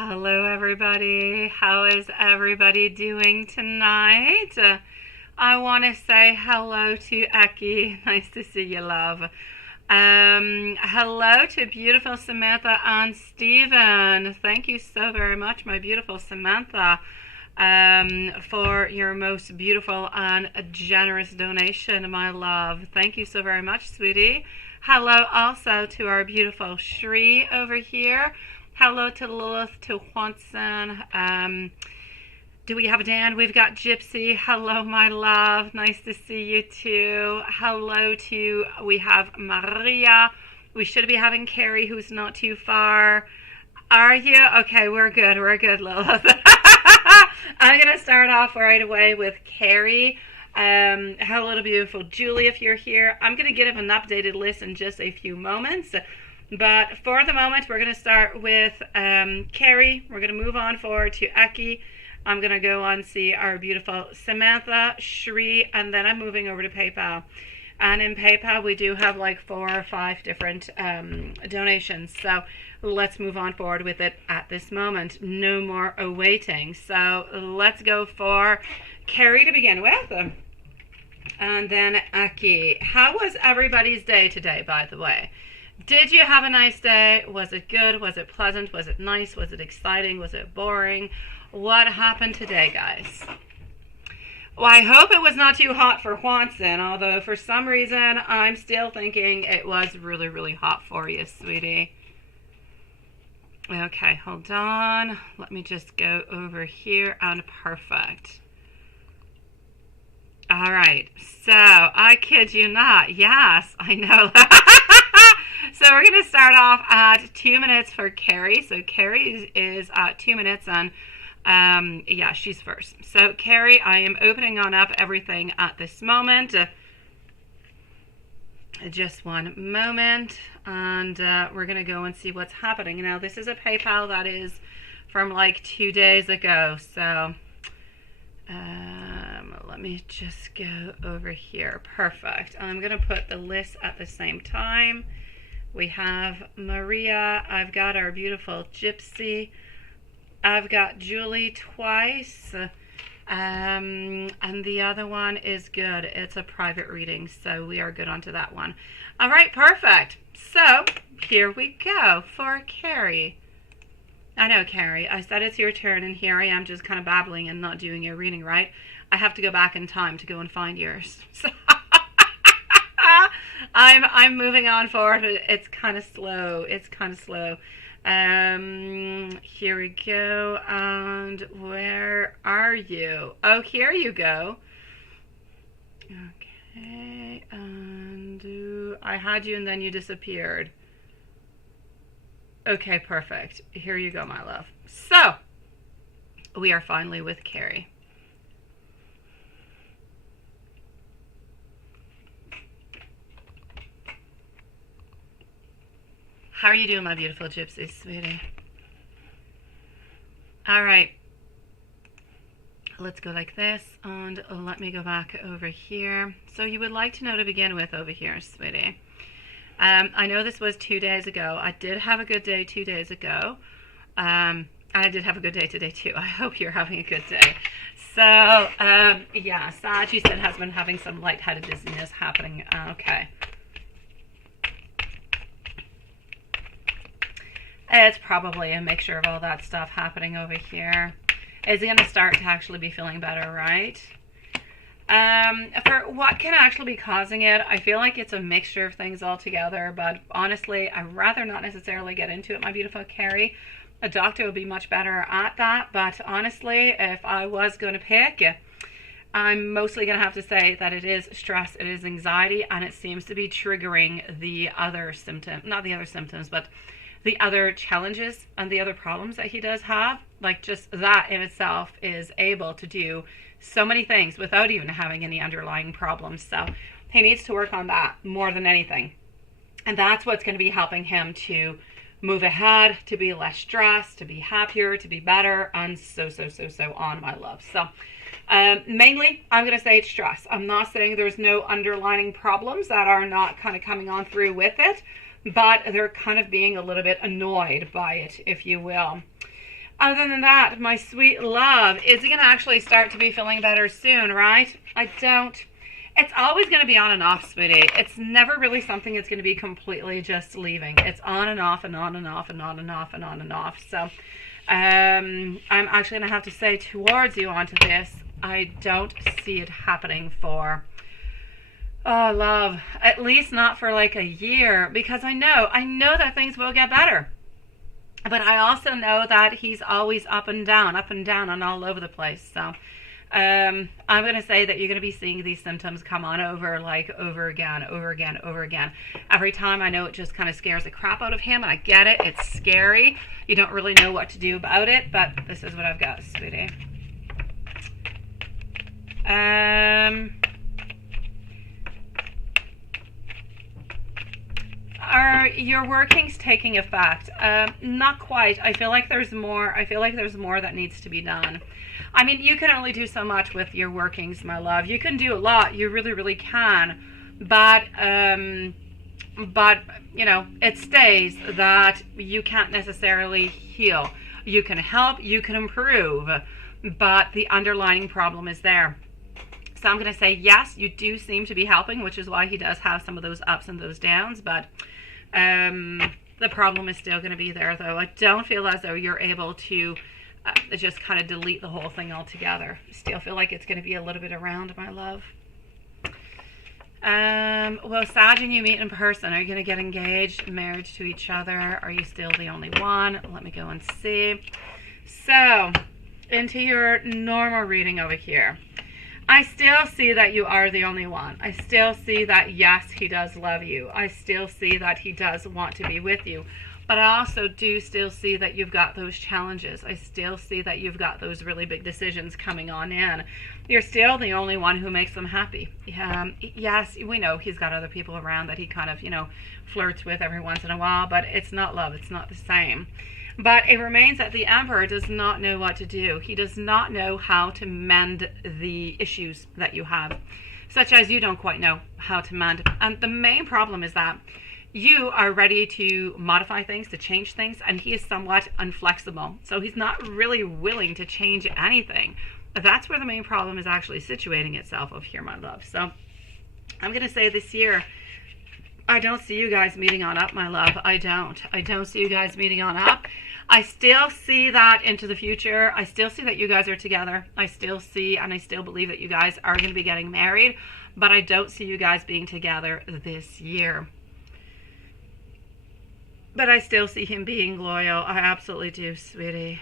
Hello, everybody. How is everybody doing tonight? I want to say hello to Eki. Nice to see you, love. Hello to beautiful Samantha and Stephen. Thank you so very much, my beautiful Samantha, for your most beautiful and generous donation, my love. Thank you so very much, sweetie. Hello also to our beautiful Shri over here. Hello to Lilith, to Juanson. Do we have Dan? We've got Gypsy. Hello, my love. Nice to see you too. Hello to, we have Maria. We should be having Carrie, who's not too far. Are you? Okay, we're good. We're good, Lilith. I'm going to start off right away with Carrie. Hello to beautiful Julie, if you're here. I'm going to give an updated list in just a few moments. But for the moment, we're going to start with Carrie. We're going to move on forward to Eki. I'm going to go on see our beautiful Samantha, Shri, and then I'm moving over to PayPal. And in PayPal, we do have like 4 or 5 different donations. So let's move on forward with it at this moment. No more awaiting. So let's go for Carrie to begin with. And then Eki. How was everybody's day today, by the way? Did you have a nice day? Was it good? Was it pleasant? Was it nice? Was it exciting? Was it boring? What happened today, guys? Well, I hope it was not too hot for Juanson, although for some reason I'm still thinking it was really, really hot for you, sweetie. Okay, hold on. Let me just go over here and perfect. All right, so I kid you not. Yes, I know. So we're going to start off at 2 minutes for Carrie. So Carrie is at 2 minutes and yeah, she's first. So Carrie, I am opening on up everything at this moment. Just one moment, and we're going to go and see what's happening. Now, this is a PayPal that is from like 2 days ago. So let me just go over here. Perfect. I'm going to put the list at the same time. We have Maria. I've got our beautiful Gypsy. I've got Julie twice. And the other one is good. It's a private reading, so we are good onto that one. All right, perfect. So here we go for Carrie. I know, Carrie. I said it's your turn, and here I am just kind of babbling and not doing your reading, right? I have to go back in time to go and find yours. So I'm moving on forward. It's kind of slow. It's kind of slow. Here we go. And where are you? Oh, here you go. Okay. And I had you and then you disappeared. Okay, perfect. Here you go, my love. So we are finally with Carrie. How are you doing, my beautiful Gypsy, sweetie? All right. Let's go like this, and let me go back over here. So you would like to know to begin with over here, sweetie. I know this was 2 days ago. I did have a good day 2 days ago. And I did have a good day today, too. I hope you're having a good day. So, yeah, Sag, you said, has been having some lightheaded dizziness happening. Okay. It's probably a mixture of all that stuff happening over here. Is he going to start to actually be feeling better, right? For what can actually be causing it, I feel like it's a mixture of things altogether, but honestly, I'd rather not necessarily get into it, my beautiful Carrie. A doctor would be much better at that, but honestly, if I was going to pick, I'm mostly going to have to say that it is stress, it is anxiety, and it seems to be triggering the other symptom, not the other symptoms, but the other challenges and the other problems that he does have. Like, just that in itself is able to do so many things without even having any underlying problems. So he needs to work on that more than anything. And that's what's going to be helping him to move ahead, to be less stressed, to be happier, to be better, and so on, my love. So mainly, I'm going to say it's stress. I'm not saying there's no underlying problems that are not kind of coming on through with it, but they're kind of being a little bit annoyed by it, if you will. Other than that, my sweet love, is he going to actually start to be feeling better soon, right? I don't. It's always going to be on and off, sweetie. It's never really something that's going to be completely just leaving. It's on and off and on and off and on and off and on and off. So I'm actually going to have to say towards you onto this, I don't see it happening for, oh, love, at least not for like a year, because I know that things will get better. But I also know that he's always up and down and all over the place. So I'm going to say that you're going to be seeing these symptoms come on over again. Every time. I know it just kind of scares the crap out of him. And I get it. It's scary. You don't really know what to do about it. But this is what I've got, sweetie. Are your workings taking effect? Not quite. I feel like there's more. That needs to be done. I mean, you can only do so much with your workings, my love. You can do a lot. You really, really can. But you know, it stays that you can't necessarily heal. You can help. You can improve. But the underlying problem is there. So I'm going to say, yes, you do seem to be helping, which is why he does have some of those ups and those downs. But the problem is still going to be there, though. I don't feel as though you're able to just kind of delete the whole thing altogether. I still feel like it's going to be a little bit around, my love. Well, Sag and you meet in person. Are you going to get engaged, married to each other? Are you still the only one? Let me go and see. So, into your normal reading over here. I still see that you are the only one. I still see that, yes, he does love you. I still see that he does want to be with you. But I also do still see that you've got those challenges. I still see that you've got those really big decisions coming on in. You're still the only one who makes them happy. Yes, we know he's got other people around that he kind of, you know, flirts with every once in a while, but it's not love. It's not the same. But it remains that the Emperor does not know what to do. He does not know how to mend the issues that you have, such as you don't quite know how to mend. And the main problem is that you are ready to modify things, to change things, and he is somewhat inflexible. So he's not really willing to change anything. That's where the main problem is actually situating itself over here, my love. So I'm going to say this year, I don't see you guys meeting on up, my love. I don't see you guys meeting on up. I still see that into the future. I still see that you guys are together. I still see and I still believe that you guys are going to be getting married, but I don't see you guys being together this year. But I still see him being loyal. I absolutely do, sweetie.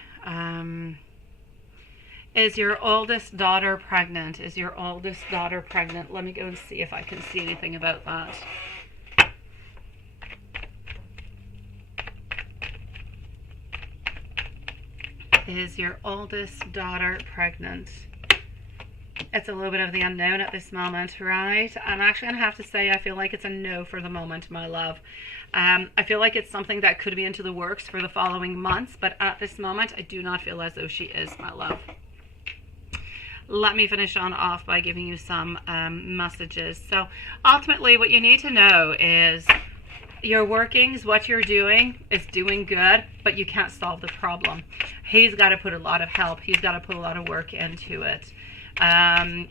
Is your oldest daughter pregnant? Is your oldest daughter pregnant? Let me go and see if I can see anything about that. Is your oldest daughter pregnant? It's a little bit of the unknown at this moment, right? I'm actually going to have to say I feel like it's a no for the moment, my love. I feel like it's something that could be into the works for the following months, but at this moment, I do not feel as though she is, my love. Let me finish on off by giving you some messages. So ultimately, what you need to know is your workings, what you're doing is doing good, but you can't solve the problem. He's got to put a lot of help. He's got to put a lot of work into it.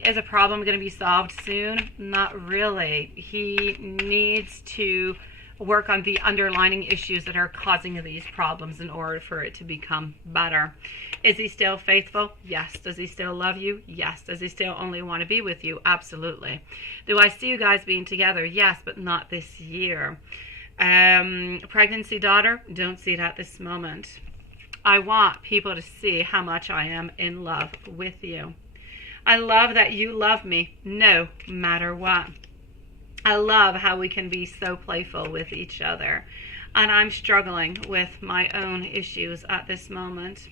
Is a problem going to be solved soon? Not really. He needs to work on the underlying issues that are causing these problems in order for it to become better. Is he still faithful? Yes. Does he still love you? Yes. Does he still only want to be with you? Absolutely. Do I see you guys being together? Yes, but not this year. Pregnancy daughter? Don't see it at this moment. I want people to see how much I am in love with you. I love that you love me no matter what. I love how we can be so playful with each other. And I'm struggling with my own issues at this moment.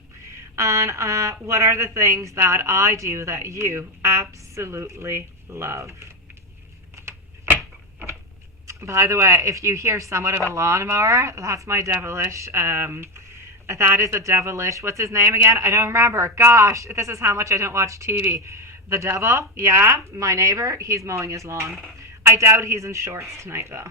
And what are the things that I do that you absolutely love? By the way, if you hear somewhat of a lawnmower, that's my devilish. That is a devilish. What's his name again? I don't remember. Gosh, this is how much I don't watch TV. The devil? Yeah, my neighbor. He's mowing his lawn. I doubt he's in shorts tonight, though.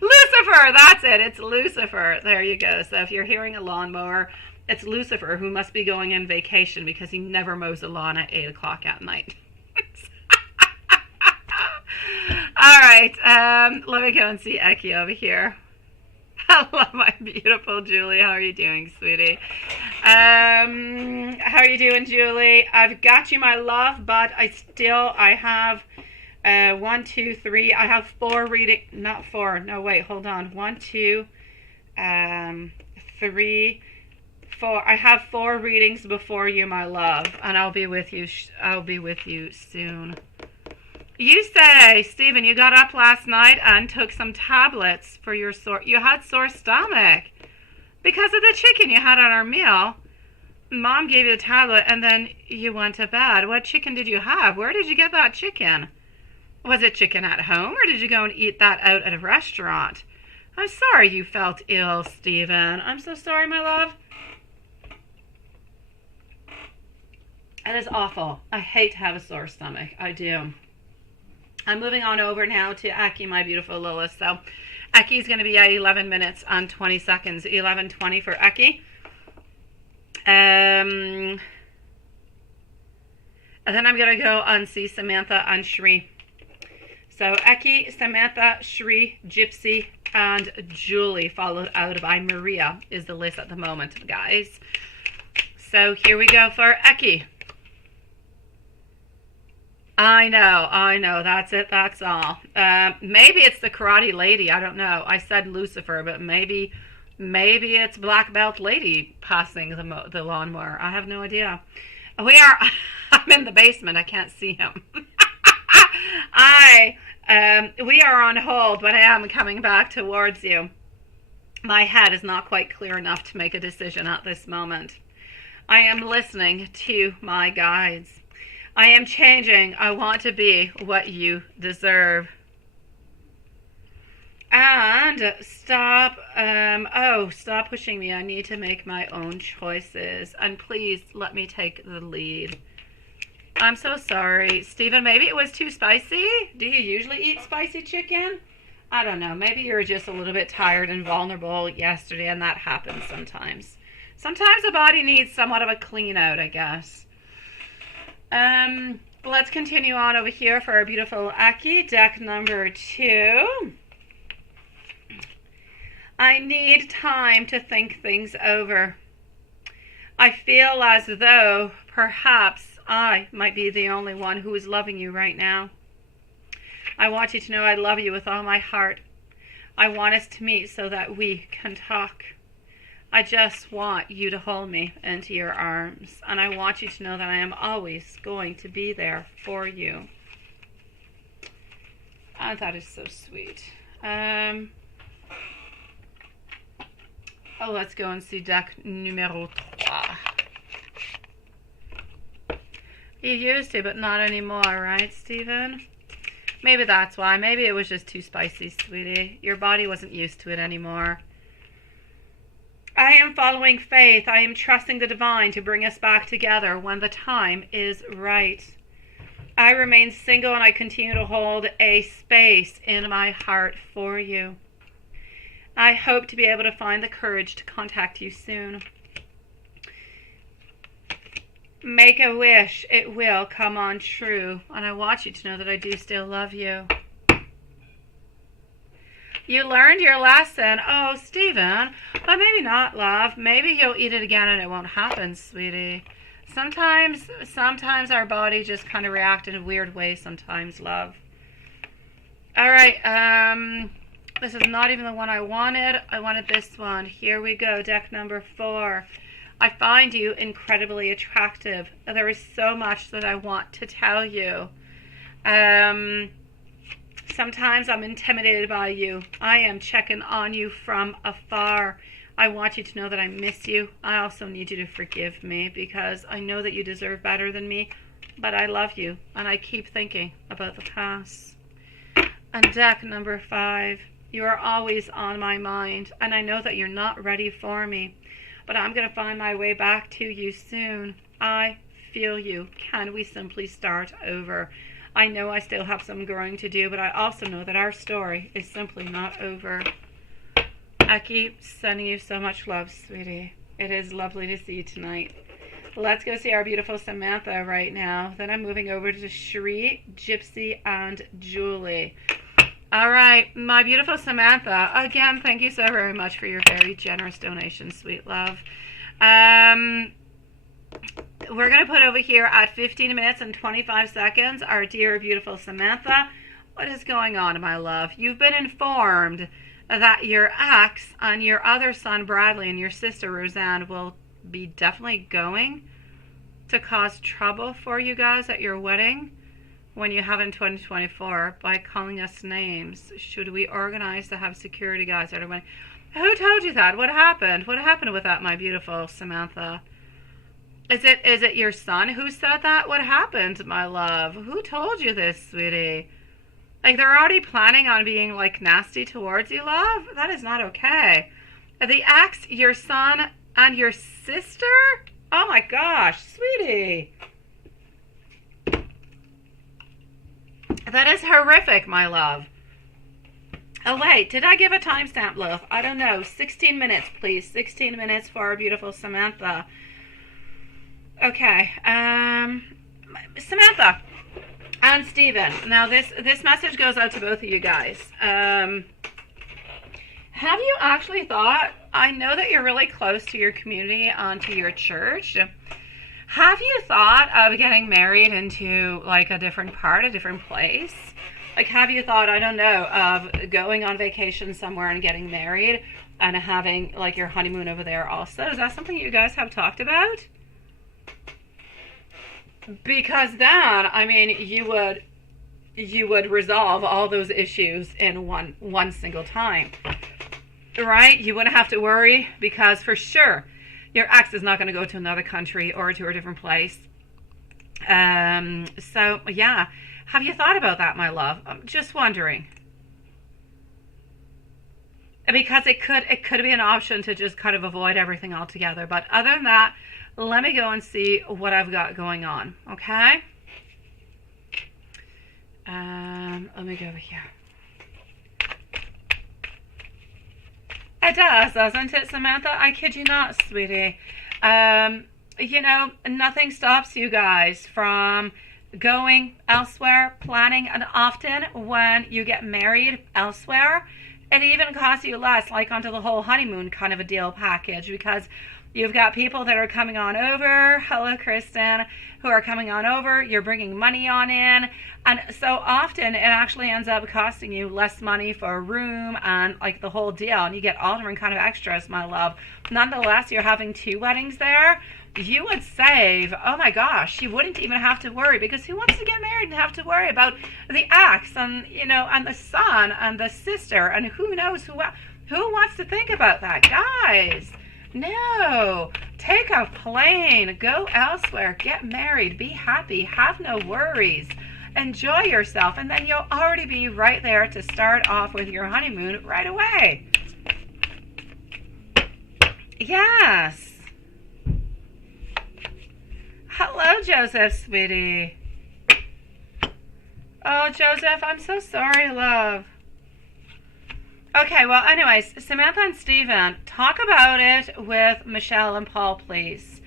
Lucifer! Lucifer, that's it. It's Lucifer. There you go. So if you're hearing a lawnmower, it's Lucifer, who must be going on vacation because he never mows the lawn at 8 o'clock at night. All right, let me go and see Eki over here. Hello, my beautiful Julie. How are you doing, sweetie? How are you doing, Julie? I've got you, my love, but I have 1, 2, 3. I have 4 reading. Not 4. No, wait, hold on. 1, 2, 3, 4. I have 4 readings before you, my love, and I'll be with you. I'll be with you soon. You say, Stephen, you got up last night and took some tablets for your you had sore stomach because of the chicken you had on our meal. Mom gave you the tablet and then you went to bed. What chicken did you have? Where did you get that chicken? Was it chicken at home or did you go and eat that out at a restaurant? I'm sorry you felt ill, Stephen. I'm so sorry, my love. It is awful. I hate to have a sore stomach. I do. I'm moving on over now to Eki, my beautiful Lilith. So Eki's going to be at 11 minutes and 20 seconds. 11:20 for Eki. And then I'm going to go and see Samantha and Shri. So Eki, Samantha, Shri, Gypsy, and Julie, followed out by Maria, is the list at the moment, guys. So here we go for Eki. I know, that's it, that's all. Maybe it's the karate lady, I don't know. I said Lucifer, but maybe it's Black Belt Lady passing the lawnmower. I have no idea. I'm in the basement, I can't see him. We are on hold, but I am coming back towards you. My head is not quite clear enough to make a decision at this moment. I am listening to my guides. I am changing. I want to be what you deserve. And stop, stop pushing me. I need to make my own choices. And please let me take the lead. I'm so sorry. Stephen, maybe it was too spicy? Do you usually eat spicy chicken? I don't know. Maybe you're just a little bit tired and vulnerable yesterday, and that happens sometimes. Sometimes the body needs somewhat of a clean out, I guess. Let's continue on over here for our beautiful Eki, deck number 2. I need time to think things over. I feel as though perhaps I might be the only one who is loving you right now. I want you to know I love you with all my heart. I want us to meet so that we can talk. I just want you to hold me into your arms, and I want you to know that I am always going to be there for you. Oh, that is so sweet. Let's go and see deck numero 3. You used to, but not anymore, right, Stephen? Maybe that's why. Maybe it was just too spicy, sweetie. Your body wasn't used to it anymore. I am following faith. I am trusting the divine to bring us back together when the time is right. I remain single and I continue to hold a space in my heart for you. I hope to be able to find the courage to contact you soon. Make a wish. It will come on true. And I want you to know that I do still love you. You learned your lesson. Oh, Stephen. But maybe not, love. Maybe you'll eat it again and it won't happen, sweetie. Sometimes our body just kind of reacts in a weird way sometimes, love. All right. This is not even the one I wanted. I wanted this one. Here we go. Deck number 4. I find you incredibly attractive. There is so much that I want to tell you. Sometimes I'm intimidated by you. I am checking on you from afar. I want you to know that I miss you. I also need you to forgive me because I know that you deserve better than me, but I love you and I keep thinking about the past. On deck number 5, you are always on my mind, and I know that you're not ready for me, but I'm going to find my way back to you soon. I feel you. Can we simply start over? I know I still have some growing to do, but I also know that our story is simply not over. I keep sending you so much love, sweetie. It is lovely to see you tonight. Let's go see our beautiful Samantha right now. Then I'm moving over to Cherie, Gypsy, and Julie. All right, my beautiful Samantha. Again, thank you so very much for your very generous donation, sweet love. We're going to put over here at 15 minutes and 25 seconds our dear, beautiful Samantha. What is going on, my love? You've been informed that your ex and your other son, Bradley, and your sister, Roseanne, will be definitely going to cause trouble for you guys at your wedding when you have in 2024 by calling us names. Should we organize to have security guys at our wedding? Who told you that? What happened? What happened with that, my beautiful Samantha? Is it your son who said that? What happened, my love? Who told you this, sweetie? Like, they're already planning on being, like, nasty towards you, love? That is not okay. The ex, your son, and your sister? Oh my gosh, sweetie. That is horrific, my love. Oh wait, did I give a timestamp, love? I don't know. 16 minutes, please. 16 minutes for our beautiful Samantha. Okay. Samantha and Stephen. Now this message goes out to both of you guys. Have you actually thought, I know that you're really close to your community and to your church. Have you thought of getting married into like a different part, a different place? Like, have you thought, I don't know, of going on vacation somewhere and getting married and having like your honeymoon over there also? Is that something you guys have talked about? Because then, I mean, you would resolve all those issues in one single time. Right? You wouldn't have to worry, because for sure your ex is not going to go to another country or to a different place. So yeah, have you thought about that, my love? I'm just wondering, because it could be an option to just kind of avoid everything altogether. But other than that, let me go and see what I've got going on. Okay. Let me go over here. It does, doesn't it, Samantha? I kid you not, sweetie. You know, nothing stops you guys from going elsewhere, planning, and often when you get married elsewhere, it even costs you less, like onto the whole honeymoon kind of a deal package, because you've got people that are coming on over. Hello, Kristen, who are coming on over. You're bringing money on in. And so often it actually ends up costing you less money for a room and like the whole deal. And you get all different kind of extras, my love. Nonetheless, you're having 2 weddings there. You would save, oh my gosh, you wouldn't even have to worry, because who wants to get married and have to worry about the ex and, you know, and the son and the sister and who knows who wants to think about that, guys? No, take a plane, go elsewhere, get married, be happy, have no worries, enjoy yourself, and then you'll already be right there to start off with your honeymoon right away. Yes. Hello, Joseph, sweetie. Oh, Joseph, I'm so sorry, love. Okay, well, anyways, Samantha and Stephen, talk about it with Michelle and Paul, please.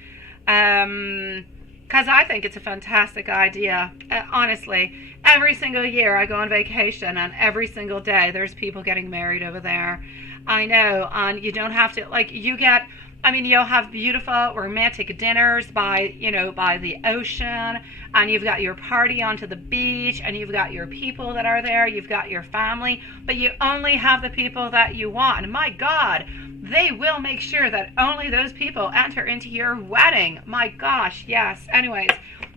Because I think it's a fantastic idea. Honestly, every single year I go on vacation, and every single day there's people getting married over there. I know, and you don't have to, like, you get... I mean, you'll have beautiful romantic dinners by the ocean, and you've got your party onto the beach, and you've got your people that are there, you've got your family, but you only have the people that you want. And my God, they will make sure that only those people enter into your wedding. My gosh, yes. Anyways,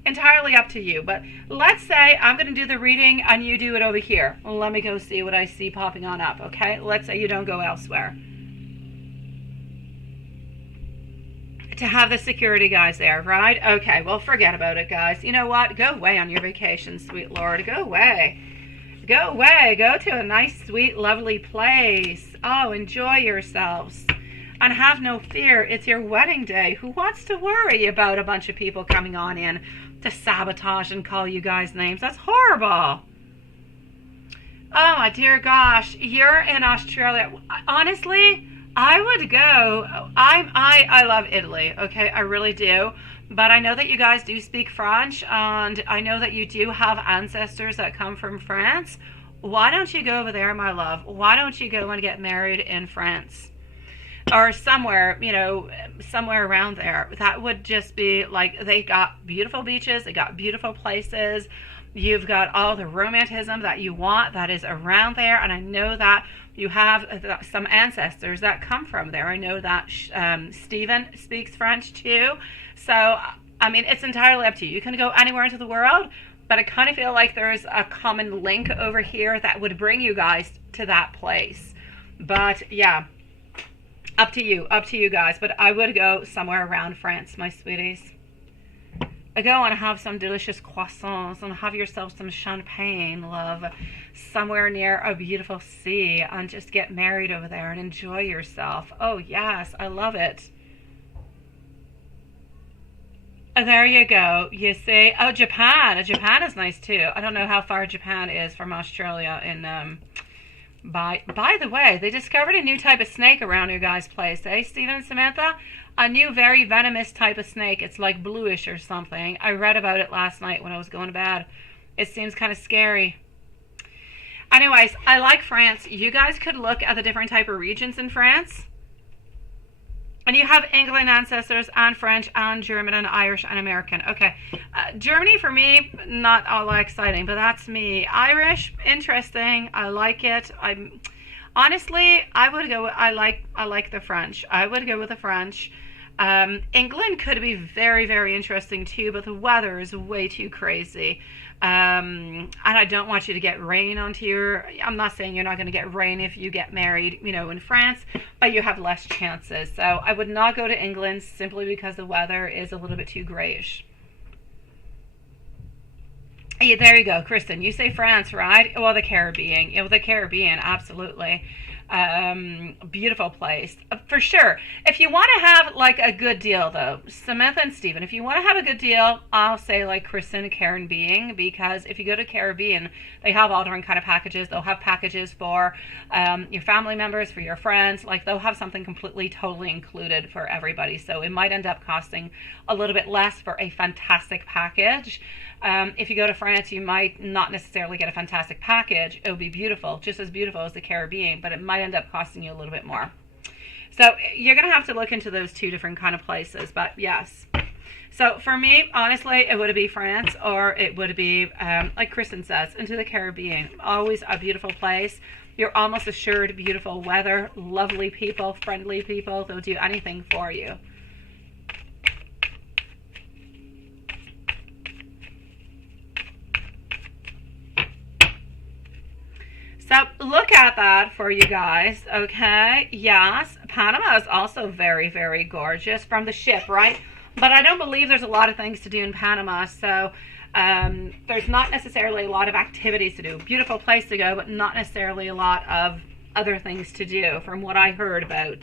entirely up to you. But let's say I'm going to do the reading and you do it over here. Let me go see what I see popping on up, okay? Let's say you don't go elsewhere. To have the security guys there, right? Okay, well, forget about it, guys. You know what? Go away on your vacation, sweet Lord. Go away. Go away. Go to a nice, sweet, lovely place. Oh, enjoy yourselves. And have no fear. It's your wedding day. Who wants to worry about a bunch of people coming on in to sabotage and call you guys names? That's horrible. Oh, my dear gosh. You're in Australia. Honestly... I would go. I love Italy. Okay, I really do. But I know that you guys do speak French, and I know that you do have ancestors that come from France. Why don't you go over there, my love? Why don't you go and get married in France? Or somewhere, you know, somewhere around there. That would just be like, they got beautiful beaches, they got beautiful places. You've got all the romanticism that you want that is around there. And I know that you have some ancestors that come from there. I know that Stephen speaks French too. So, I mean, it's entirely up to you. You can go anywhere into the world, but I kind of feel like there's a common link over here that would bring you guys to that place. But yeah, up to you guys. But I would go somewhere around France, my sweeties. Go and have some delicious croissants and have yourself some champagne, love, somewhere near a beautiful sea, and just get married over there and enjoy yourself. Oh yes, I love it. There you go. You see, oh, Japan. Japan is nice too. I don't know how far Japan is from Australia. By the way, they discovered a new type of snake around your guys' place, eh, Stephen and Samantha? A new, very venomous type of snake. It's like bluish or something. I read about it last night when I was going to bed. It seems kind of scary. Anyways, I like France. You guys could look at the different type of regions in France. And you have England ancestors and French and German and Irish and American. Okay. Germany for me, not all that exciting, but that's me. Irish, interesting. I like it. Honestly, I would go. I like the French. I would go with the French. England could be very, very interesting too, but the weather is way too crazy. And I don't want you to get rain onto your, I'm not saying you're not going to get rain if you get married, you know, in France, but you have less chances. So I would not go to England simply because the weather is a little bit too grayish. Yeah, there you go, Kristen. You say France, right? Well, the Caribbean. Yeah, well, the Caribbean, absolutely. Beautiful place for sure. If you want to have like a good deal though, Samantha and Stephen, if you want to have a good deal, I'll say like Kristen and Caribbean, because if you go to Caribbean, they have all different kind of packages. They'll have packages for your family members, for your friends. Like they'll have something completely totally included for everybody, so it might end up costing a little bit less for a fantastic package. If you go to France, you might not necessarily get a fantastic package. It will be beautiful, just as beautiful as the Caribbean, but it might end up costing you a little bit more. So you're going to have to look into those two different kind of places, but yes. So for me, honestly, it would be France, or it would be, like Kristen says, into the Caribbean. Always a beautiful place. You're almost assured beautiful weather, lovely people, friendly people. They'll do anything for you. So look at that for you guys, okay? Yes, Panama is also very, very gorgeous from the ship, right? But I don't believe there's a lot of things to do in Panama, so there's not necessarily a lot of activities to do. Beautiful place to go, but not necessarily a lot of other things to do from what I heard about.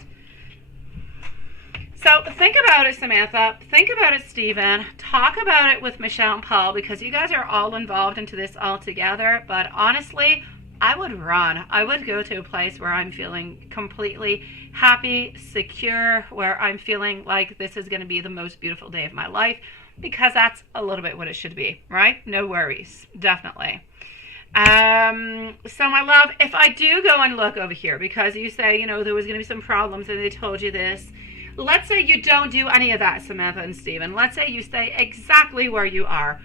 So think about it, Samantha. Think about it, Stephen. Talk about it with Michelle and Paul, because you guys are all involved into this all together. But honestly, I would run. I would go to a place where I'm feeling completely happy, secure, where I'm feeling like this is going to be the most beautiful day of my life, because that's a little bit what it should be, right? No worries, definitely. So my love, if I do go and look over here, because you say, you know, there was going to be some problems and they told you this, let's say you don't do any of that, Samantha and Stephen. Let's say you stay exactly where you are.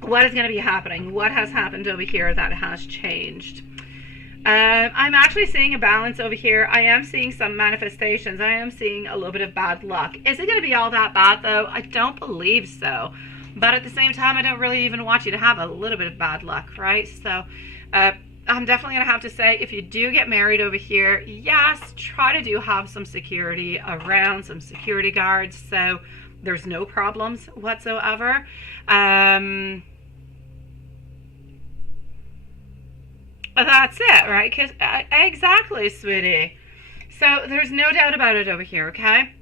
What is going to be happening? What has happened over here that has changed? I'm actually seeing a balance over here. I am seeing some manifestations. I am seeing a little bit of bad luck. Is it going to be all that bad, though? I don't believe so. But at the same time, I don't really even want you to have a little bit of bad luck, right? So I'm definitely going to have to say, if you do get married over here, yes, try to have some security around, some security guards, so there's no problems whatsoever. That's it, right? Exactly, sweetie. So there's no doubt about it over here, okay?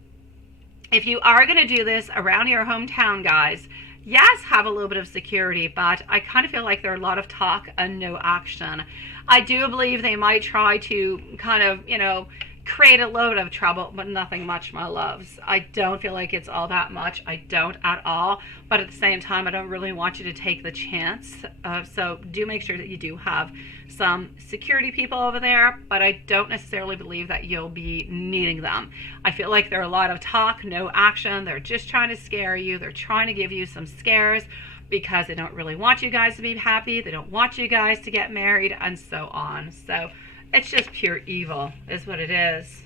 If you are going to do this around your hometown, guys, yes, have a little bit of security, but I kind of feel like there are a lot of talk and no action. I do believe they might try to kind of, you know, create a load of trouble, but nothing much, my loves. I don't feel like it's all that much. I don't at all. But at the same time, I don't really want you to take the chance. So do make sure that you do have some security people over there, but I don't necessarily believe that you'll be needing them. I feel like they're a lot of talk, no action. They're just trying to scare you. They're trying to give you some scares because they don't really want you guys to be happy. They don't want you guys to get married and so on. So it's just pure evil is what it is.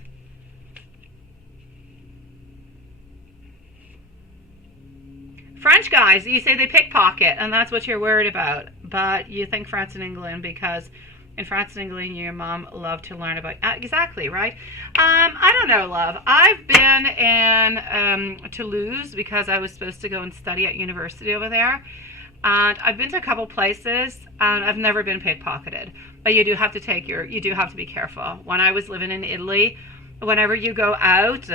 French guys, you say they pickpocket, and that's what you're worried about. But you think France and England because in France and England, your mom loved to learn about... exactly, right? I don't know, love. I've been in Toulouse because I was supposed to go and study at university over there. And I've been to a couple places, and I've never been pickpocketed. But you do have to be careful. When I was living in Italy, whenever you go out,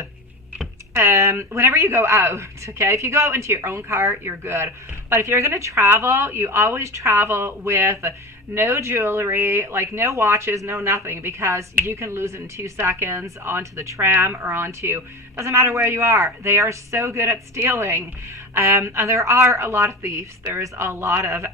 okay, if you go out into your own car, you're good. But if you're going to travel, you always travel with no jewelry, like no watches, no nothing, because you can lose it in 2 seconds onto the tram or onto, doesn't matter where you are. They are so good at stealing. And there are a lot of thieves. There is a lot of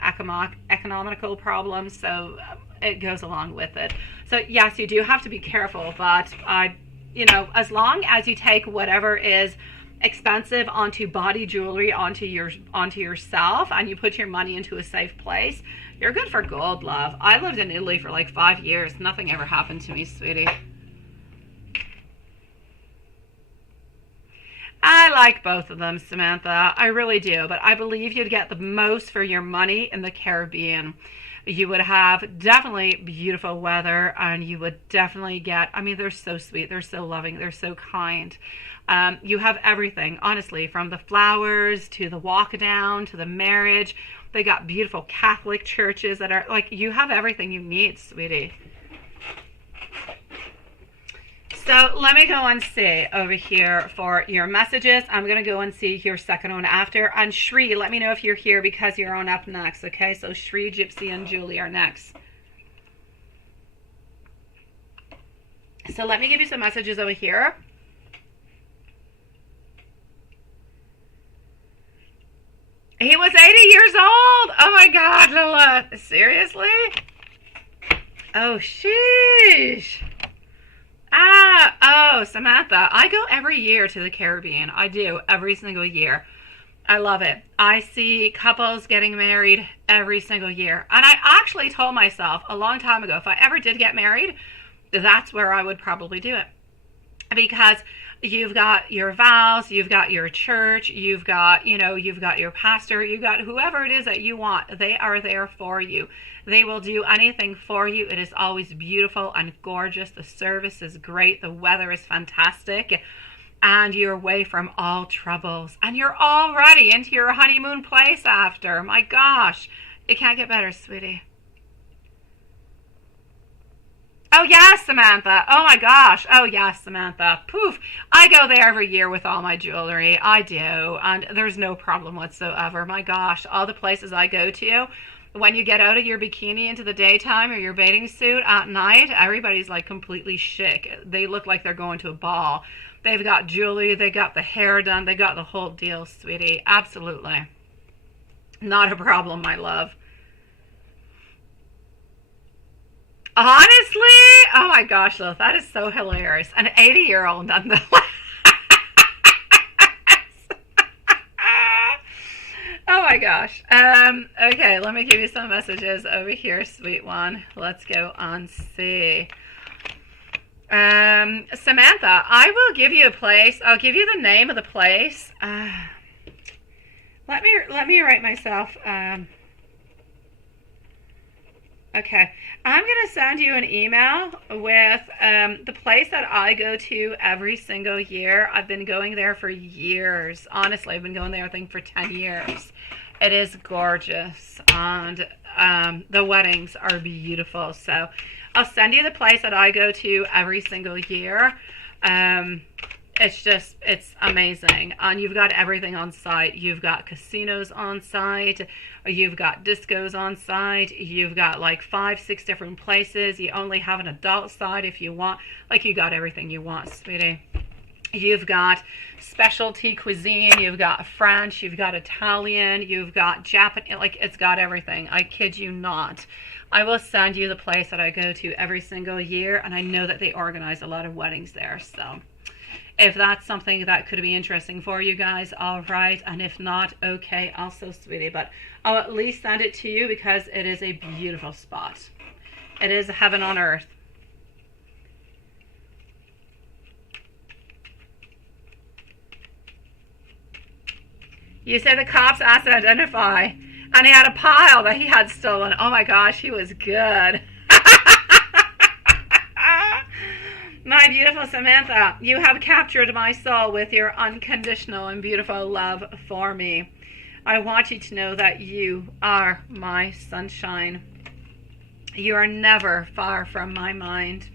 economical problems, so it goes along with it. So yes, you do have to be careful, but as long as you take whatever is expensive onto body jewelry onto yourself and you put your money into a safe place, you're good for gold, love. I lived in Italy for like 5 years. Nothing ever happened to me, sweetie. I like both of them, Samantha. I really do. But I believe you'd get the most for your money in the Caribbean. You would have definitely beautiful weather, and you would definitely get, they're so sweet. They're so loving. They're so kind. You have everything, honestly, from the flowers to the walk down to the marriage. They got beautiful Catholic churches that are like, you have everything you need, sweetie. So let me go and see over here for your messages. I'm going to go and see your second one after. And Shri, let me know if you're here because you're on up next, okay? So Shri, Gypsy, and Julie are next. So let me give you some messages over here. He was 80 years old. Oh my God, Lola. Seriously? Oh, sheesh. Oh, Samantha, I go every year to the Caribbean. I do, every single year. I love it. I see couples getting married every single year. And I actually told myself a long time ago, if I ever did get married, that's where I would probably do it. Because you've got your vows, you've got your church, you've got your pastor, you've got whoever it is that you want. They are there for you. They will do anything for you. It is always beautiful and gorgeous. The service is great. The weather is fantastic. And you're away from all troubles. And you're already into your honeymoon place after. My gosh. It can't get better, sweetie. Oh, yes, Samantha. Oh, my gosh. Oh, yes, Samantha. Poof. I go there every year with all my jewelry. I do. And there's no problem whatsoever. My gosh. All the places I go to, when you get out of your bikini into the daytime or your bathing suit at night, everybody's like completely chic. They look like they're going to a ball. They've got jewelry. They got the hair done. They got the whole deal, sweetie. Absolutely. Not a problem, my love. Honestly, oh my gosh, though, that is so hilarious. An 80-year-old nonetheless. Oh my gosh. Okay, let me give you some messages over here, sweet one. Let's go on see. Samantha, I will give you a place. I'll give you the name of the place. Let me write myself. Okay, I'm going to send you an email with the place that I go to every single year. I've been going there for years. Honestly, I've been going there, I think, for 10 years. It is gorgeous, and the weddings are beautiful. So I'll send you the place that I go to every single year. it's amazing. And you've got everything on site. You've got casinos on site. You've got discos on site. You've got like 5, 6 different places. You only have an adult side if you want. Like, you got everything you want, sweetie. You've got specialty cuisine. You've got French. You've got Italian. You've got Japanese. Like, it's got everything. I kid you not. I will send you the place that I go to every single year, and I know that they organize a lot of weddings there. So if that's something that could be interesting for you guys, all right. And if not, okay, also, sweetie. But I'll at least send it to you because it is a beautiful spot. It is heaven on earth. You said the cops asked to identify, and he had a pile that he had stolen. Oh my gosh, he was good. My beautiful Samantha, you have captured my soul with your unconditional and beautiful love for me. I want you to know that you are my sunshine. You are never far from my mind.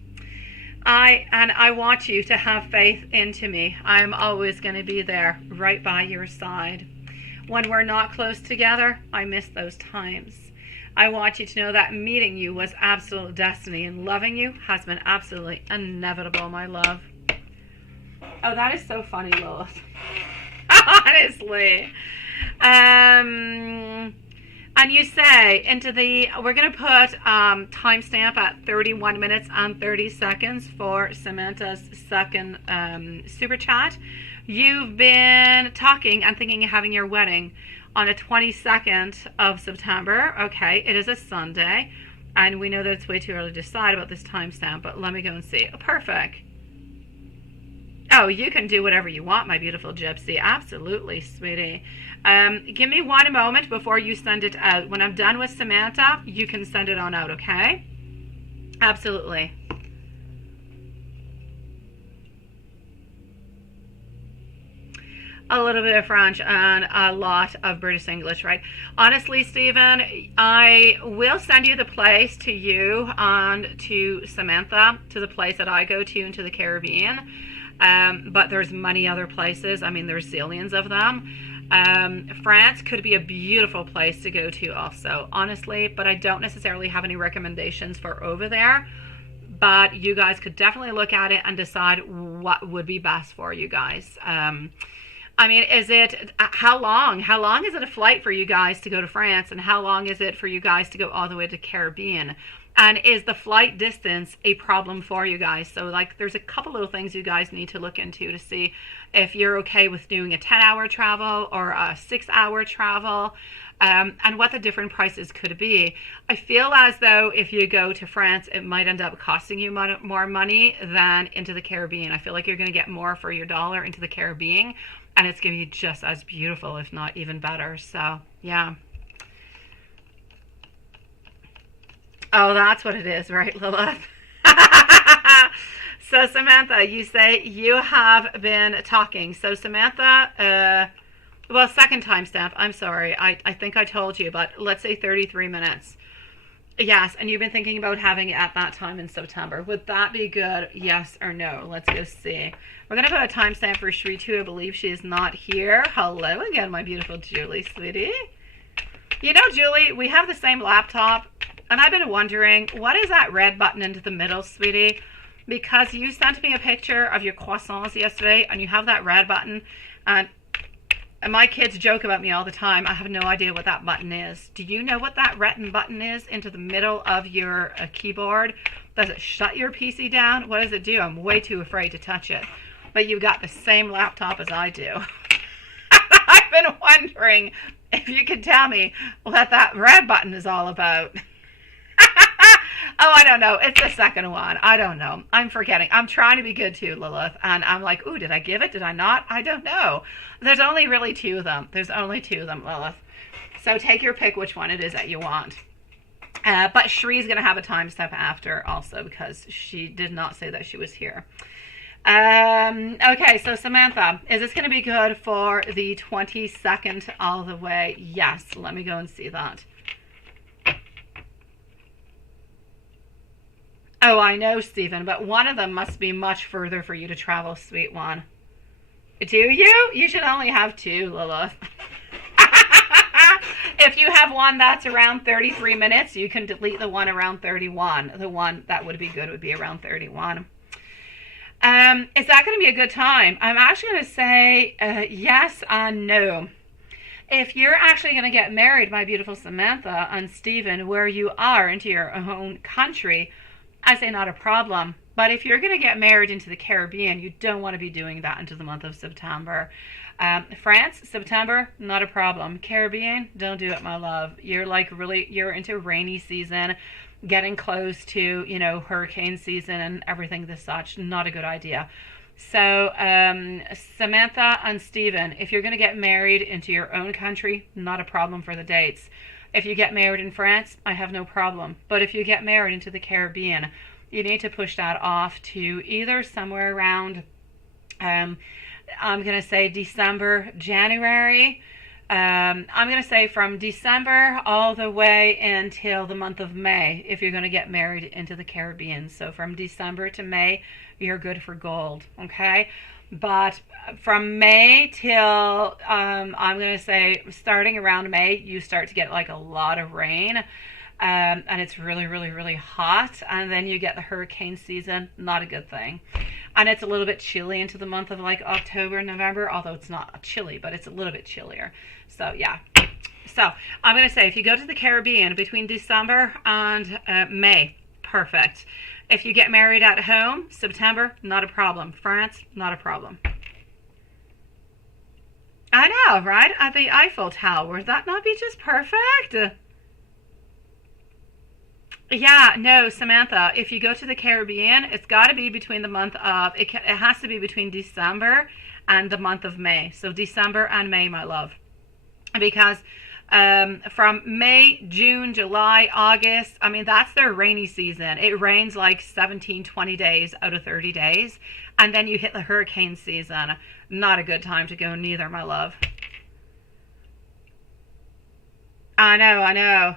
I want you to have faith into me. I'm always going to be there, right by your side. When we're not close together, I miss those times. I want you to know that meeting you was absolute destiny, and loving you has been absolutely inevitable, my love. Oh, that is so funny, Lilith. Honestly. And you say we're going to put timestamp at 31 minutes and 30 seconds for Samantha's second super chat. You've been talking and thinking of having your wedding on the 22nd of September. Okay, it is a Sunday, and we know that it's way too early to decide about this timestamp, but let me go and see. Oh, perfect. Oh, you can do whatever you want, my beautiful gypsy. Absolutely, sweetie. Give me one moment before you send it out. When I'm done with Samantha, you can send it on out, okay? Absolutely. A little bit of French and a lot of British English, right? Honestly, Stephen, I will send you the place to you and to Samantha, to the place that I go to into the Caribbean. But there's many other places. I mean, there's zillions of them. France could be a beautiful place to go to also, honestly, but I don't necessarily have any recommendations for over there. But you guys could definitely look at it and decide what would be best for you guys. I mean, how long is it a flight for you guys to go to France, and how long is it for you guys to go all the way to Caribbean? And is the flight distance a problem for you guys? So, like, there's a couple little things you guys need to look into to see if you're okay with doing a 10-hour travel or a 6-hour travel, and what the different prices could be. I feel as though if you go to France, it might end up costing you more money than into the Caribbean. I feel like you're going to get more for your dollar into the Caribbean, and it's going to be just as beautiful, if not even better. So, yeah. Oh, that's what it is, right, Lilith? So, Samantha, you say you have been talking. So, Samantha, well, second timestamp. I'm sorry. I think I told you, but let's say 33 minutes. Yes, and you've been thinking about having it at that time in September. Would that be good? Yes or no? Let's go see. We're going to put a timestamp for Shri too. I believe she is not here. Hello again, my beautiful Julie, sweetie. You know, Julie, we have the same laptop, and I've been wondering, what is that red button into the middle, sweetie? Because you sent me a picture of your croissants yesterday, and you have that red button, and my kids joke about me all the time. I have no idea what that button is. Do you know what that red button is into the middle of your keyboard? Does it shut your PC down? What does it do? I'm way too afraid to touch it. But you've got the same laptop as I do. I've been wondering if you could tell me what that red button is all about. Oh, I don't know. It's the second one. I don't know. I'm forgetting. I'm trying to be good too, Lilith. And I'm like, ooh, did I give it? Did I not? I don't know. There's only really two of them. There's only two of them, Lilith. So take your pick which one it is that you want. But Shree's going to have a timestamp after also because she did not say that she was here. Okay, so Samantha, is this going to be good for the 22nd all the way? Yes. Let me go and see that. Oh, I know, Stephen, but one of them must be much further for you to travel, sweet one. Do you? You should only have two, Lilith. If you have one that's around 33 minutes, you can delete the one around 31. The one that would be good would be around 31. Is that going to be a good time? I'm actually going to say yes and no. If you're actually going to get married, my beautiful Samantha and Stephen, where you are into your own country, I say not a problem. But if you're going to get married into the Caribbean, you don't want to be doing that into the month of September. France, September, not a problem. Caribbean, don't do it, my love. You're like really, you're into rainy season, getting close to, you know, hurricane season and everything this such. Not a good idea. So, Samantha and Stephen, if you're going to get married into your own country, not a problem for the dates. If you get married in France, I have no problem. But if you get married into the Caribbean, you need to push that off to either somewhere around, I'm going to say December, January. I'm going to say from December all the way until the month of May if you're going to get married into the Caribbean. So from December to May, you're good for gold, okay? But from May till, I'm going to say starting around May, you start to get like a lot of rain. And it's really, really, really hot. And then you get the hurricane season. Not a good thing. And it's a little bit chilly into the month of like October, November. Although it's not chilly, but it's a little bit chillier. So, yeah. So, I'm going to say if you go to the Caribbean between December and May, perfect. If you get married at home, September, not a problem. France, not a problem. I know, right? At the Eiffel Tower. Would that not be just perfect? Yeah, no, Samantha, if you go to the Caribbean, it's got to be between the month of, it has to be between December and the month of May. So December and May, my love. Because from May, June, July, August, I mean, that's their rainy season. It rains like 17, 20 days out of 30 days. And then you hit the hurricane season. Not a good time to go neither, my love. I know, I know.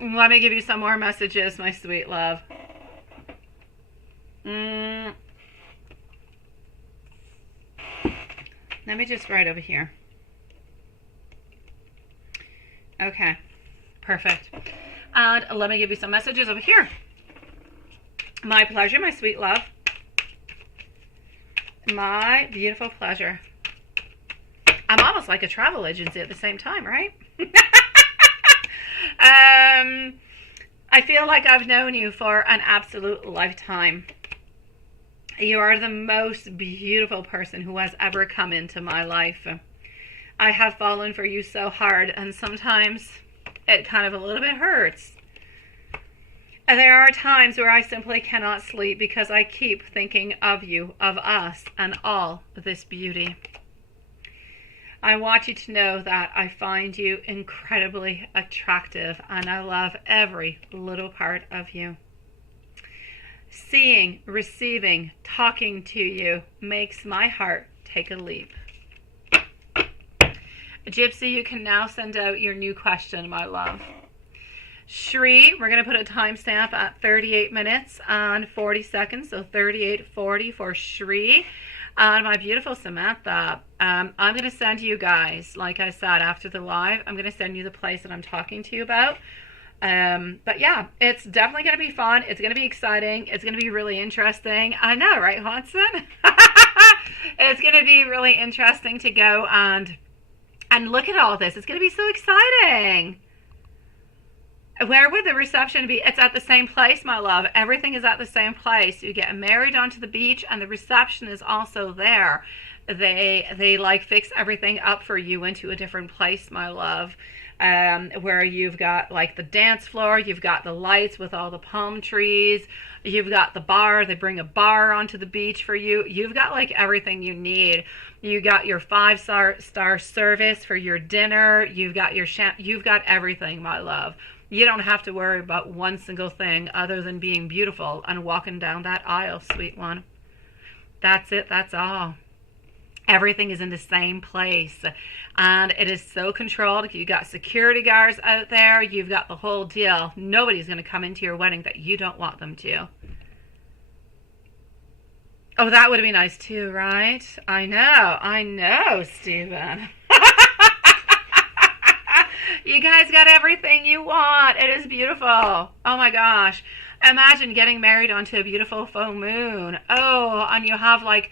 Let me give you some more messages, my sweet love. Let me just write over here. Okay, perfect. And let me give you some messages over here. My pleasure, my sweet love. My beautiful pleasure. I'm almost like a travel agency at the same time, right? I feel like I've known you for an absolute lifetime. You are the most beautiful person who has ever come into my life. I have fallen for you so hard, and sometimes it kind of a little bit hurts. And there are times where I simply cannot sleep because I keep thinking of you, of us, and all this beauty. I want you to know that I find you incredibly attractive and I love every little part of you. Seeing, receiving, talking to you makes my heart take a leap. Gypsy, you can now send out your new question, my love. Shri, we're going to put a timestamp at 38 minutes and 40 seconds, so 38:40 for Shri. And my beautiful Samantha, I'm going to send you guys, like I said, after the live, I'm going to send you the place that I'm talking to you about. But yeah, it's definitely going to be fun. It's going to be exciting. It's going to be really interesting. I know, right, Hodson? It's going to be really interesting to go and look at all this. It's going to be so exciting. Where would the reception be? It's at the same place, my love. Everything is at the same place. You get married onto the beach and the reception is also there. They like fix everything up for you into a different place, my love. Where you've got like the dance floor, you've got the lights with all the palm trees, you've got the bar, they bring a bar onto the beach for you. You've got like everything you need. You got your 5-star service for your dinner. You've got your you've got everything, my love. You don't have to worry about one single thing other than being beautiful and walking down that aisle, sweet one. That's it. That's all. Everything is in the same place. And it is so controlled. You got security guards out there. You've got the whole deal. Nobody's going to come into your wedding that you don't want them to. Oh, that would be nice too, right? I know, Stephen. You guys got everything you want. It is beautiful. Oh my gosh. Imagine getting married onto a beautiful full moon. Oh, and you have like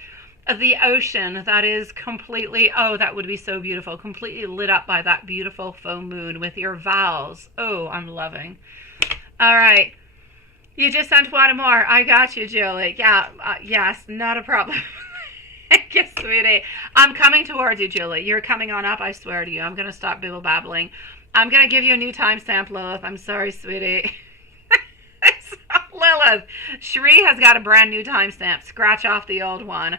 the ocean that is completely, oh, that would be so beautiful. Completely lit up by that beautiful full moon with your vows. Oh, I'm loving. All right. You just sent one more. I got you, Julie. Yeah, yes, not a problem. Thank you, sweetie. I'm coming towards you, Julie. You're coming on up, I swear to you. I'm going to stop bibble babbling. I'm going to give you a new timestamp, Lilith. I'm sorry, sweetie. Lilith, Shri has got a brand new timestamp. Scratch off the old one.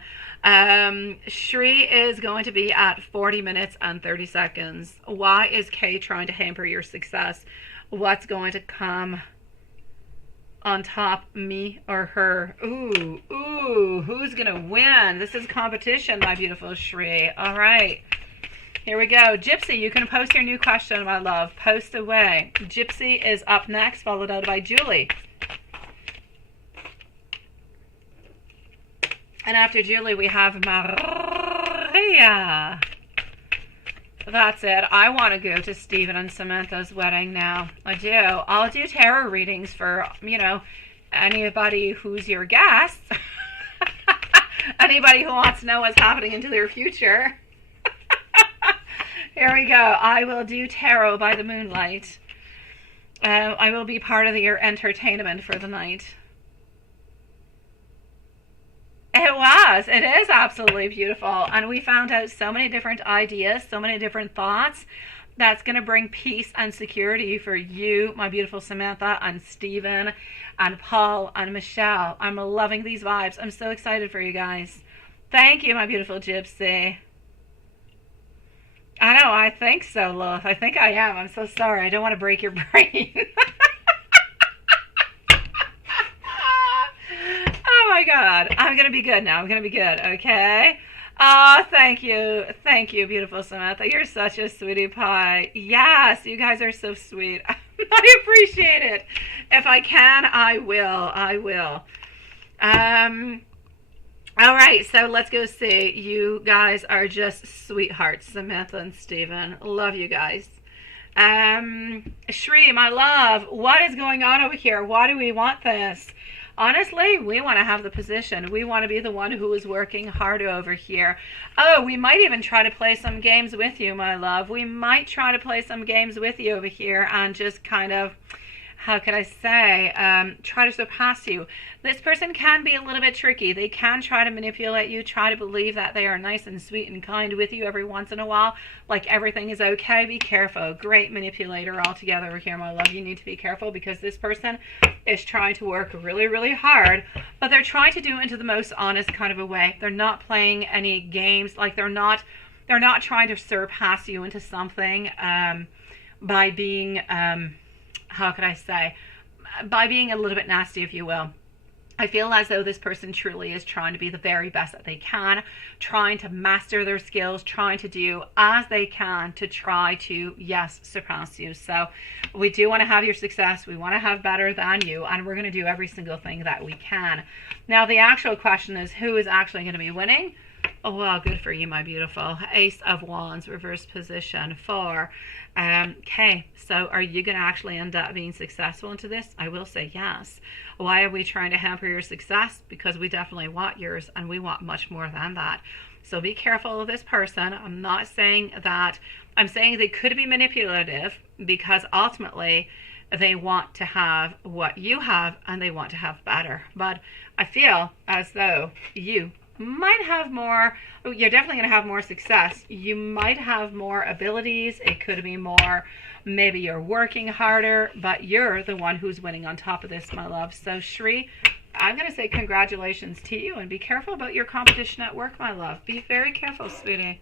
Shri is going to be at 40 minutes and 30 seconds. Why is Kay trying to hamper your success? What's going to come on top, me or her? Ooh, who's going to win? This is competition, my beautiful Shri. All right. Here we go. Gypsy, you can post your new question, my love. Post away. Gypsy is up next, followed out by Julie. And after Julie, we have Maria. That's it. I want to go to Stephen and Samantha's wedding now. I do. I'll do tarot readings for, anybody who's your guest. Anybody who wants to know what's happening into their future. Here we go. I will do tarot by the moonlight. I will be part of your entertainment for the night. It is absolutely beautiful. And we found out so many different ideas, so many different thoughts that's going to bring peace and security for you, my beautiful Samantha, and Stephen, and Paul, and Michelle. I'm loving these vibes. I'm so excited for you guys. Thank you, my beautiful Gypsy. I know, I think so, Lilith. I think I am. I'm so sorry. I don't want to break your brain. Oh my God. I'm going to be good now. I'm going to be good. Okay. Oh, thank you. Thank you, beautiful Samantha. You're such a sweetie pie. Yes, you guys are so sweet. I appreciate it. If I can, I will. I will. All right, so let's go see. You guys are just sweethearts, Samantha and Stephen. Love you guys. Shri, my love, what is going on over here? Why do we want this? Honestly, we want to have the position. We want to be the one who is working hard over here. Oh, we might even try to play some games with you, my love. We might try to play some games with you over here and just kind of, how could I say, try to surpass you. This person can be a little bit tricky. They can try to manipulate you, try to believe that they are nice and sweet and kind with you every once in a while, like everything is okay. Be careful. Great manipulator altogether over here, my love. You need to be careful because this person is trying to work really, really hard, but they're trying to do it into the most honest kind of a way. They're not playing any games. Like they're not trying to surpass you into something by being how could I say, by being a little bit nasty, if you will. I feel as though this person truly is trying to be the very best that they can, trying to master their skills, trying to do as they can to try to, yes, surpass you. So we do want to have your success. We want to have better than you, and we're going to do every single thing that we can. Now, the actual question is, who is actually going to be winning? Oh, well, good for you, my beautiful. Ace of Wands, reverse position, 4. Okay, so are you going to actually end up being successful into this? I will say yes. Why are we trying to hamper your success? Because we definitely want yours, and we want much more than that. So be careful of this person. I'm not saying that. I'm saying they could be manipulative because ultimately they want to have what you have, and they want to have better. But I feel as though you might have more, you're definitely going to have more success. You might have more abilities. It could be more, maybe you're working harder, but you're the one who's winning on top of this, my love. So Shri, I'm going to say congratulations to you, and be careful about your competition at work, my love. Be very careful, sweetie.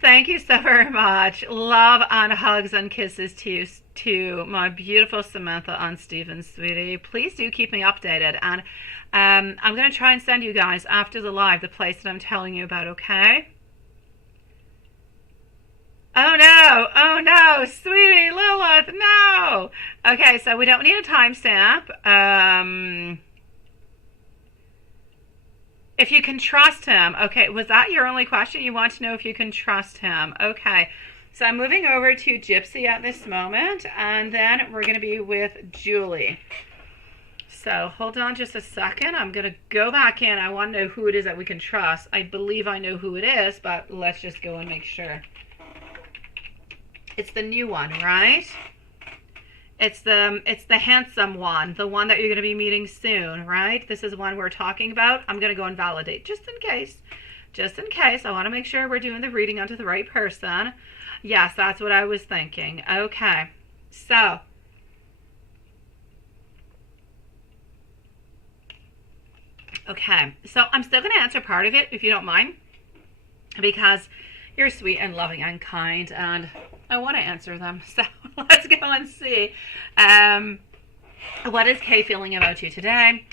Thank you so very much. Love and hugs and kisses to you, to my beautiful Samantha and Stephen, sweetie. Please do keep me updated. And I'm going to try and send you guys after the live the place that I'm telling you about, okay? Oh no, sweetie Lilith, no. Okay, so we don't need a timestamp. If you can trust him. Okay, was that your only question? You want to know if you can trust him. Okay, so I'm moving over to Gypsy at this moment, and then we're going to be with Julie. So hold on just a second. I'm going to go back in. I want to know who it is that we can trust. I believe I know who it is, but let's just go and make sure. It's the new one, right? It's the handsome one, the one that you're going to be meeting soon, right? This is one we're talking about. I'm going to go and validate just in case. Just in case. I want to make sure we're doing the reading onto the right person. Yes, that's what I was thinking. Okay. So, I'm still going to answer part of it, if you don't mind, because you're sweet and loving and kind, and I want to answer them. So let's go and see. What is Kay feeling about you today?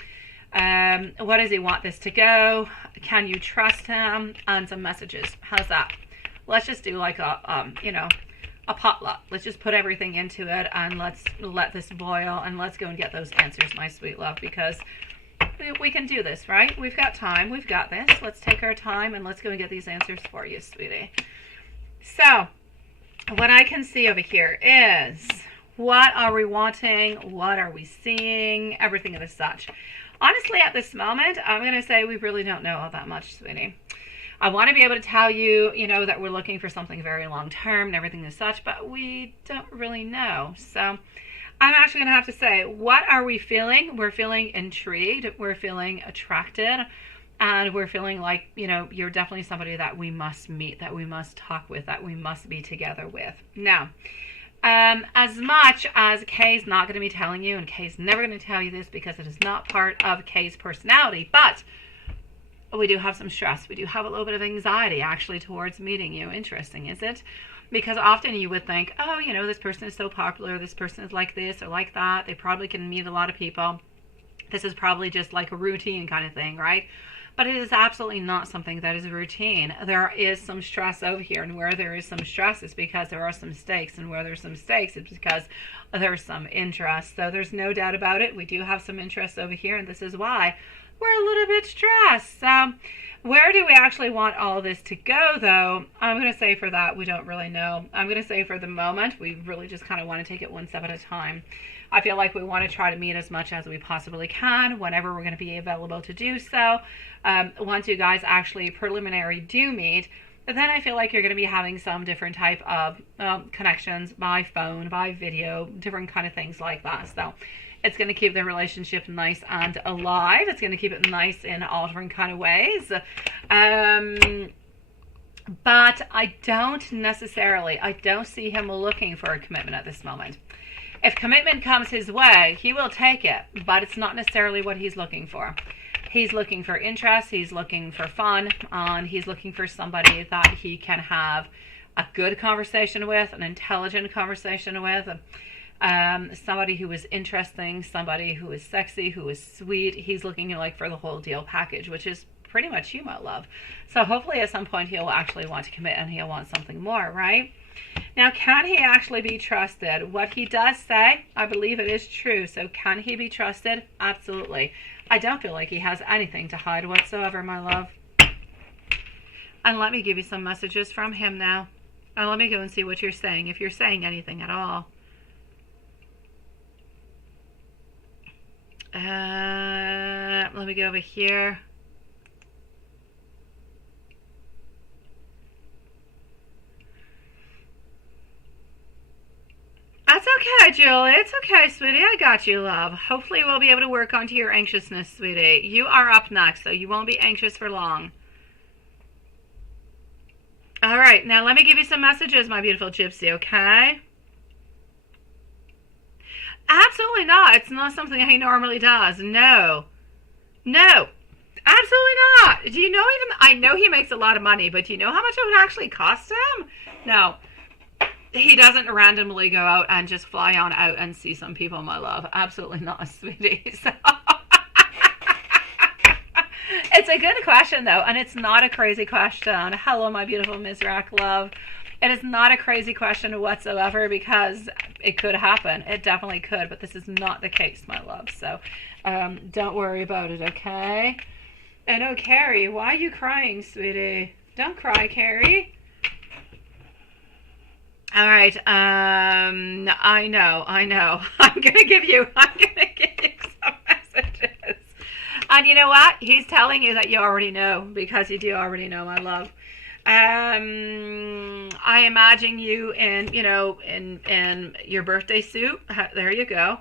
What does he want this to go? Can you trust him? And some messages. How's that? Let's just do like a potluck. Let's just put everything into it, and let's let this boil, and let's go and get those answers, my sweet love, because we can do this, right? We've got time. We've got this. Let's take our time, and let's go and get these answers for you, sweetie. So, what I can see over here is, what are we wanting? What are we seeing? Everything of the such. Honestly, at this moment, I'm going to say we really don't know all that much, sweetie. I want to be able to tell you, that we're looking for something very long term and everything as such, but we don't really know. So I'm actually going to have to say, what are we feeling? We're feeling intrigued. We're feeling attracted. And we're feeling like, you're definitely somebody that we must meet, that we must talk with, that we must be together with. Now, as much as Kay's not going to be telling you, and Kay's never going to tell you this because it is not part of Kay's personality, but we do have some stress. We do have a little bit of anxiety, actually, towards meeting you. Interesting, is it? Because often you would think, oh, this person is so popular, this person is like this or like that. They probably can meet a lot of people. This is probably just like a routine kind of thing, right? But it is absolutely not something that is routine. There is some stress over here, and where there is some stress is because there are some stakes, and where there's some stakes it's because there's some interest. So there's no doubt about it. We do have some interest over here, and this is why we're a little bit stressed. So where do we actually want all of this to go, though? I'm going to say for that, we don't really know. I'm going to say for the moment, we really just kind of want to take it one step at a time. I feel like we want to try to meet as much as we possibly can whenever we're going to be available to do so. Once you guys actually preliminary do meet, then I feel like you're going to be having some different type of connections by phone, by video, different kind of things like that. So it's going to keep the relationship nice and alive. It's going to keep it nice in all different kind of ways. But I don't see him looking for a commitment at this moment. If commitment comes his way, he will take it, but it's not necessarily what he's looking for. He's looking for interest, he's looking for fun, and he's looking for somebody that he can have a good conversation with, an intelligent conversation with, somebody who is interesting, somebody who is sexy, who is sweet. He's looking like for the whole deal package, which is pretty much you, my love. So hopefully at some point he'll actually want to commit, and he'll want something more, right? Now, can he actually be trusted? What he does say, I believe it is true. So can he be trusted? Absolutely. I don't feel like he has anything to hide whatsoever, my love. And let me give you some messages from him now. And let me go and see what you're saying, if you're saying anything at all. Let me go over here. That's okay, Julie. It's okay, sweetie. I got you, love. Hopefully we'll be able to work onto your anxiousness, sweetie. You are up next, so you won't be anxious for long. All right, now let me give you some messages, my beautiful gypsy, okay? Absolutely not. It's not something he normally does. No. No. Absolutely not. Do you know even... I know he makes a lot of money, but do you know how much it would actually cost him? No. He doesn't randomly go out and just fly on out and see some people, my love. Absolutely not, sweetie. So it's a good question, though, and it's not a crazy question. Hello, my beautiful Ms. Rack, love. It is not a crazy question whatsoever, because it could happen. It definitely could, but this is not the case, my love. So don't worry about it, okay? And oh, Carrie, why are you crying, sweetie? Don't cry, Carrie. All right. I know. I'm gonna give you some messages. And you know what? He's telling you that you already know, because you do already know, my love. I imagine you in, in your birthday suit. There you go.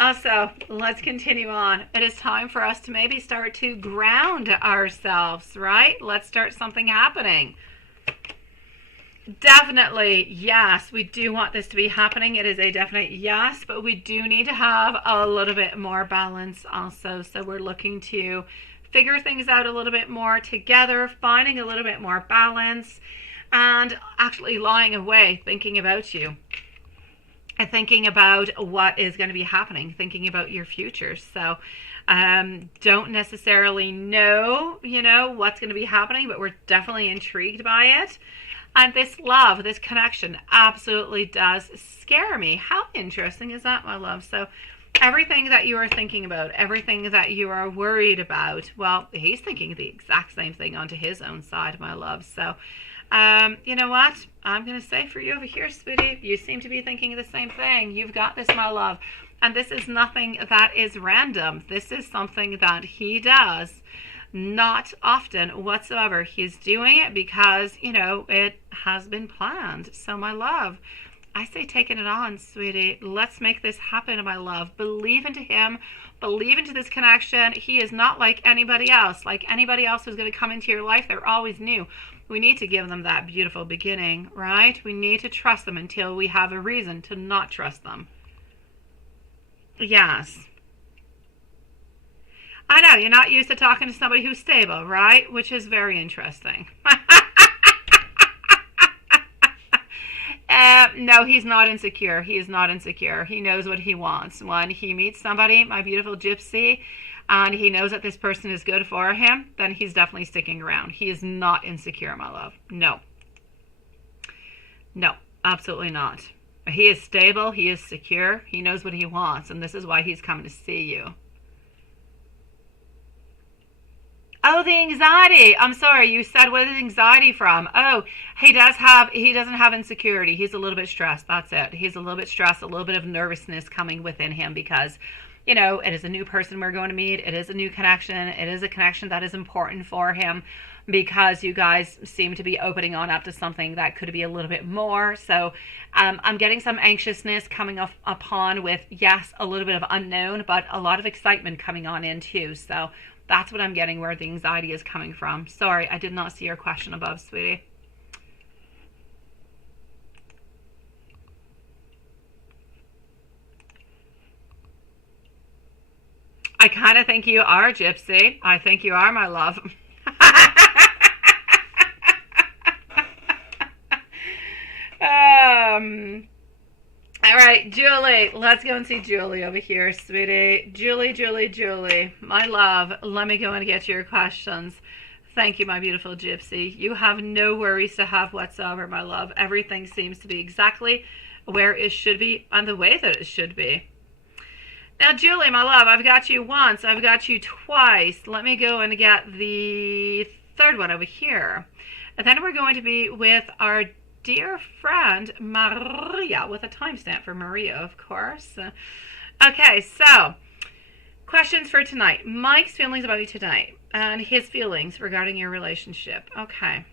Also, let's continue on. It is time for us to maybe start to ground ourselves, right? Let's start something happening. Definitely, yes, we do want this to be happening. It is a definite yes, but we do need to have a little bit more balance also. So we're looking to figure things out a little bit more together, finding a little bit more balance, and actually lying away, thinking about you. And thinking about what is going to be happening, thinking about your future. So don't necessarily know, what's going to be happening, but we're definitely intrigued by it. And this love, this connection absolutely does scare me. How interesting is that, my love? So everything that you are thinking about, everything that you are worried about, well, he's thinking the exact same thing onto his own side, my love. So you know what? I'm going to say for you over here, sweetie, you seem to be thinking the same thing. You've got this, my love. And this is nothing that is random. This is something that he does not often whatsoever. He's doing it because, it has been planned. So, my love, I say taking it on, sweetie. Let's make this happen, my love. Believe into him. Believe into this connection. He is not like anybody else. Like anybody else who's going to come into your life, they're always new. We need to give them that beautiful beginning, right? We need to trust them until we have a reason to not trust them. Yes. I know, you're not used to talking to somebody who's stable, right? Which is very interesting. No, he's not insecure. He is not insecure. He knows what he wants. When he meets somebody, my beautiful gypsy, and he knows that this person is good for him, then he's definitely sticking around. He is not insecure, my love. No. No, absolutely not. He is stable. He is secure. He knows what he wants, and this is why he's coming to see you. Oh, the anxiety. I'm sorry. You said, what is anxiety from? Oh, he doesn't have insecurity. He's a little bit stressed. That's it. He's a little bit stressed, a little bit of nervousness coming within him because, it is a new person we're going to meet. It is a new connection. It is a connection that is important for him because you guys seem to be opening on up to something that could be a little bit more. So I'm getting some anxiousness coming upon with, yes, a little bit of unknown, but a lot of excitement coming on in too. So that's what I'm getting where the anxiety is coming from. Sorry, I did not see your question above, sweetie. I kind of think you are, Gypsy. I think you are, my love. All right, Julie. Let's go and see Julie over here, sweetie. Julie. My love, let me go and get your questions. Thank you, my beautiful gypsy. You have no worries to have whatsoever, my love. Everything seems to be exactly where it should be and the way that it should be. Now, Julie, my love, I've got you once. I've got you twice. Let me go and get the third one over here. And then we're going to be with our dear friend, Maria, with a timestamp for Maria, of course. Okay, so questions for tonight. Mike's feelings about you tonight and his feelings regarding your relationship. Okay.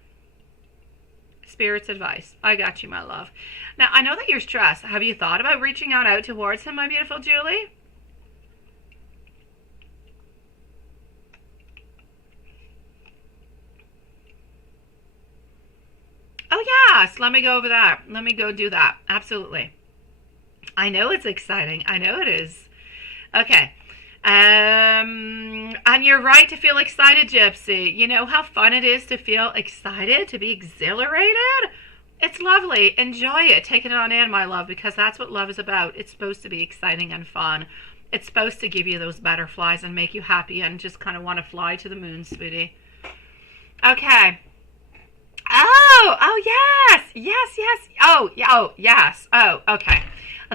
Spirit's advice. I got you, my love. Now, I know that you're stressed. Have you thought about reaching out towards him, my beautiful Julie? Oh, yes. Let me go over that. Let me go do that. Absolutely. I know it's exciting. I know it is. Okay. And you're right to feel excited, Gypsy. You know how fun it is to feel excited, to be exhilarated? It's lovely. Enjoy it. Take it on in, my love, because that's what love is about. It's supposed to be exciting and fun. It's supposed to give you those butterflies and make you happy and just kind of want to fly to the moon, sweetie. Okay. Oh, yes, yes, yes. Oh, yes. Oh, okay.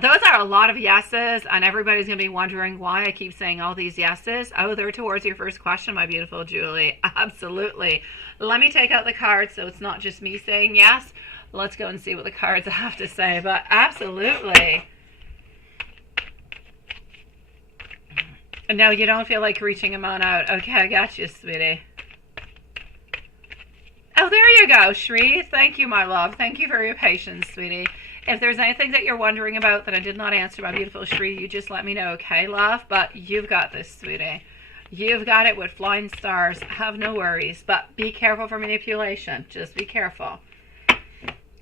Those are a lot of yeses, and everybody's going to be wondering why I keep saying all these yeses. Oh, they're towards your first question, my beautiful Julie. Absolutely. Let me take out the cards so it's not just me saying yes. Let's go and see what the cards have to say, but absolutely. No, you don't feel like reaching them on out. Okay, I got you, sweetie. Oh, there you go, Shri. Thank you, my love. Thank you for your patience, sweetie. If there's anything that you're wondering about that I did not answer, my beautiful Shri, you just let me know, okay, love? But you've got this, sweetie. You've got it with flying stars. Have no worries. But be careful for manipulation. Just be careful.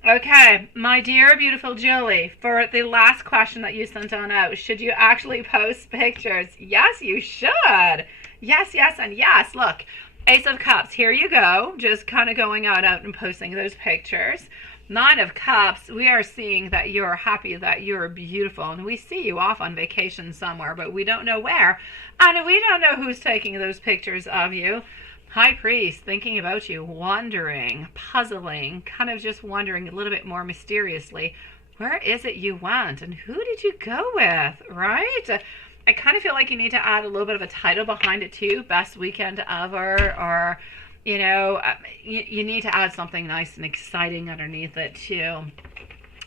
Okay, my dear, beautiful Julie, for the last question that you sent on out, should you actually post pictures? Yes, you should. Yes, yes, and yes. Look, Ace of Cups, here you go. Just kind of going out and posting those pictures. Nine of Cups, we are seeing that you're happy, that you're beautiful, and we see you off on vacation somewhere, but we don't know where, and we don't know who's taking those pictures of you. High Priest, thinking about you, wondering, puzzling, kind of just wondering a little bit more mysteriously, where is it you went, and who did you go with, right? I kind of feel like you need to add a little bit of a title behind it too, best weekend ever, or you know, you need to add something nice and exciting underneath it too.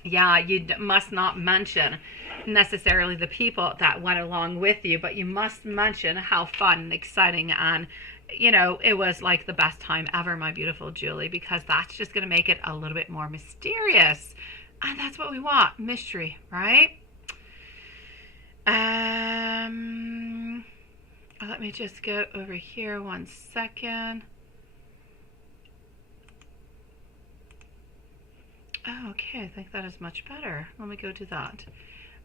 Yeah, you must not mention necessarily the people that went along with you, but you must mention how fun and exciting and, you know, it was like the best time ever, my beautiful Julie, because that's just going to make it a little bit more mysterious. And that's what we want, mystery, right? Let me just go over here 1 second. Oh, okay, I think that is much better. Let me go to that.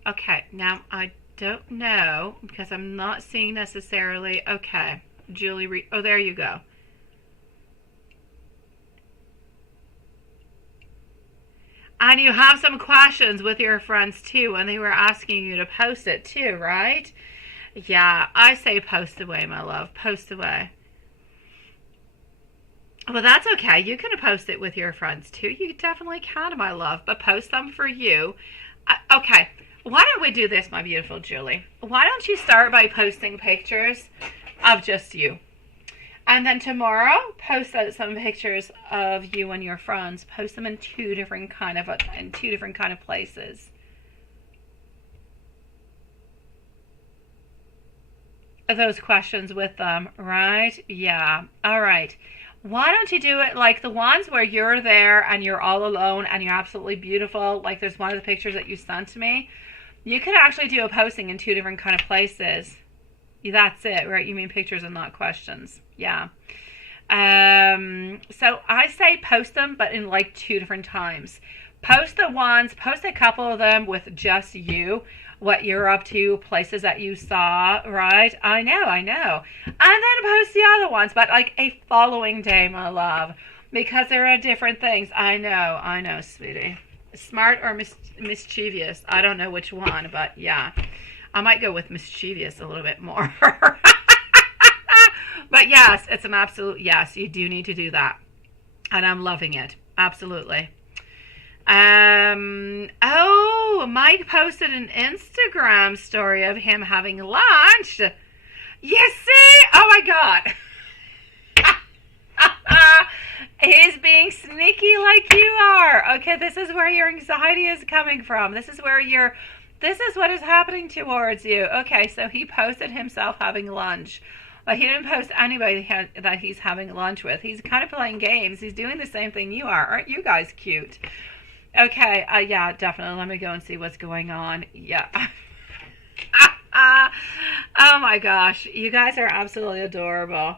Okay, now I don't know because I'm not seeing necessarily. Okay, Julie, oh, there you go. And you have some questions with your friends too when they were asking you to post it too, right? Yeah, I say post away, my love. Post away. Well, that's okay. You can post it with your friends too. You definitely can, my love, but post them for you. Okay, why don't we do this, my beautiful Julie? Why don't you start by posting pictures of just you? And then tomorrow, post out some pictures of you and your friends. Post them in two different kind of places. Those questions with them, right? Yeah. All right. Why don't you do it like the ones where you're there and you're all alone and you're absolutely beautiful? Like there's one of the pictures that you sent to me. You could actually do a posting in two different kind of places. That's it, right? You mean pictures and not questions. Yeah. So I say post them, but in like two different times. Post a couple of them with just you, what you're up to, places that you saw, right? I know. And then post the other ones, but like a following day, my love, because there are different things. I know, sweetie. Smart or mischievous. I don't know which one, but yeah. I might go with mischievous a little bit more. But yes, it's an absolute yes. You do need to do that. And I'm loving it. Absolutely. Oh, Mike posted an Instagram story of him having lunch. You see? Oh my God. He's being sneaky like you are. Okay, this is where your anxiety is coming from. This is what is happening towards you. Okay, so he posted himself having lunch. But he didn't post anybody that he's having lunch with. He's kind of playing games. He's doing the same thing you are. Aren't you guys cute? Okay, yeah, definitely. Let me go and see what's going on. Yeah. Oh my gosh. You guys are absolutely adorable.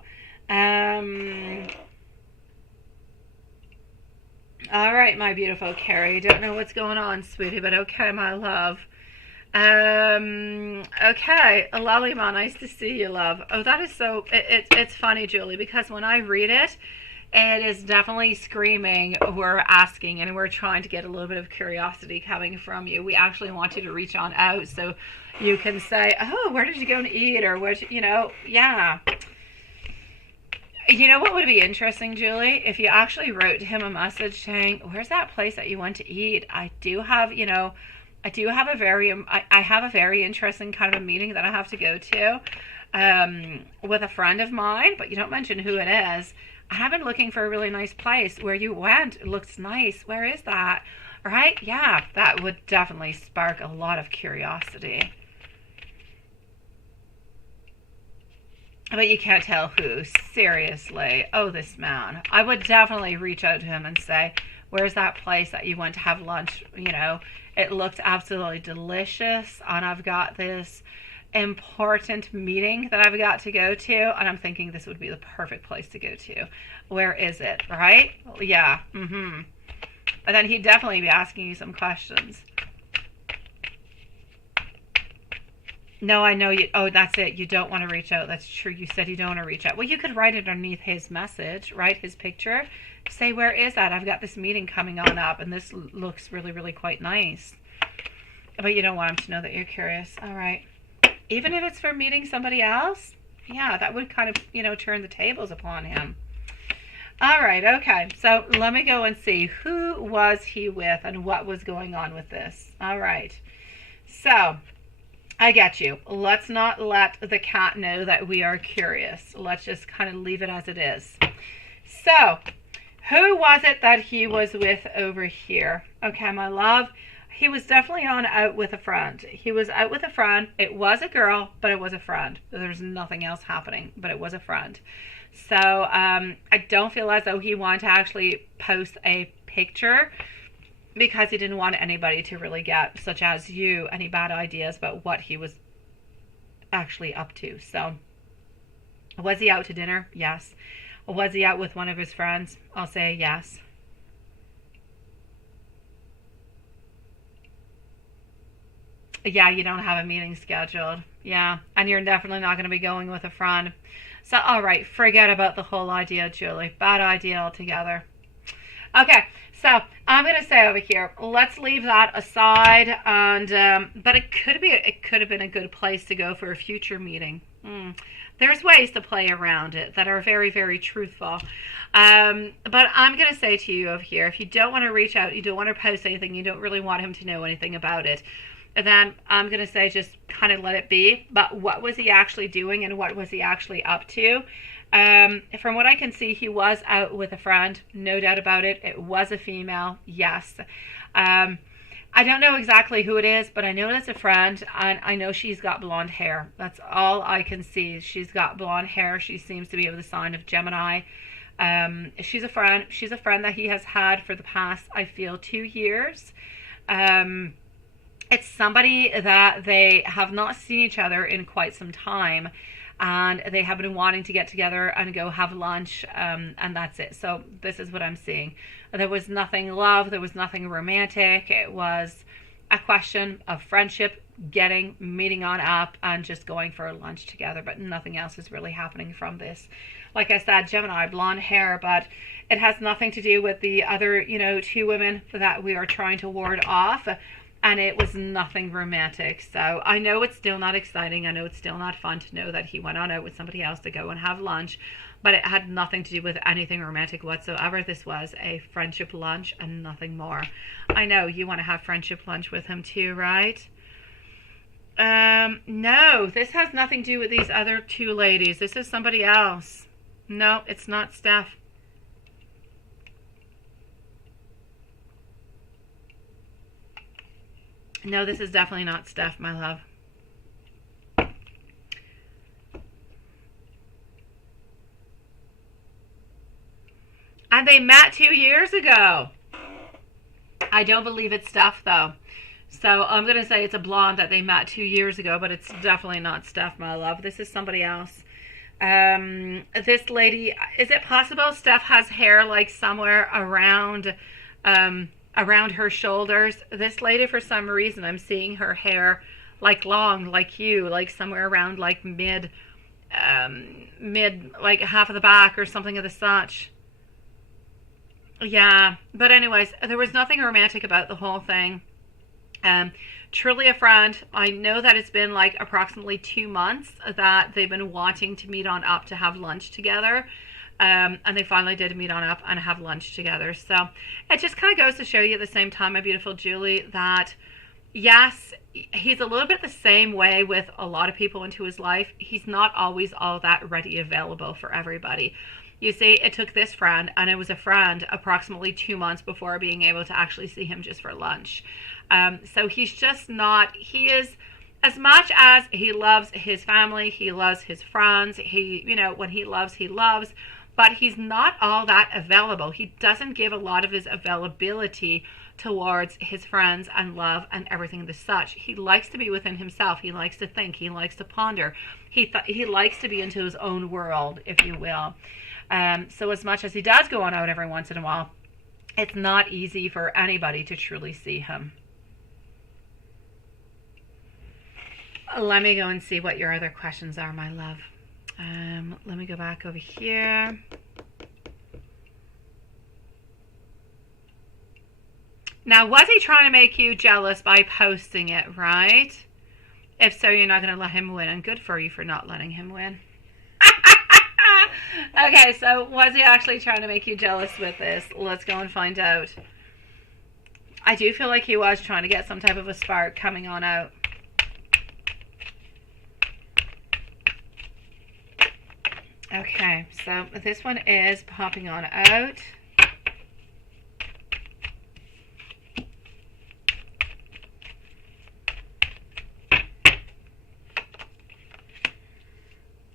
All right, my beautiful Carrie. Don't know what's going on, sweetie, but okay, my love. Okay, Lalima, nice to see you, love. Oh, that is so, it's funny, Julie, because when I read it, it is definitely screaming, we're asking, and we're trying to get a little bit of curiosity coming from you. We actually want you to reach on out so you can say, oh, where did you go and eat, or where, yeah. You know what would be interesting, Julie? If you actually wrote to him a message saying, "Where's that place that you went to eat? I do have, I do have a very, I have a very interesting kind of a meeting that I have to go to with a friend of mine, but you don't mention who it is. I have been looking for a really nice place. Where you went, it looks nice. Where is that?" Right? Yeah, that would definitely spark a lot of curiosity. But you can't tell who. Seriously. Oh, this man. I would definitely reach out to him and say, "Where's that place that you went to have lunch? It looked absolutely delicious, and I've got this important meeting that I've got to go to, and I'm thinking this would be the perfect place to go to. Where is it?" Right? Yeah. And then he'd definitely be asking you some questions. No, I know you. Oh, that's it. You don't want to reach out. That's true. You said you don't want to reach out. Well, you could write it underneath his message, right? His picture. Say, "Where is that? I've got this meeting coming on up, and this looks really, really quite nice." But you don't want him to know that you're curious. All right. Even if it's for meeting somebody else, yeah, that would kind of, turn the tables upon him. All right. Okay. So let me go and see who was he with and what was going on with this. All right. So I get you. Let's not let the cat know that we are curious. Let's just kind of leave it as it is. So, who was it that he was with over here? Okay, my love. He was definitely out with a friend. He was out with a friend. It was a girl, but it was a friend. There's nothing else happening, but it was a friend. So, I don't feel as though he wanted to actually post a picture, because he didn't want anybody to really get, such as you, any bad ideas about what he was actually up to. So, was he out to dinner? Yes. Was he out with one of his friends? I'll say yes. Yeah, you don't have a meeting scheduled. Yeah, and you're definitely not going to be going with a friend. So, all right, forget about the whole idea, Julie. Bad idea altogether. Okay, so I'm going to say over here, let's leave that aside. And but it could have been a good place to go for a future meeting. There's ways to play around it that are very, very truthful. But I'm going to say to you over here, if you don't want to reach out, you don't want to post anything, you don't really want him to know anything about it, then I'm going to say just kind of let it be. But what was he actually doing, and what was he actually up to? From what I can see, he was out with a friend, no doubt about it. It was a female, yes. I don't know exactly who it is, but I know it's a friend, and I know she's got blonde hair. That's all I can see. She's got blonde hair. She seems to be of the sign of Gemini. She's a friend. She's a friend that he has had for the past, I feel, 2 years. It's somebody that they have not seen each other in quite some time, and they have been wanting to get together and go have lunch, and that's it. So this is what I'm seeing. There was nothing love, there was nothing romantic. It was a question of friendship, meeting on up, and just going for a lunch together, but nothing else is really happening from this. Like I said, Gemini, blonde hair, but it has nothing to do with the other, 2 women that we are trying to ward off. And it was nothing romantic. So I know it's still not exciting. I know it's still not fun to know that he went on out with somebody else to go and have lunch. But it had nothing to do with anything romantic whatsoever. This was a friendship lunch and nothing more. I know you want to have friendship lunch with him too, right? No, this has nothing to do with these other 2 ladies. This is somebody else. No, it's not Steph. No, this is definitely not Steph, my love. And they met 2 years ago. I don't believe it's Steph, though. So I'm going to say it's a blonde that they met 2 years ago, but it's definitely not Steph, my love. This is somebody else. This lady, is it possible Steph has hair like somewhere around her shoulders? This lady, for some reason, I'm seeing her hair like long, like you, like somewhere around like mid, like half of the back or something of the such. Yeah, but anyways, there was nothing romantic about the whole thing. Truly a friend. I know that it's been like approximately 2 months that they've been wanting to meet on up to have lunch together. And they finally did meet on up and have lunch together. So it just kind of goes to show you at the same time, my beautiful Julie, that yes, he's a little bit the same way with a lot of people into his life. He's not always all that ready available for everybody. You see, it took this friend, and it was a friend approximately 2 months before being able to actually see him just for lunch. So he's just not, he is, as much as he loves his family, he loves his friends, when he loves, but he's not all that available. He doesn't give a lot of his availability towards his friends and love and everything as such. He likes to be within himself. He likes to think. He likes to ponder. He likes to be into his own world, if you will. So as much as he does go on out every once in a while, it's not easy for anybody to truly see him. Let me go and see what your other questions are, my love. Let me go back over here. Now, was he trying to make you jealous by posting it, right? If so, you're not going to let him win, and good for you for not letting him win. Okay, so was he actually trying to make you jealous with this? Let's go and find out. I do feel like he was trying to get some type of a spark coming on out. Okay, so this one is popping on out.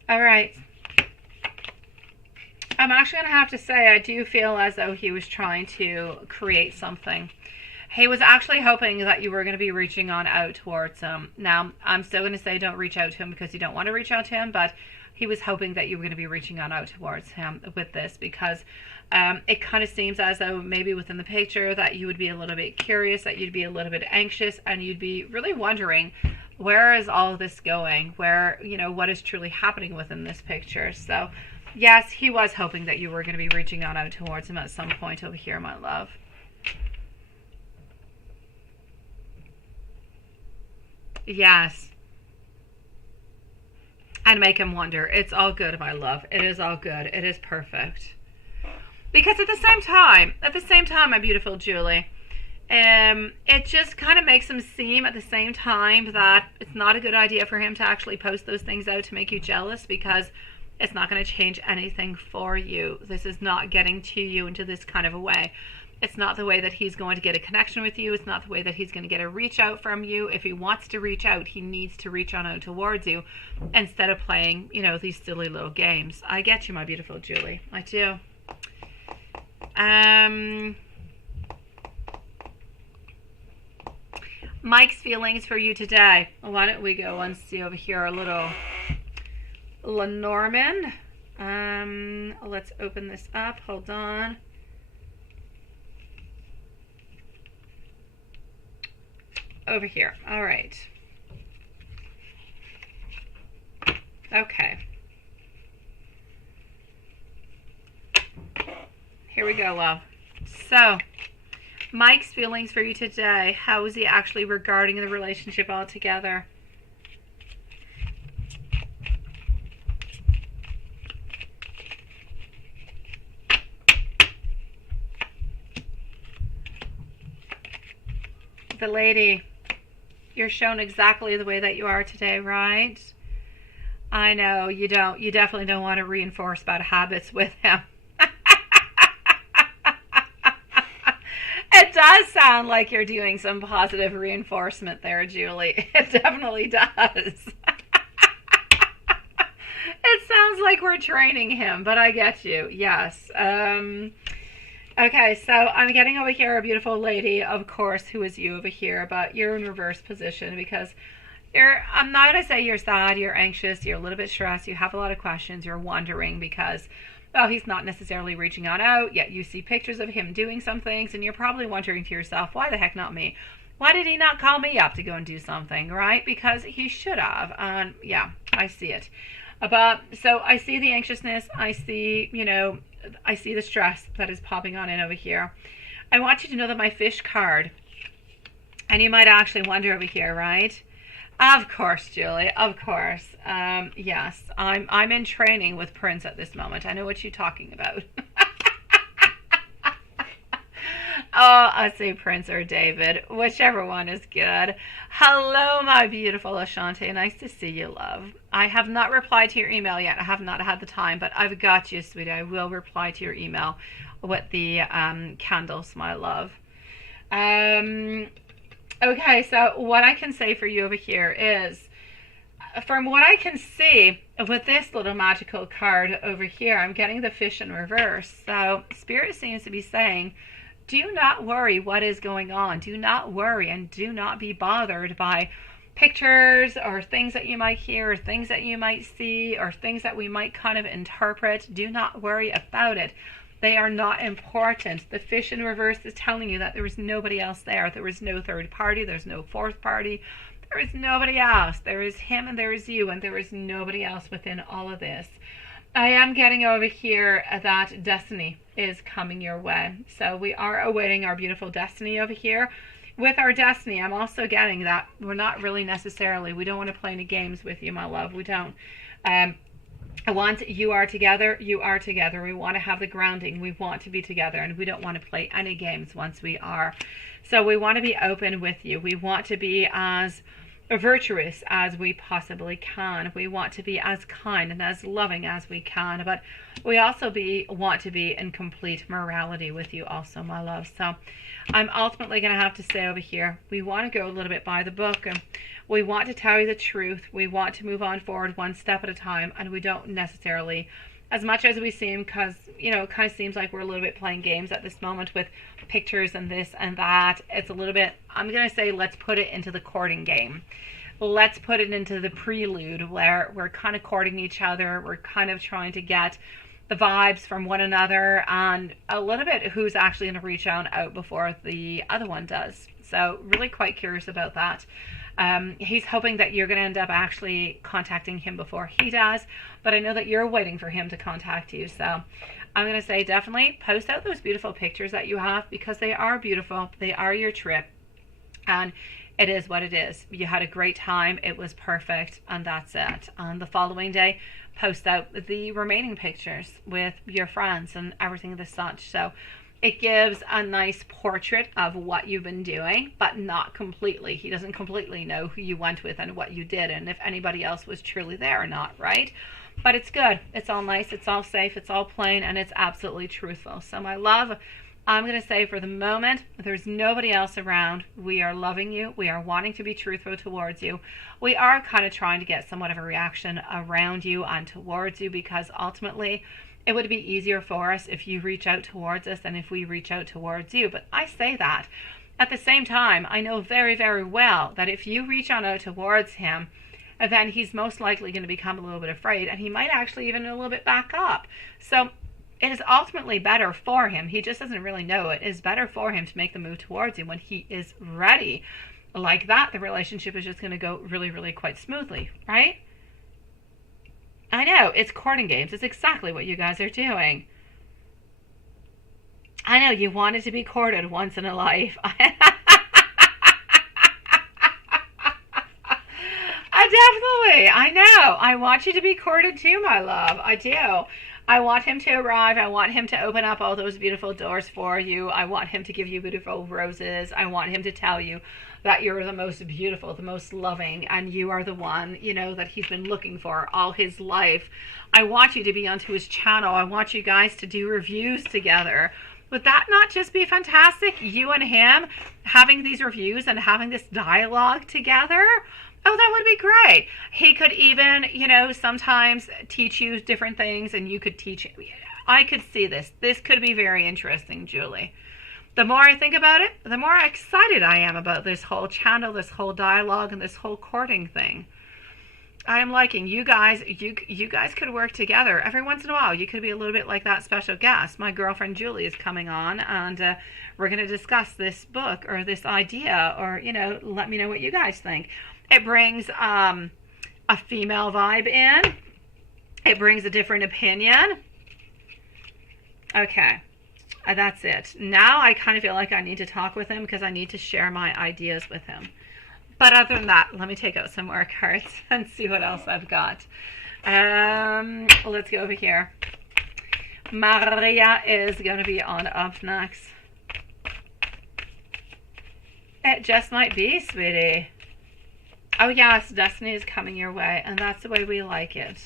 All right. I'm actually going to have to say I do feel as though he was trying to create something. He was actually hoping that you were going to be reaching on out towards him. Now, I'm still going to say don't reach out to him because you don't want to reach out to him, but he was hoping that you were going to be reaching on out towards him with this, because it kind of seems as though maybe within the picture that you would be a little bit curious, that you'd be a little bit anxious, and you'd be really wondering, where is all of this going? Where, what is truly happening within this picture? So yes, he was hoping that you were going to be reaching on out towards him at some point over here, my love. Yes. And make him wonder. It's all good, my love. It is all good. It is perfect. Because at the same time, my beautiful Julie, it just kind of makes him seem at the same time that it's not a good idea for him to actually post those things out to make you jealous, because it's not going to change anything for you. This is not getting to you into this kind of a way. It's not the way that he's going to get a connection with you. It's not the way that he's going to get a reach out from you. If he wants to reach out, he needs to reach on out towards you instead of playing, these silly little games. I get you, my beautiful Julie. I do. Mike's feelings for you today. Why don't we go and see over here a little Lenormand. Let's open this up. Hold on. Over here. All right. Okay. Here we go, love. So, Mike's feelings for you today. How is he actually regarding the relationship altogether? The lady. You're shown exactly the way that you are today, right? I know you don't. You definitely don't want to reinforce bad habits with him. It does sound like you're doing some positive reinforcement there, Julie. It definitely does. It sounds like we're training him, but I get you. Yes. Okay, so I'm getting over here a beautiful lady, of course, who is you over here, but you're in reverse position because I'm not going to say you're sad, you're anxious, you're a little bit stressed, you have a lot of questions, you're wondering because, well, he's not necessarily reaching on out, yet you see pictures of him doing some things, and you're probably wondering to yourself, why the heck not me? Why did he not call me up to go and do something, right? Because he should have, and yeah, I see it. But, so I see the anxiousness, I see, I see the stress that is popping on in over here. I want you to know that my fish card, and you might actually wonder over here, right? Of course, Julie. Of course. Yes, I'm in training with Prince at this moment. I know what you're talking about. Oh, I say Prince or David, whichever one is good. Hello, my beautiful Ashante. Nice to see you, love. I have not replied to your email yet. I have not had the time, but I've got you, sweetie. I will reply to your email with the candles, my love. Okay, so what I can say for you over here is, from what I can see with this little magical card over here, I'm getting the fish in reverse. So Spirit seems to be saying, do not worry what is going on. Do not worry and do not be bothered by pictures or things that you might hear or things that you might see or things that we might kind of interpret. Do not worry about it. They are not important. The fish in reverse is telling you that there was nobody else there. There was no third party. There's no fourth party. There is nobody else. There is him and there is you, and there is nobody else within all of this. I am getting over here that destiny is coming your way. So we are awaiting our beautiful destiny over here. With our destiny, I'm also getting that we're not really necessarily, we don't want to play any games with you, my love. We don't. Once you are together, you are together. We want to have the grounding. We want to be together, and we don't want to play any games once we are. So we want to be open with you. We want to be as virtuous as we possibly can. We want to be as kind and as loving as we can, but we also want to be in complete morality with you also, my love. So I'm ultimately going to have to say over here, we want to go a little bit by the book, and we want to tell you the truth. We want to move on forward one step at a time, and we don't necessarily, as much as we seem, because, you know, it kind of seems like we're a little bit playing games at this moment with pictures and this and that. It's a little bit, I'm going to say, let's put it into the courting game. Let's put it into the prelude where we're kind of courting each other. We're kind of trying to get the vibes from one another and a little bit who's actually going to reach out before the other one does. So really quite curious about that. He's hoping that you're going to end up actually contacting him before he does, but I know that you're waiting for him to contact you. So I'm going to say definitely post out those beautiful pictures that you have, because they are beautiful. They are your trip, and it is what it is. You had a great time. It was perfect, and that's it. On the following day, post out the remaining pictures with your friends and everything of the such. So it gives a nice portrait of what you've been doing, but not completely. He doesn't completely know who you went with and what you did and if anybody else was truly there or not, right? But it's good. It's all nice. It's all safe. It's all plain, and it's absolutely truthful. So my love, I'm going to say for the moment, there's nobody else around. We are loving you. We are wanting to be truthful towards you. We are kind of trying to get somewhat of a reaction around you and towards you, because ultimately it would be easier for us if you reach out towards us than if we reach out towards you. But I say that. At the same time, I know very, very well that if you reach on out towards him, then he's most likely going to become a little bit afraid, and he might actually even a little bit back up. So it is ultimately better for him. He just doesn't really know it. It is better for him to make the move towards you when he is ready. Like that, the relationship is just going to go really, really quite smoothly, right? I know, it's courting games. It's exactly what you guys are doing. I know, you wanted to be courted once in a life. Definitely, I know. I want you to be courted too, my love. I do. I want him to arrive. I want him to open up all those beautiful doors for you. I want him to give you beautiful roses. I want him to tell you that you're the most beautiful, the most loving, and you are the one, you know, that he's been looking for all his life. I want you to be onto his channel. I want you guys to do reviews together. Would that not just be fantastic? You and him having these reviews and having this dialogue together? Oh, that would be great. He could even, you know, sometimes teach you different things, and you could teach. I could see this. This could be very interesting, Julie. The more I think about it, the more excited I am about this whole channel, this whole dialogue, and this whole courting thing. I am liking you guys. You guys could work together every once in a while. You could be a little bit like that special guest. My girlfriend Julie is coming on, and we're going to discuss this book or this idea, or, you know, let me know what you guys think. It brings a female vibe in. It brings a different opinion. Okay, that's it. Now I kind of feel like I need to talk with him because I need to share my ideas with him. But other than that, let me take out some more cards and see what else I've got. Let's go over here. Maria is going to be on up next. It just might be, sweetie. Oh yes, destiny is coming your way, and that's the way we like it.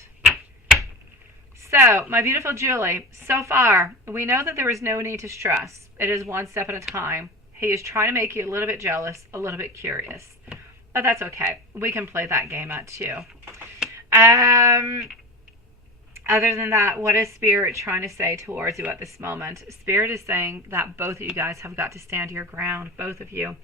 So, my beautiful Julie, so far, we know that there is no need to stress. It is one step at a time. He is trying to make you a little bit jealous, a little bit curious. But that's okay. We can play that game out too. Other than that, what is Spirit trying to say towards you at this moment? Spirit is saying that both of you guys have got to stand your ground, both of you.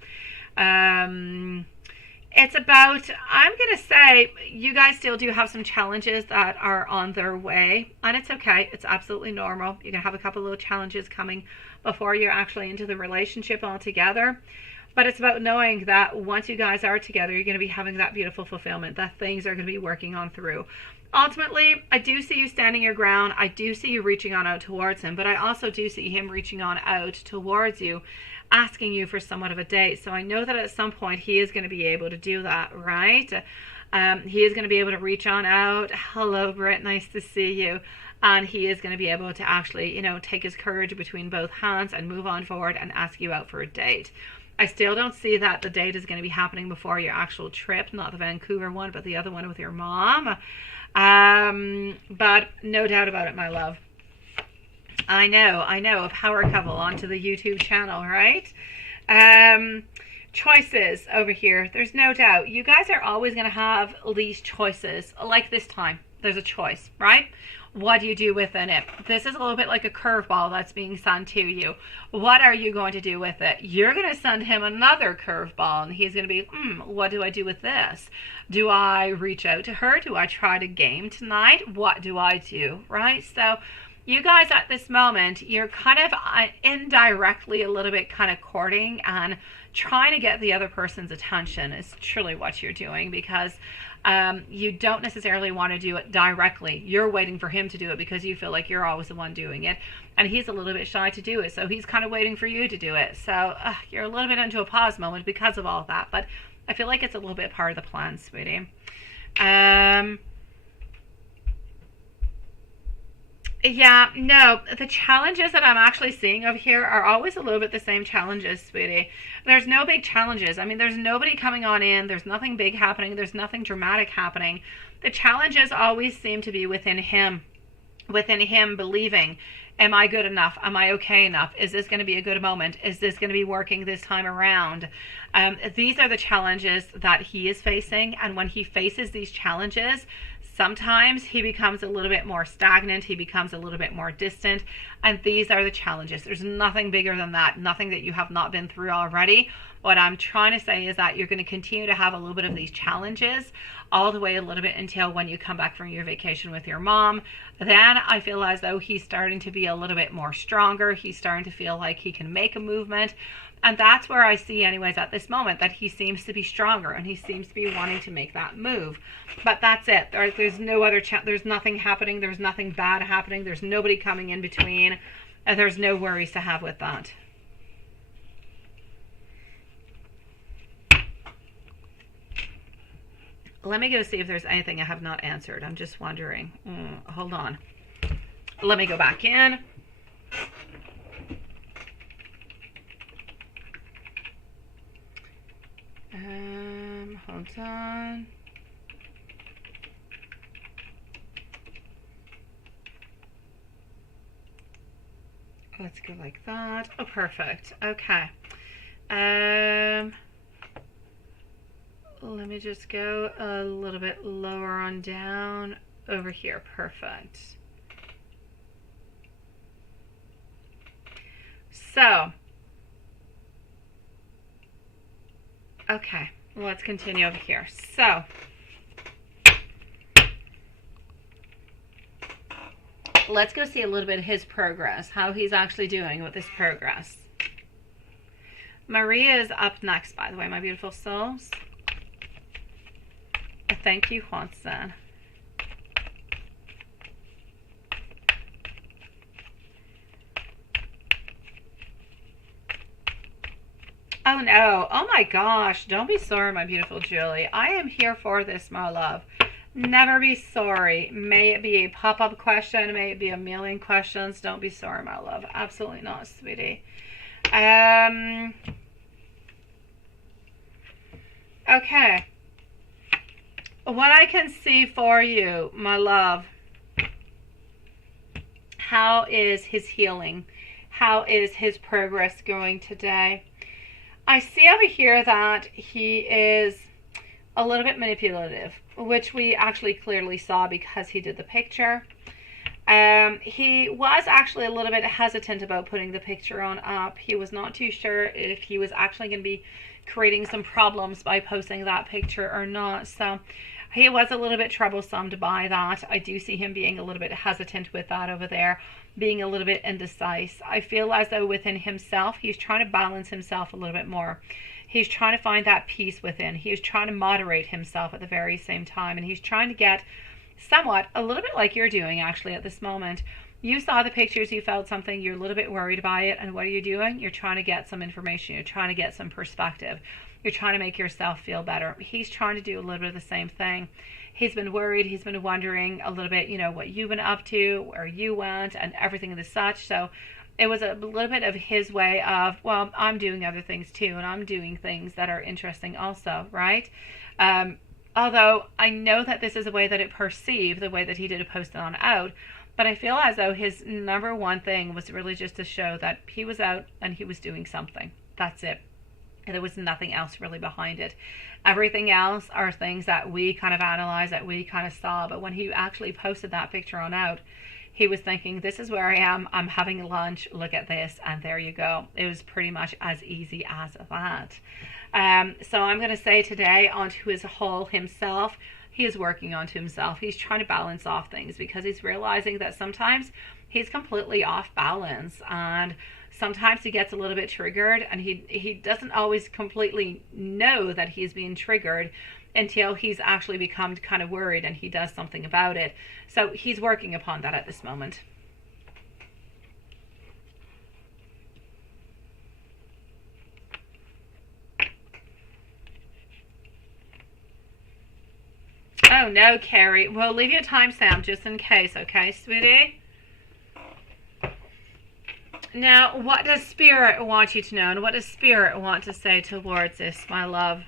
It's about, I'm going to say, you guys still do have some challenges that are on their way, and it's okay. It's absolutely normal. You're going to have a couple of little challenges coming before you're actually into the relationship altogether. But it's about knowing that once you guys are together, you're going to be having that beautiful fulfillment, that things are going to be working on through. Ultimately, I do see you standing your ground. I do see you reaching on out towards him, but I also do see him reaching on out towards you, asking you for somewhat of a date. So I know that at some point he is going to be able to do that, right? He is going to be able to reach on out. Hello, Britt. Nice to see you. And he is going to be able to actually, you know, take his courage between both hands and move on forward and ask you out for a date. I still don't see that the date is going to be happening before your actual trip, not the Vancouver one, but the other one with your mom. But no doubt about it, my love. I know, a power couple onto the YouTube channel, right? Choices over here. There's no doubt. You guys are always going to have these choices. Like this time, there's a choice, right? What do you do within it? This is a little bit like a curveball that's being sent to you. What are you going to do with it? You're going to send him another curveball, and he's going to be, what do I do with this? Do I reach out to her? Do I try to game tonight? What do I do, right? So you guys at this moment, you're kind of indirectly a little bit kind of courting and trying to get the other person's attention is truly what you're doing, because you don't necessarily want to do it directly. You're waiting for him to do it because you feel like you're always the one doing it, and he's a little bit shy to do it, so he's kind of waiting for you to do it. So you're a little bit into a pause moment because of all of that, but I feel like it's a little bit part of the plan, sweetie. Yeah, no, the challenges that I'm actually seeing over here are always a little bit the same challenges, sweetie. There's no big challenges. I mean, there's nobody coming on in. There's nothing big happening. There's nothing dramatic happening. The challenges always seem to be within him believing, am I good enough? Am I okay enough? Is this going to be a good moment? Is this going to be working this time around? These are the challenges that he is facing, and when he faces these challenges, sometimes he becomes a little bit more stagnant, he becomes a little bit more distant, and these are the challenges. There's nothing bigger than that, nothing that you have not been through already. What I'm trying to say is that you're going to continue to have a little bit of these challenges all the way a little bit until when you come back from your vacation with your mom. Then I feel as though he's starting to be a little bit more stronger. He's starting to feel like he can make a movement. And that's where I see anyways at this moment that he seems to be stronger and he seems to be wanting to make that move. But that's it. There's no other there's nothing happening. There's nothing bad happening. There's nobody coming in between. And there's no worries to have with that. Let me go see if there's anything I have not answered. I'm just wondering. Hold on. Let me go back in. Hold on. Let's go like that. Oh, perfect. Okay. Let me just go a little bit lower on down over here. Perfect. So, okay, let's continue over here. So, let's go see a little bit of his progress, how he's actually doing with this progress. Maria is up next, by the way, my beautiful souls. Thank you, Juanson. Oh no. Oh my gosh. Don't be sorry, my beautiful Julie. I am here for this, my love. Never be sorry. May it be a pop-up question, may it be a million questions. Don't be sorry, my love. Absolutely not, sweetie. Okay. What I can see for you, my love, how is his healing? How is his progress going today? I see over here that he is a little bit manipulative, which we actually clearly saw because he did the picture. He was actually a little bit hesitant about putting the picture on up. He was not too sure if he was actually going to be creating some problems by posting that picture or not. So he was a little bit troublesome by that. I do see him being a little bit hesitant with that over there, being a little bit indecisive. I feel as though within himself, he's trying to balance himself a little bit more. He's trying to find that peace within. He's trying to moderate himself at the very same time. And he's trying to get somewhat, a little bit like you're doing actually at this moment. You saw the pictures, you felt something, you're a little bit worried by it. And what are you doing? You're trying to get some information. You're trying to get some perspective. You're trying to make yourself feel better. He's trying to do a little bit of the same thing. He's been worried. He's been wondering a little bit, what you've been up to, where you went, and everything and such. So it was a little bit of his way of, well, I'm doing other things too, and I'm doing things that are interesting also, right? Although I know that this is the way that it perceived, the way that he did it post it on out, but I feel as though his number one thing was really just to show that he was out and he was doing something. That's it. There was nothing else really behind it. Everything else are things that we kind of analyzed, that we kind of saw. But when he actually posted that picture on out, he was thinking, this is where I am. I'm having lunch. Look at this. And there you go. It was pretty much as easy as that. So I'm going to say today, onto his whole himself, he is working onto himself. He's trying to balance off things because he's realizing that sometimes he's completely off balance, and sometimes he gets a little bit triggered, and he doesn't always completely know that he's being triggered until he's actually become kind of worried and he does something about it. So he's working upon that at this moment. Oh no, Carrie. We'll leave you a timestamp just in case, okay, sweetie? Now, what does Spirit want you to know, and what does Spirit want to say towards this, my love?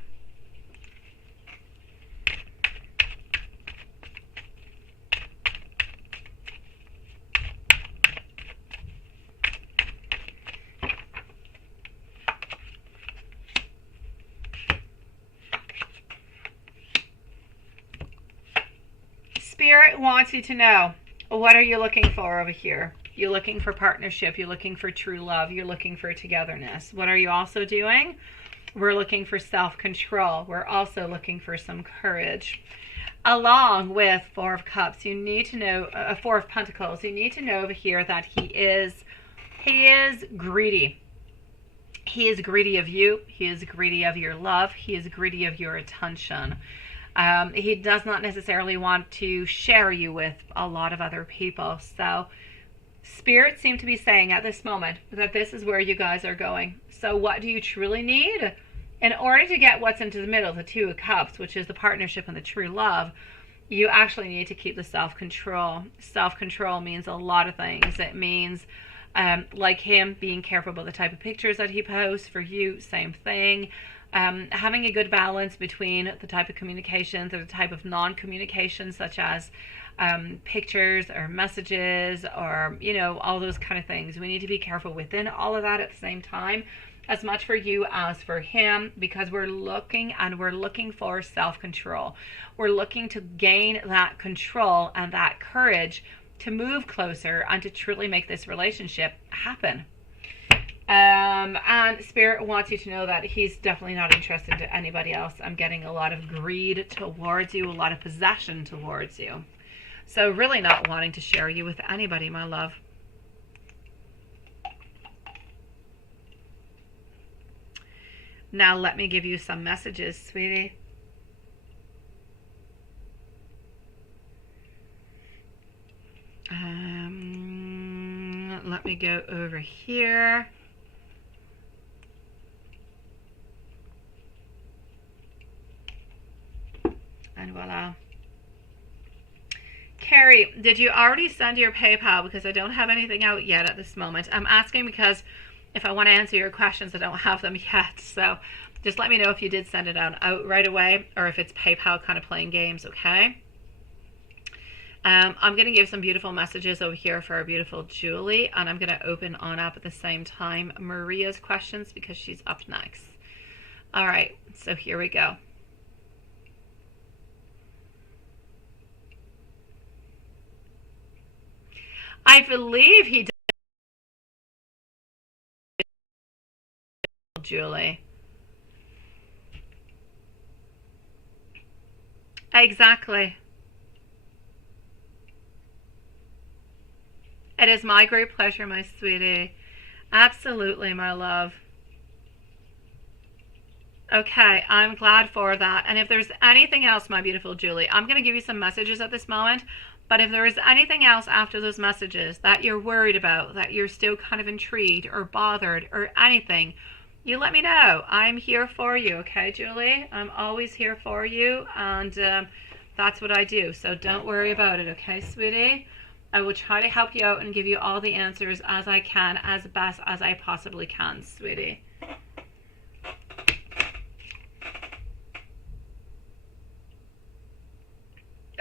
Spirit wants you to know, what are you looking for over here? You're looking for partnership. You're looking for true love. You're looking for togetherness. What are you also doing? We're looking for self-control. We're also looking for some courage. Along with Four of Cups, you need to know, Four of Pentacles, you need to know over here that he is greedy. He is greedy of you. He is greedy of your love. He is greedy of your attention. He does not necessarily want to share you with a lot of other people. So Spirit seem to be saying at this moment that this is where you guys are going. So what do you truly need? In order to get what's into the middle, the Two of Cups, which is the partnership and the true love, you actually need to keep the self-control. Self-control means a lot of things. It means, like him, being careful about the type of pictures that he posts. For you, same thing. Having a good balance between the type of communications or the type of non-communication, such as pictures or messages or, all those kind of things. We need to be careful within all of that at the same time, as much for you as for him, because we're looking for self-control. We're looking to gain that control and that courage to move closer and to truly make this relationship happen. And Spirit wants you to know that he's definitely not interested in anybody else. I'm getting a lot of greed towards you, a lot of possession towards you. So really not wanting to share you with anybody, my love. Now let me give you some messages, sweetie. Let me go over here. Carrie, did you already send your PayPal? Because I don't have anything out yet at this moment. I'm asking because if I want to answer your questions, I don't have them yet. So just let me know if you did send it out right away, or if it's PayPal kind of playing games, okay? I'm going to give some beautiful messages over here for our beautiful Julie, and I'm going to open on up at the same time Maria's questions because she's up next. All right, so here we go. I believe he did, Julie. Exactly. It is my great pleasure, my sweetie. Absolutely, my love. Okay, I'm glad for that. And if there's anything else, my beautiful Julie, I'm going to give you some messages at this moment. But if there is anything else after those messages that you're worried about, that you're still kind of intrigued or bothered or anything, you let me know. I'm here for you, okay, Julie? I'm always here for you, and that's what I do. So don't worry about it, okay, sweetie? I will try to help you out and give you all the answers as I can, as best as I possibly can, sweetie.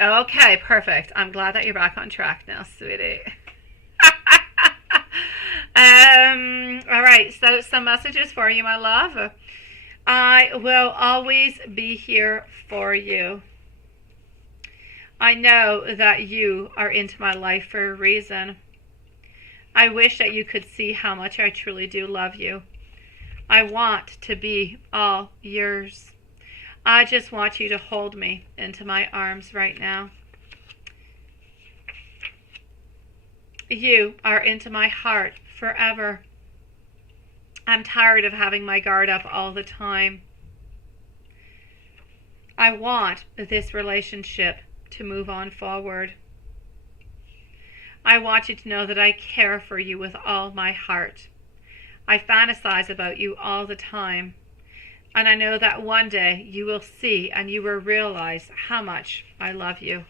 Okay, perfect. I'm glad that you're back on track now, sweetie. All right, so some messages for you, my love. I will always be here for you. I know that you are into my life for a reason. I wish that you could see how much I truly do love you. I want to be all yours. I just want you to hold me into my arms right now. You are into my heart forever. I'm tired of having my guard up all the time. I want this relationship to move on forward. I want you to know that I care for you with all my heart. I fantasize about you all the time. And I know that one day you will see and you will realize how much I love you.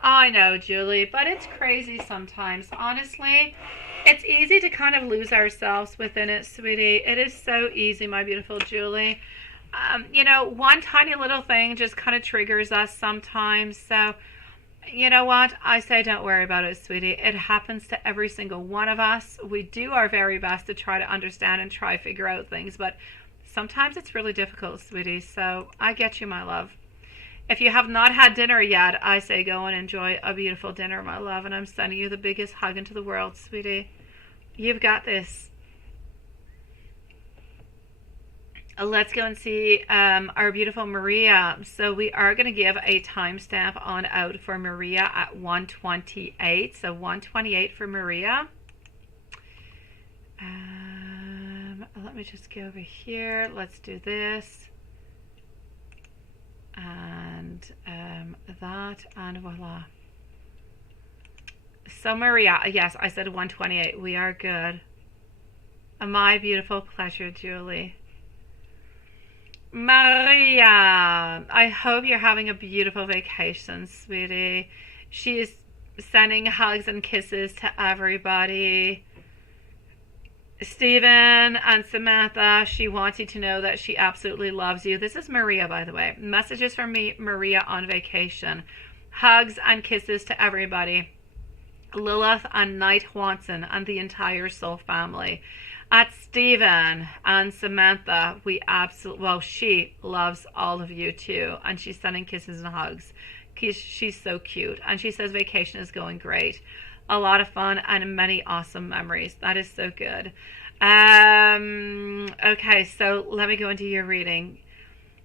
I know, Julie, but it's crazy sometimes. Honestly, it's easy to kind of lose ourselves within it, sweetie. It is so easy, my beautiful Julie. You know, one tiny little thing just kind of triggers us sometimes. So, you know what? I say don't worry about it, sweetie. It happens to every single one of us. We do our very best to try to understand and try to figure out things, but sometimes it's really difficult, sweetie. So I get you, my love. If you have not had dinner yet, I say go and enjoy a beautiful dinner, my love. And I'm sending you the biggest hug into the world, sweetie. You've got this. Let's go and see our beautiful Maria. So we are going to give a timestamp on out for Maria at 1:28. So 1:28 for Maria. Let me just go over here. Let's do this. And that, and voila. So Maria, yes, I said 1:28. We are good. My beautiful pleasure, Julie. Maria, I hope you're having a beautiful vacation, sweetie. She is sending hugs and kisses to everybody. Stephen and Samantha, she wants you to know that she absolutely loves you. This is Maria, by the way. Messages from me, Maria on vacation. Hugs and kisses to everybody. Lilith and Knight Watson and the entire Soul family. At Stephen and Samantha, we absolutely, well, she loves all of you too. And she's sending kisses and hugs. She's so cute. And she says vacation is going great. A lot of fun and many awesome memories. That is so good. Okay, so let me go into your reading.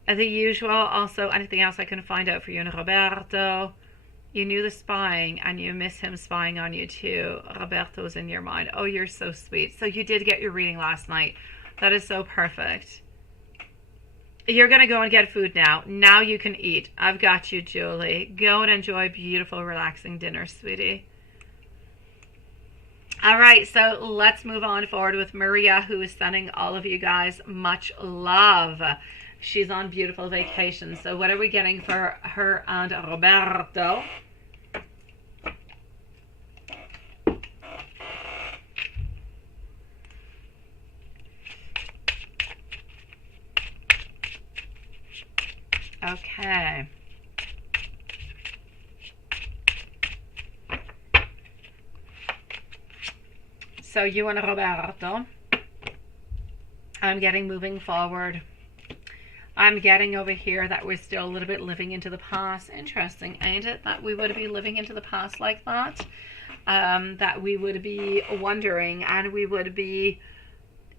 The usual, also anything else I can find out for you. And Roberto, you knew the spying and you miss him spying on you too. Roberto's in your mind. Oh, you're so sweet. So you did get your reading last night. That is so perfect. You're going to go and get food now. Now you can eat. I've got you, Julie. Go and enjoy beautiful, relaxing dinner, sweetie. All right, so let's move on forward with Maria, who is sending all of you guys much love. She's on beautiful vacation. So what are we getting for her and Roberto? Okay. So you and Roberto, I'm getting moving forward. I'm getting over here that we're still a little bit living into the past. Interesting, ain't it? That we would be living into the past like that. That we would be wondering, and we're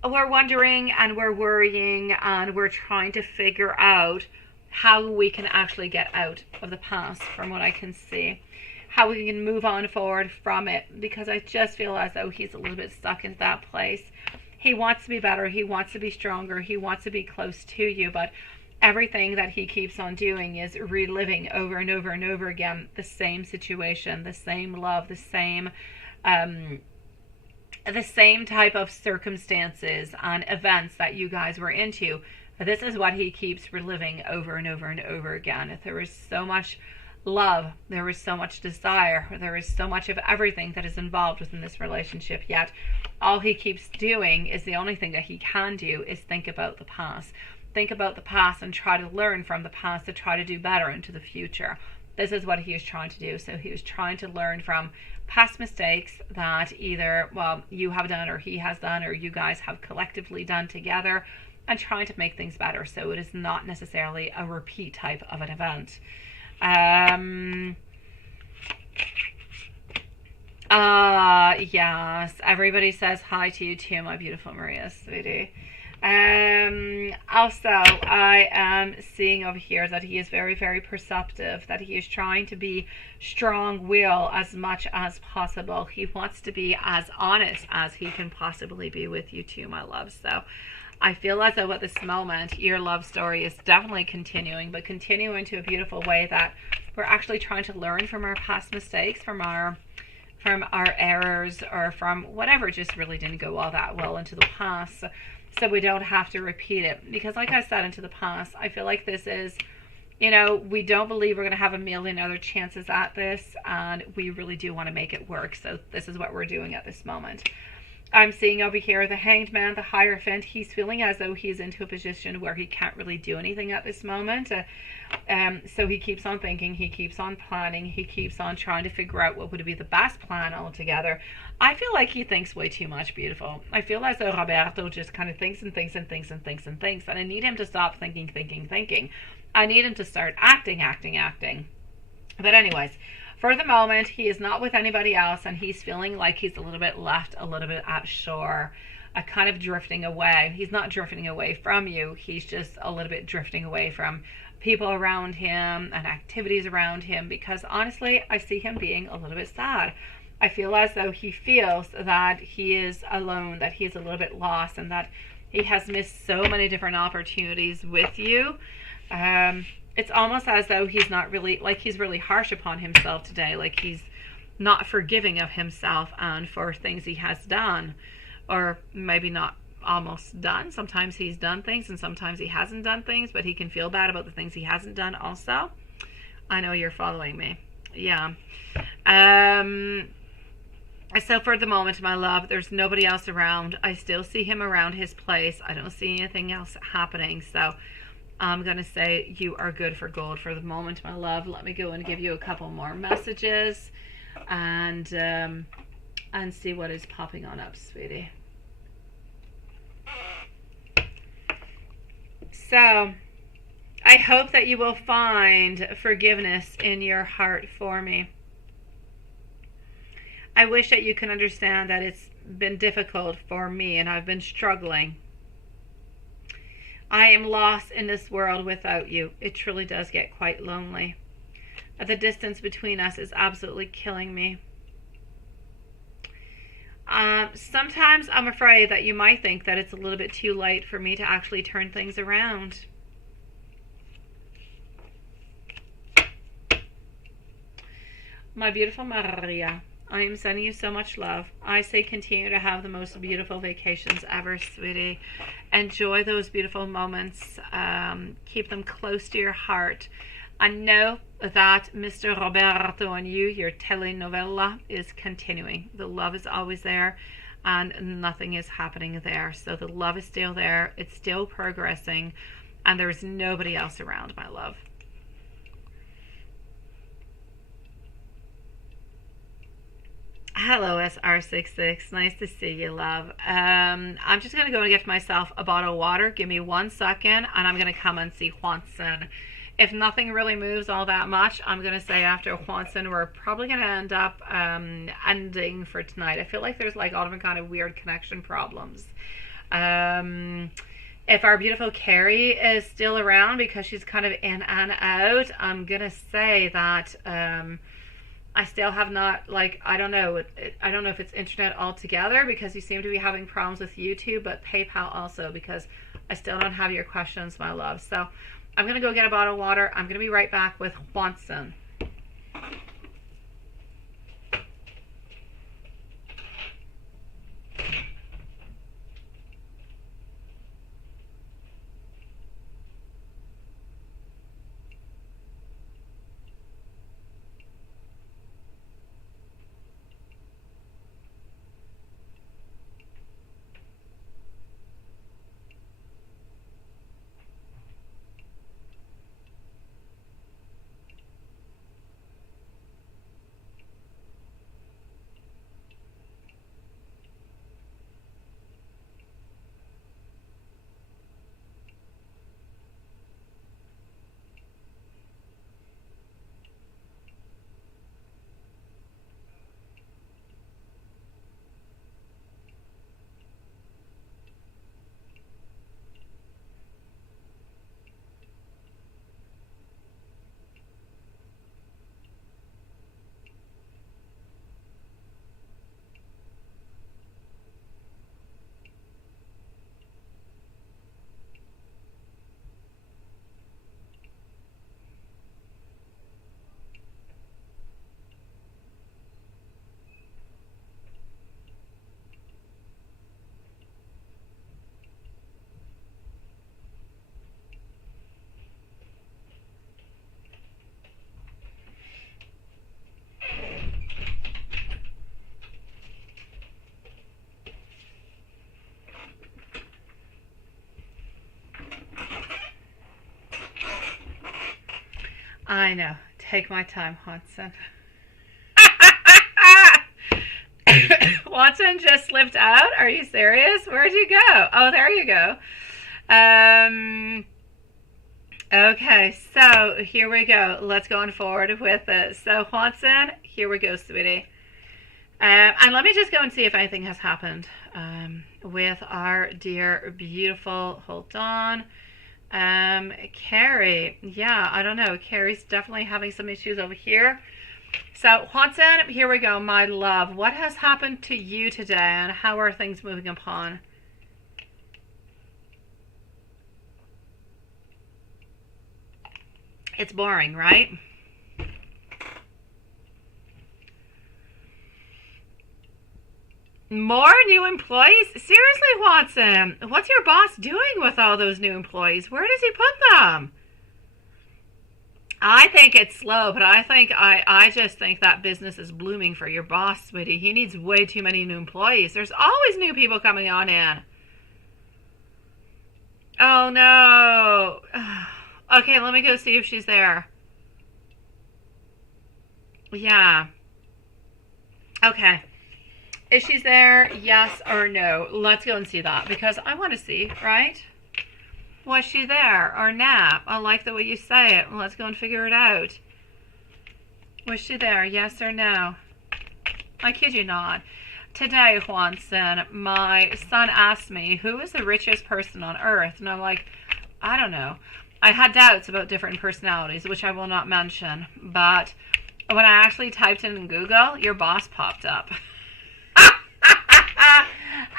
wondering and we're worrying and we're trying to figure out how we can actually get out of the past, from what I can see. How we can move on forward from it, because I just feel as though he's a little bit stuck in that place. He wants to be better, he wants to be stronger, he wants to be close to you, but everything that he keeps on doing is reliving over and over and over again the same situation, the same love, the same type of circumstances and events that you guys were into. This is what he keeps reliving over and over and over again. There is so much love, there is so much desire, there is so much of everything that is involved within this relationship, yet all he keeps doing is, the only thing that he can do is think about the past. Think about the past and try to learn from the past to try to do better into the future. This is what he is trying to do. So he is trying to learn from past mistakes that either, well, you have done or he has done or you guys have collectively done together, and trying to make things better so it is not necessarily a repeat type of an event. Yes, everybody says hi to you too, my beautiful Maria, sweetie. Also, I am seeing over here that he is very, very perceptive, that he is trying to be strong-willed as much as possible. He wants to be as honest as he can possibly be with you too, my love. So I feel as though at this moment, your love story is definitely continuing, but continuing to a beautiful way that we're actually trying to learn from our past mistakes, from our errors, or from whatever just really didn't go all that well into the past, so we don't have to repeat it. Because like I said, into the past, I feel like this is, we don't believe we're going to have a million other chances at this, and we really do want to make it work. So this is what we're doing at this moment. I'm seeing over here the Hanged Man, the Hierophant. He's feeling as though he's into a position where he can't really do anything at this moment. So he keeps on thinking, he keeps on planning, he keeps on trying to figure out what would be the best plan altogether. I feel like he thinks way too much, beautiful. I feel as though Roberto just kind of thinks and thinks and thinks and thinks and thinks. And I need him to stop thinking. I need him to start acting. But anyways, for the moment, he is not with anybody else, and he's feeling like he's a little bit left, a little bit at shore, kind of drifting away. He's not drifting away from you. He's just a little bit drifting away from people around him and activities around him, because honestly, I see him being a little bit sad. I feel as though he feels that he is alone, that he is a little bit lost, and that he has missed so many different opportunities with you. It's almost as though he's not really, like he's really harsh upon himself today, like he's not forgiving of himself and for things he has done, or maybe not almost done. Sometimes he's done things and sometimes he hasn't done things, but he can feel bad about the things he hasn't done also. I know you're following me. Yeah. So for the moment, my love, there's nobody else around. I still see him around his place. I don't see anything else happening. So I'm going to say you are good for gold for the moment, my love. Let me go and give you a couple more messages and see what is popping on up, sweetie. So I hope that you will find forgiveness in your heart for me. I wish that you can understand that it's been difficult for me and I've been struggling. I am lost in this world without you. It truly does get quite lonely. The distance between us is absolutely killing me. Sometimes I'm afraid that you might think that it's a little bit too late for me to actually turn things around. My beautiful Maria, I am sending you so much love. I say continue to have the most beautiful vacations ever, sweetie. Enjoy those beautiful moments. Keep them close to your heart. I know that Mr. Roberto and you, your telenovela, is continuing. The love is always there and nothing is happening there. So the love is still there. It's still progressing. And there's nobody else around, my love. Hello, SR66. Nice to see you, love. I'm just going to go and get myself a bottle of water. Give me 1 second, and I'm going to come and see Juanson. If nothing really moves all that much, I'm going to say after Juanson, we're probably going to end up ending for tonight. I feel like there's like all different kind of weird connection problems. If our beautiful Carrie is still around because she's kind of in and out, I'm going to say that... I still have not, like, I don't know if it's internet altogether because you seem to be having problems with YouTube, but PayPal also because I still don't have your questions, my love. So I'm going to go get a bottle of water. I'm going to be right back with Juanson. I know. Take my time, Watson. Watson just slipped out? Are you serious? Where'd you go? Oh, there you go. Okay, so here we go. Let's go on forward with it. So, Watson, here we go, sweetie. And let me just go and see if anything has happened with our dear, beautiful, hold on. Carrie, yeah, I don't know. Carrie's definitely having some issues over here. So, Watson, here we go, my love. What has happened to you today and how are things moving upon? It's boring, right? More new employees? Seriously, Watson, what's your boss doing with all those new employees? Where does he put them? I think it's slow, but I just think that business is blooming for your boss, sweetie. He needs way too many new employees. There's always new people coming on in. Oh no. Okay, let me go see if she's there. Yeah. Okay. Is she there? Yes or no? Let's go and see that because I want to see, right? Was she there or not? I like the way you say it. Let's go and figure it out. Was she there? Yes or no? I kid you not. Today, Juanson, my son asked me, who is the richest person on earth? And I'm like, I don't know. I had doubts about different personalities, which I will not mention. But when I actually typed in Google, your boss popped up.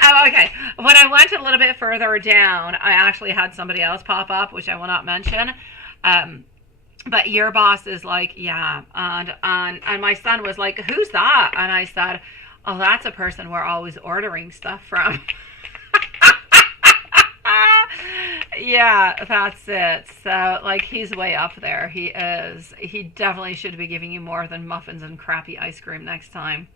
Oh, okay. When I went a little bit further down, I actually had somebody else pop up, which I will not mention. But your boss is like, yeah. And my son was like, who's that? And I said, oh, that's a person we're always ordering stuff from. Yeah, that's it. So, like, he's way up there. He is. He definitely should be giving you more than muffins and crappy ice cream next time.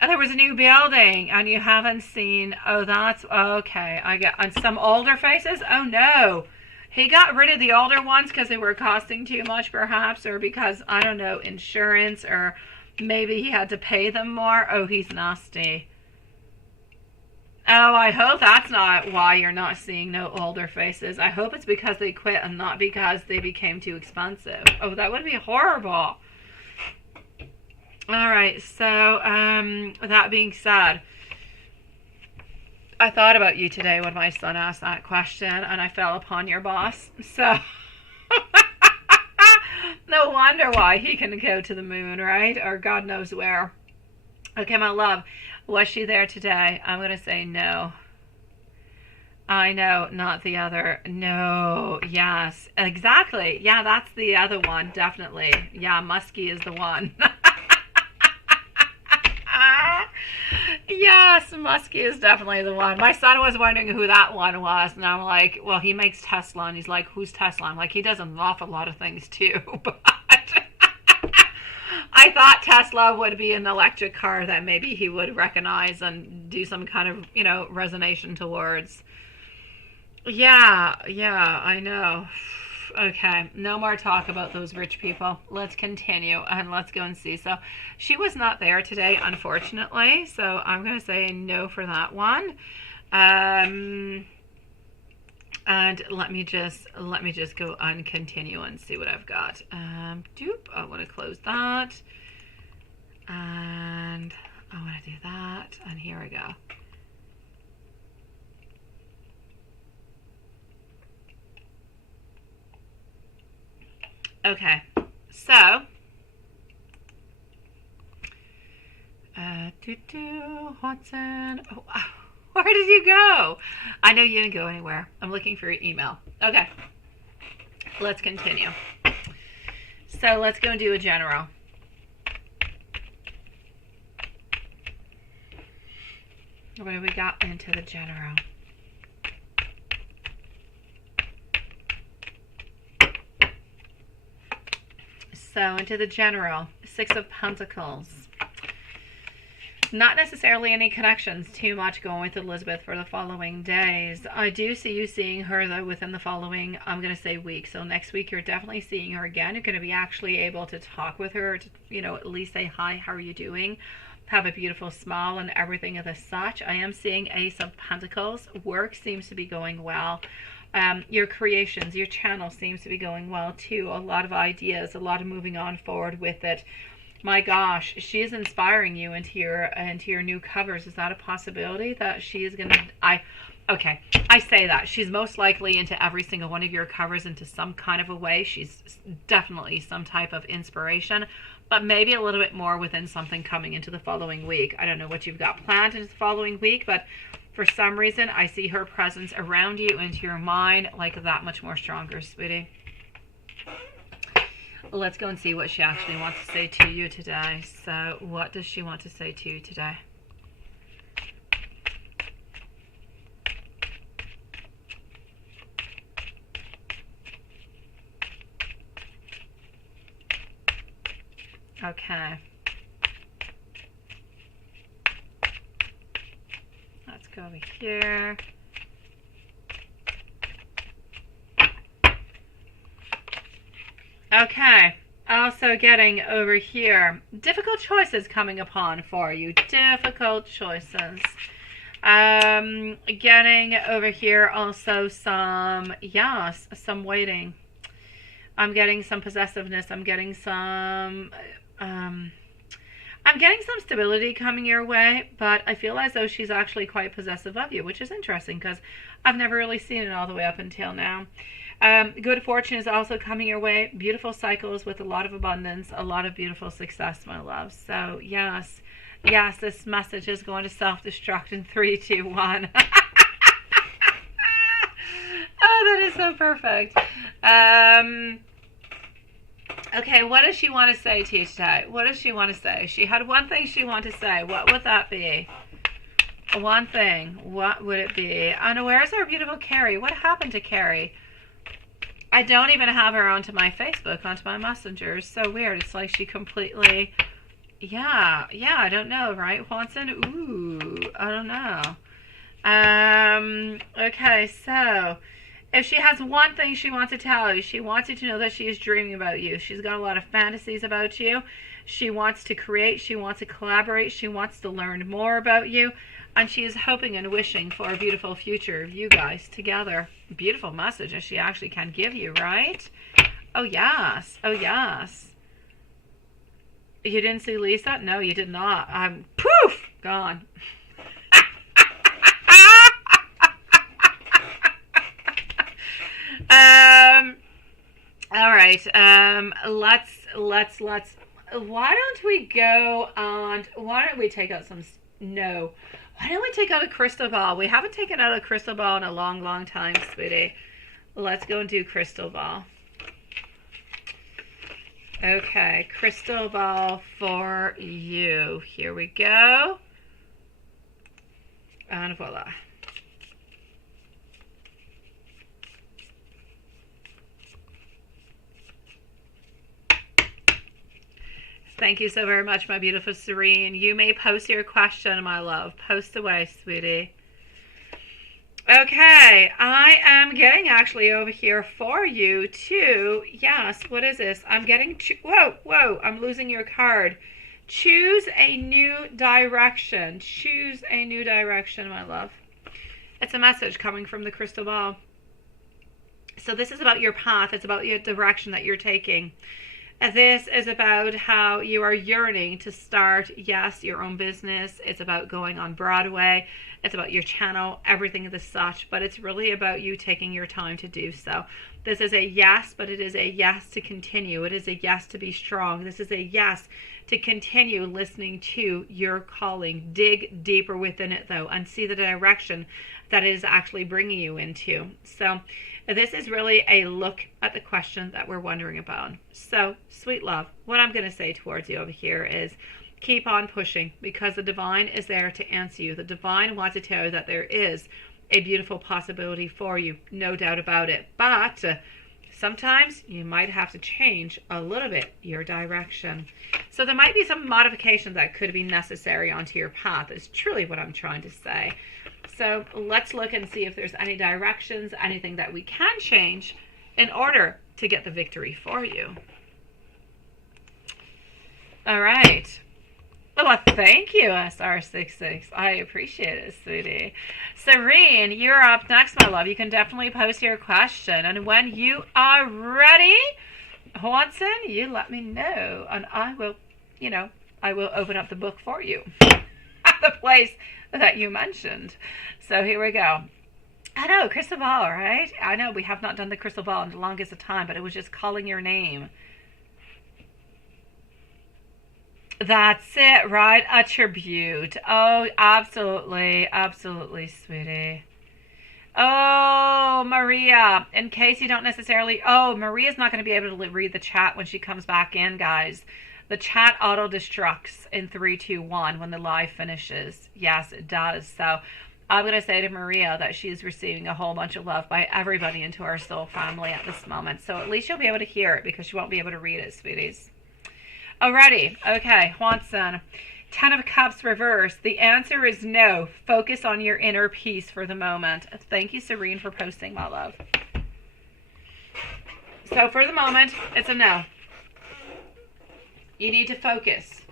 And there was a new building, and you haven't seen. Oh, that's okay. I get on some older faces. Oh no, he got rid of the older ones because they were costing too much, perhaps, or because I don't know, insurance, or maybe he had to pay them more. Oh, he's nasty. Oh, I hope that's not why you're not seeing no older faces. I hope it's because they quit and not because they became too expensive. Oh, that would be horrible. All right, so that being said, I thought about you today when my son asked that question, and I fell upon your boss. So no wonder why he can go to the moon, right? Or God knows where. Okay, my love, was she there today? I'm going to say no. I know, not the other. No, yes, exactly. Yeah, that's the other one, definitely. Yeah, Muskie is the one. Yes, Muskie is definitely the one. My son was wondering who that one was, and I'm like, well, he makes Tesla, and he's like, who's Tesla? I'm like, he does an awful lot of things too, but I thought Tesla would be an electric car that maybe he would recognize and do some kind of, resonation towards. Yeah, I know. Okay, no more talk about those rich people. Let's continue and let's go and see. So she was not there today, unfortunately. So I'm going to say no for that one. And let me just go and continue and see what I've got. I want to close that. And I want to do that. And here we go. Okay, so Watson. Oh, where did you go? I know you didn't go anywhere. I'm looking for your email. Okay, let's continue. So let's go and do a general. What have we got into the general? So into the general, Six of Pentacles. Not necessarily any connections too much going with Elizabeth for the following days. I do see you seeing her though within the following, I'm going to say week. So next week you're definitely seeing her again. You're going to be actually able to talk with her, to, at least say hi, how are you doing? Have a beautiful smile and everything of the such. I am seeing Ace of Pentacles. Work seems to be going well. Your creations, your channel seems to be going well too. A lot of ideas, a lot of moving on forward with it. My gosh, she is inspiring you into your new covers. Is that a possibility that she is gonna? I say that she's most likely into every single one of your covers into some kind of a way. She's definitely some type of inspiration, but maybe a little bit more within something coming into the following week. I don't know what you've got planned into the following week, but for some reason, I see her presence around you, into your mind, like that much more stronger, sweetie. Let's go and see what she actually wants to say to you today. So what does she want to say to you today? Okay. Let's go over here. Okay, also getting over here, difficult choices coming upon for you, difficult choices. Getting over here also some waiting. I'm getting some possessiveness. I'm getting some stability coming your way, but I feel as though she's actually quite possessive of you, which is interesting because I've never really seen it all the way up until now. Good fortune is also coming your way. Beautiful cycles with a lot of abundance, a lot of beautiful success, my love. So yes, this message is going to self-destruct in 3, 2, 1. Oh, that is so perfect. Okay, what does she want to say to you today? What does she want to say? She had one thing she wanted to say. What would that be? One thing. What would it be? And where's our beautiful Carrie? What happened to Carrie? I don't even have her onto my Facebook, onto my Messenger. It's so weird. It's like she completely... Yeah, I don't know, right, Watson? Ooh, I don't know. Okay, so... If she has one thing she wants to tell you, she wants you to know that she is dreaming about you. She's got a lot of fantasies about you. She wants to create. She wants to collaborate. She wants to learn more about you. And she is hoping and wishing for a beautiful future of you guys together. Beautiful message that she actually can give you, right? Oh, yes. Oh, yes. You didn't see Lisa? No, you did not. I'm poof! Gone. All right. Let's. Why don't we go on? Why don't we take out some? No. Why don't we take out a crystal ball? We haven't taken out a crystal ball in a long, long time, sweetie. Let's go and do crystal ball. Okay, crystal ball for you. Here we go. And voila. Thank you so very much, my beautiful Serene. You may post your question, my love. Post away, sweetie. Okay, I am getting actually over here for you too. Yes, what is this? I'm getting... Whoa, I'm losing your card. Choose a new direction. Choose a new direction, my love. It's a message coming from the crystal ball. So this is about your path. It's about your direction that you're taking. This is about how you are yearning to start, yes, your own business. It's about going on Broadway. It's about your channel, everything of such. But it's really about you taking your time to do so. This is a yes, but it is a yes to continue. It is a yes to be strong. This is a yes to continue listening to your calling. Dig deeper within it, though, and see the direction that it is actually bringing you into. So this is really a look at the question that we're wondering about. So, sweet love, what I'm going to say towards you over here is keep on pushing, because the divine is there to answer you. The divine wants to tell you that there is a beautiful possibility for you, no doubt about it. But sometimes you might have to change a little bit your direction. So there might be some modifications that could be necessary onto your path, is truly what I'm trying to say. So let's look and see if there's any directions, anything that we can change in order to get the victory for you. All right. Well, thank you, SR66. I appreciate it, sweetie. Serene, you're up next, my love. You can definitely post your question. And when you are ready, Watson, you let me know. And I will, I will open up the book for you at the place that you mentioned. So here we go. I know, crystal ball, right? I know we have not done the crystal ball in the longest of time, but it was just calling your name. That's it, right? Attribute. Oh, absolutely. Absolutely, sweetie. Oh, Maria. In case you don't necessarily... Oh, Maria's not going to be able to read the chat when she comes back in, guys. The chat auto-destructs in 3, 2, 1 when the live finishes. Yes, it does. So I'm going to say to Maria that she's receiving a whole bunch of love by everybody into our soul family at this moment. So at least you'll be able to hear it, because you won't be able to read it, sweeties. Alrighty, okay, Watson. 10 of Cups reverse. The answer is no. Focus on your inner peace for the moment. Thank you, Serene, for posting, my love. So for the moment, it's a no. You need to focus.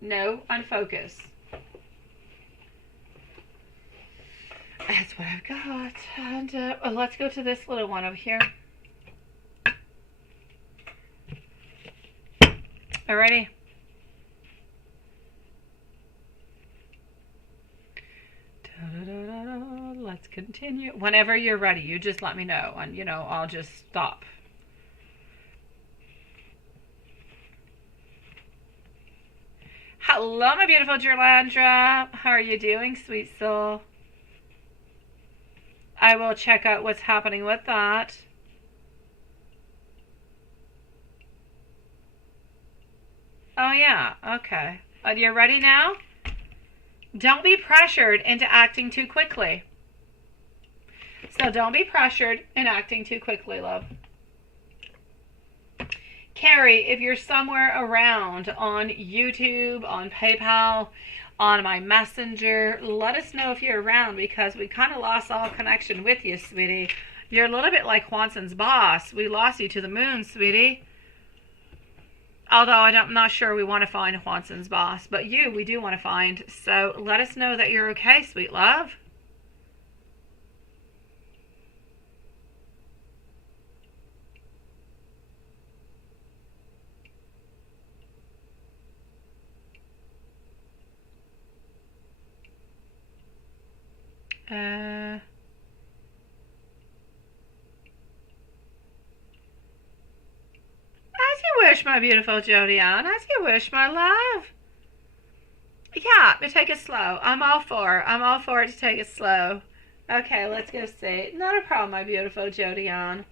No, unfocus. That's what I've got. And let's go to this little one over here. Alrighty. Let's continue. Whenever you're ready, you just let me know, and I'll just stop. Hello, my beautiful Jerlandra. How are you doing, sweet soul? I will check out what's happening with that. Oh, yeah. Okay. You're ready now? Don't be pressured into acting too quickly. So don't be pressured in acting too quickly, love. Carrie, if you're somewhere around on YouTube, on PayPal, on my messenger, let us know if you're around, because we kind of lost all connection with you, sweetie. You're a little bit like Juanson's boss. We lost you to the moon, sweetie. Although I'm not sure we want to find Juanson's boss, but you, we do want to find. So let us know that you're okay, sweet love. As you wish, my beautiful Zodiac. As you wish, my love. Yeah, but take it slow. I'm all for it to take it slow. Okay, let's go see. Not a problem, my beautiful Zodiac.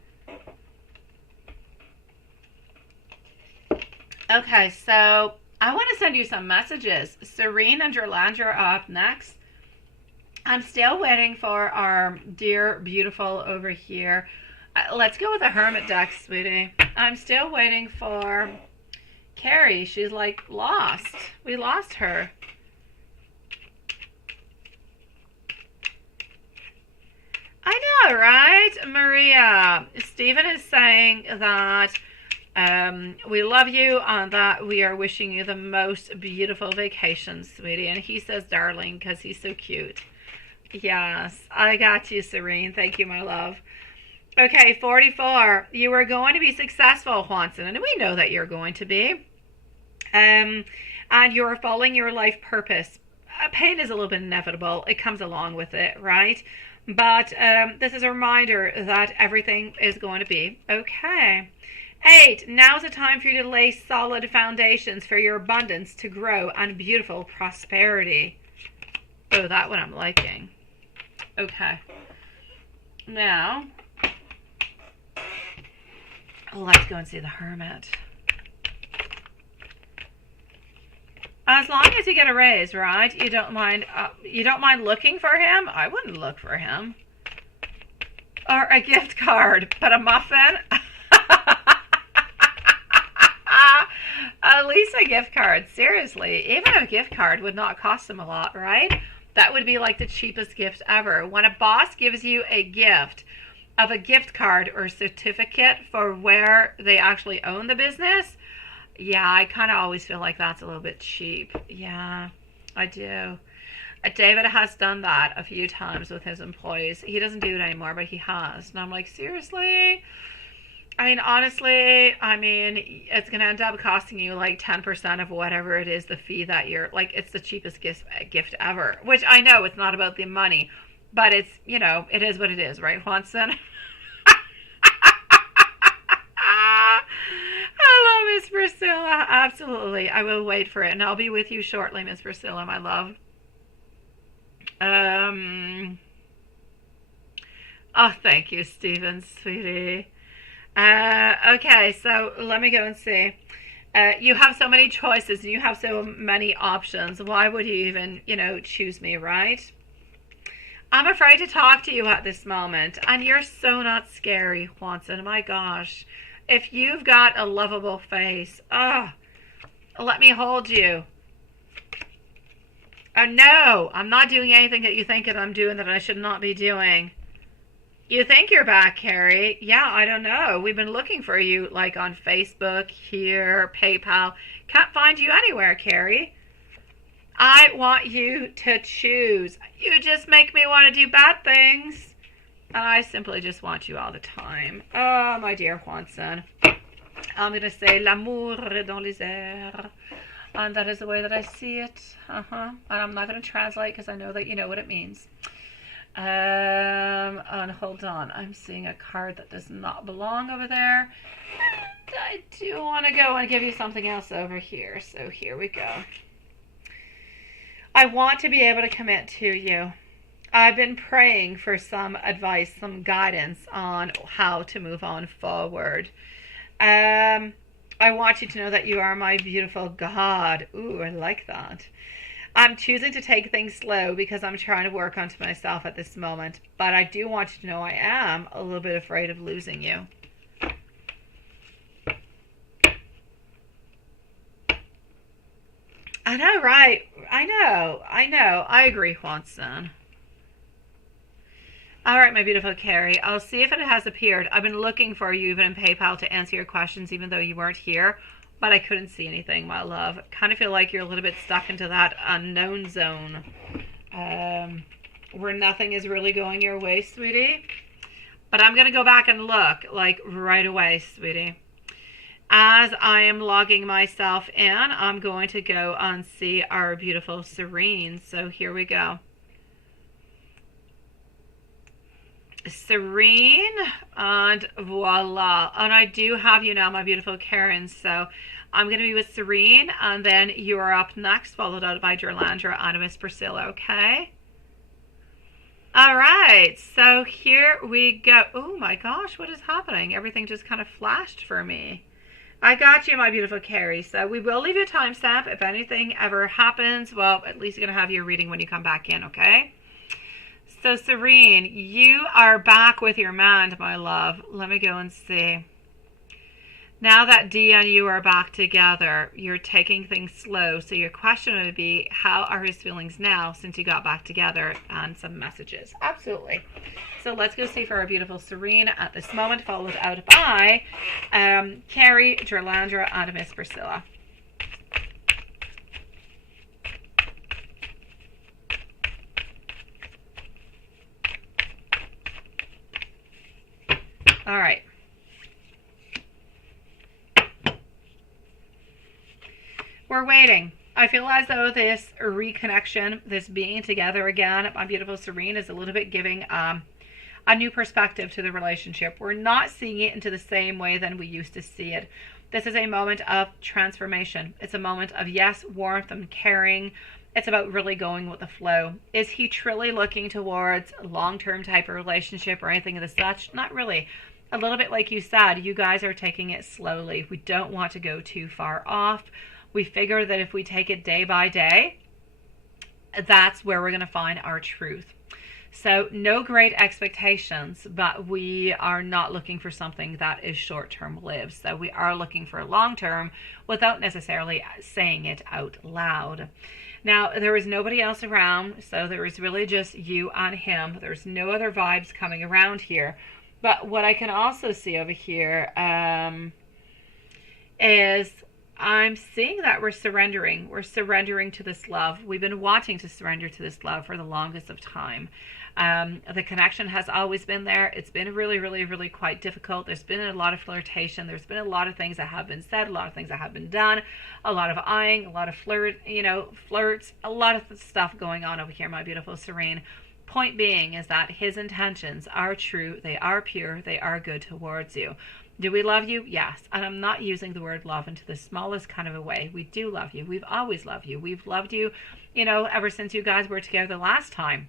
Okay, so I want to send you some messages. Serene and Jerlandra are up next. I'm still waiting for our dear beautiful over here. Let's go with the Hermit deck, sweetie. I'm still waiting for Carrie. She's like lost. We lost her. I know, right? Maria. Stephen is saying that we love you and that we are wishing you the most beautiful vacation, sweetie. And he says darling because he's so cute. Yes, I got you, Serene. Thank you, my love. Okay, 44. You are going to be successful, Juanson, and we know that you're going to be. And you're following your life purpose. Pain is a little bit inevitable. It comes along with it, right? But this is a reminder that everything is going to be okay. 8. Now's the time for you to lay solid foundations for your abundance to grow and beautiful prosperity. Oh, that one I'm liking. Okay. Now, let's go and see the Hermit. As long as you get a raise, right? You don't mind looking for him? I wouldn't look for him. Or a gift card, but a muffin? At least a gift card. Seriously, even a gift card would not cost them a lot, right? That would be like the cheapest gift ever. When a boss gives you a gift of a gift card or certificate for where they actually own the business, yeah, I kind of always feel like that's a little bit cheap. Yeah, I do. David has done that a few times with his employees. He doesn't do it anymore, but he has. And I'm like, seriously? I mean, honestly, it's going to end up costing you like 10% of whatever it is, the fee that you're, like, it's the cheapest gift ever. Which I know it's not about the money, but it's, it is what it is, right, Juanson? Hello, Miss Priscilla. Absolutely. I will wait for it, and I'll be with you shortly, Miss Priscilla, my love. Oh, thank you, Stephen, sweetie. Okay, so let me go and see. You have so many choices and you have so many options. Why would you even, choose me, right? I'm afraid to talk to you at this moment. And you're so not scary, Juanson. My gosh. If you've got a lovable face, let me hold you. No, I'm not doing anything that you think that I'm doing that I should not be doing. You think you're back, Carrie? Yeah, I don't know. We've been looking for you, like on Facebook, here, PayPal. Can't find you anywhere, Carrie. I want you to choose. You just make me want to do bad things. I simply just want you all the time. Oh, my dear Juanson. I'm going to say l'amour dans les airs. And that is the way that I see it. And I'm not going to translate because I know that you know what it means. And hold on, I'm seeing a card that does not belong over there. And I do want to go and give you something else over here. So here we go. I want to be able to commit to you. I've been praying for some advice, some guidance on how to move on forward. I want you to know that you are my beautiful God. Ooh, I like that. I'm choosing to take things slow because I'm trying to work onto myself at this moment. But I do want you to know I am a little bit afraid of losing you. I know, right? I know. I agree, Juan-san. All right, my beautiful Carrie. I'll see if it has appeared. I've been looking for you even in PayPal to answer your questions even though you weren't here. But I couldn't see anything, my love. Kind of feel like you're a little bit stuck into that unknown zone. Where nothing is really going your way, sweetie. But I'm going to go back and look, like, right away, sweetie. As I am logging myself in, I'm going to go and see our beautiful Serene. So here we go. Serene, and voila. And I do have you now, my beautiful Karen. So I'm going to be with Serene, and then you are up next, followed out by Derlandra and Miss Priscilla, okay? All right, so here we go. Oh my gosh, what is happening? Everything just kind of flashed for me. I got you, my beautiful Carrie. So we will leave you a timestamp. If anything ever happens, well, at least you're going to have your reading when you come back in, okay? So, Serene, you are back with your man, my love. Let me go and see. Now that Dee and you are back together, you're taking things slow. So your question would be, how are his feelings now since you got back together? And some messages. Absolutely. So let's go see for our beautiful Serene at this moment, followed out by Carrie, Derlandra, and Miss Priscilla. All right. We're waiting. I feel as though this reconnection, this being together again, my beautiful Serene, is a little bit giving a new perspective to the relationship. We're not seeing it into the same way than we used to see it. This is a moment of transformation. It's a moment of, yes, warmth and caring. It's about really going with the flow. Is he truly looking towards a long-term type of relationship or anything of the such? Not really. A little bit like you said, you guys are taking it slowly. We don't want to go too far off. We figure that if we take it day by day, that's where we're going to find our truth. So no great expectations, but we are not looking for something that is short-term lived. So we are looking for long-term without necessarily saying it out loud. Now, there is nobody else around, so there is really just you and him. There's no other vibes coming around here. But what I can also see over here is I'm seeing that we're surrendering. We're surrendering to this love. We've been wanting to surrender to this love for the longest of time. The connection has always been there. It's been really, really, really quite difficult. There's been a lot of flirtation. There's been a lot of things that have been said, a lot of things that have been done, a lot of eyeing, a lot of flirts, a lot of stuff going on over here, my beautiful Serene. Point being is that his intentions are true. They are pure. They are good towards you. Do we love you? Yes. And I'm not using the word love into the smallest kind of a way. We do love you. We've always loved you. We've loved you, ever since you guys were together last time.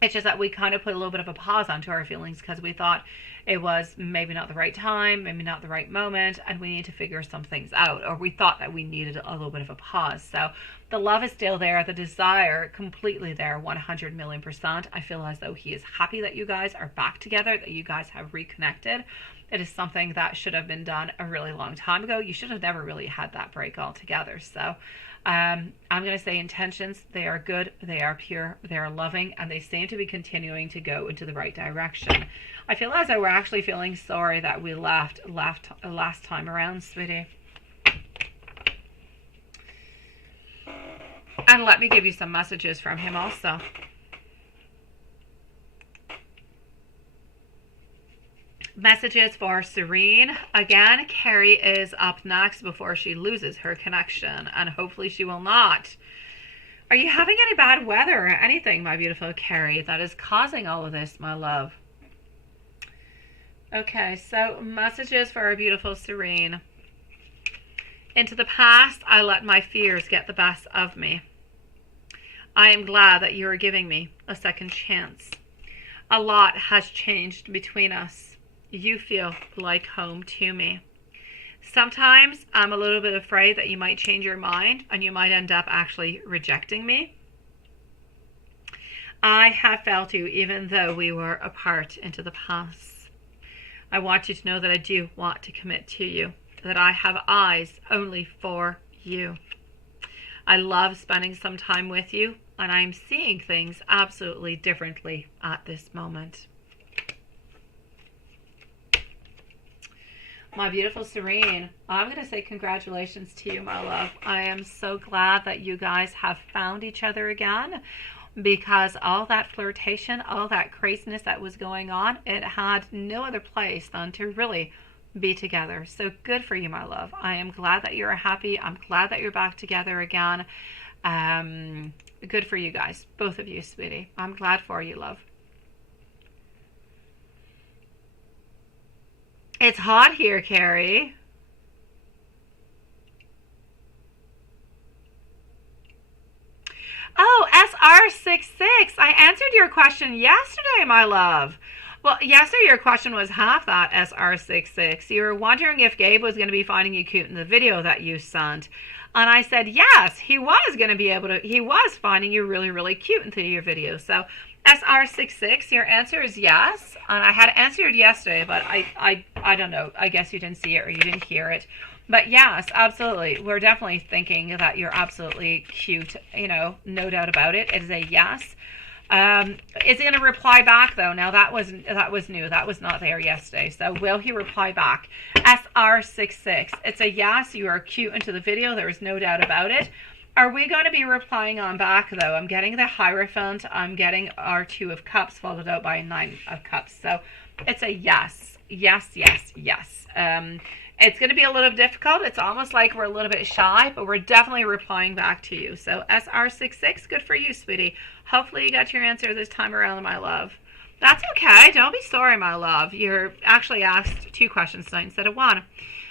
It's just that we kind of put a little bit of a pause onto our feelings because we thought it was maybe not the right time, maybe not the right moment, and we need to figure some things out. Or we thought that we needed a little bit of a pause. So the love is still there, the desire completely there, 100,000,000%. I feel as though he is happy that you guys are back together, that you guys have reconnected. It is something that should have been done a really long time ago. You should have never really had that break altogether. So I'm going to say intentions, they are good, they are pure, they are loving, and they seem to be continuing to go into the right direction. I feel as though we're actually feeling sorry that we left last time around, sweetie. And let me give you some messages from him also. Messages for Serene. Again, Carrie is up next before she loses her connection, and hopefully she will not. Are you having any bad weather or anything, my beautiful Carrie, that is causing all of this, my love? Okay, so messages for our beautiful Serene. Into the past, I let my fears get the best of me. I am glad that you are giving me a second chance. A lot has changed between us. You feel like home to me. Sometimes I'm a little bit afraid that you might change your mind and you might end up actually rejecting me. I have felt you even though we were apart into the past. I want you to know that I do want to commit to you, that I have eyes only for you. I love spending some time with you, and I'm seeing things absolutely differently at this moment. My beautiful Serene, I'm going to say congratulations to you, my love. I am so glad that you guys have found each other again, because all that flirtation, all that craziness that was going on, it had no other place than to really be together. So good for you, my love. I am glad that you're happy. I'm glad that you're back together again. Good for you guys, both of you, sweetie. I'm glad for you, love. It's hot here, Carrie. Oh, SR66. I answered your question yesterday, my love. Well, yesterday your question was half that, SR66. You were wondering if Gabe was going to be finding you cute in the video that you sent. And I said, yes, he was going to be able to. He was finding you really, really cute in your video. So SR66, your answer is yes. And I had answered yesterday, but I don't know. I guess you didn't see it or you didn't hear it. But yes, absolutely. We're definitely thinking that you're absolutely cute. You know, no doubt about it. It is a yes. Is he going to reply back though? Now that was new. That was not there yesterday. So will he reply back? SR66. It's a yes. You are cute into the video. There is no doubt about it. Are we going to be replying on back though? I'm getting the Hierophant. I'm getting our 2 of Cups followed out by a 9 of Cups. So it's a yes. Yes, yes, yes. It's going to be a little difficult. It's almost like we're a little bit shy, but we're definitely replying back to you. So SR66, good for you, sweetie. Hopefully you got your answer this time around, my love. That's okay. Don't be sorry, my love. You're actually asked 2 questions tonight instead of 1.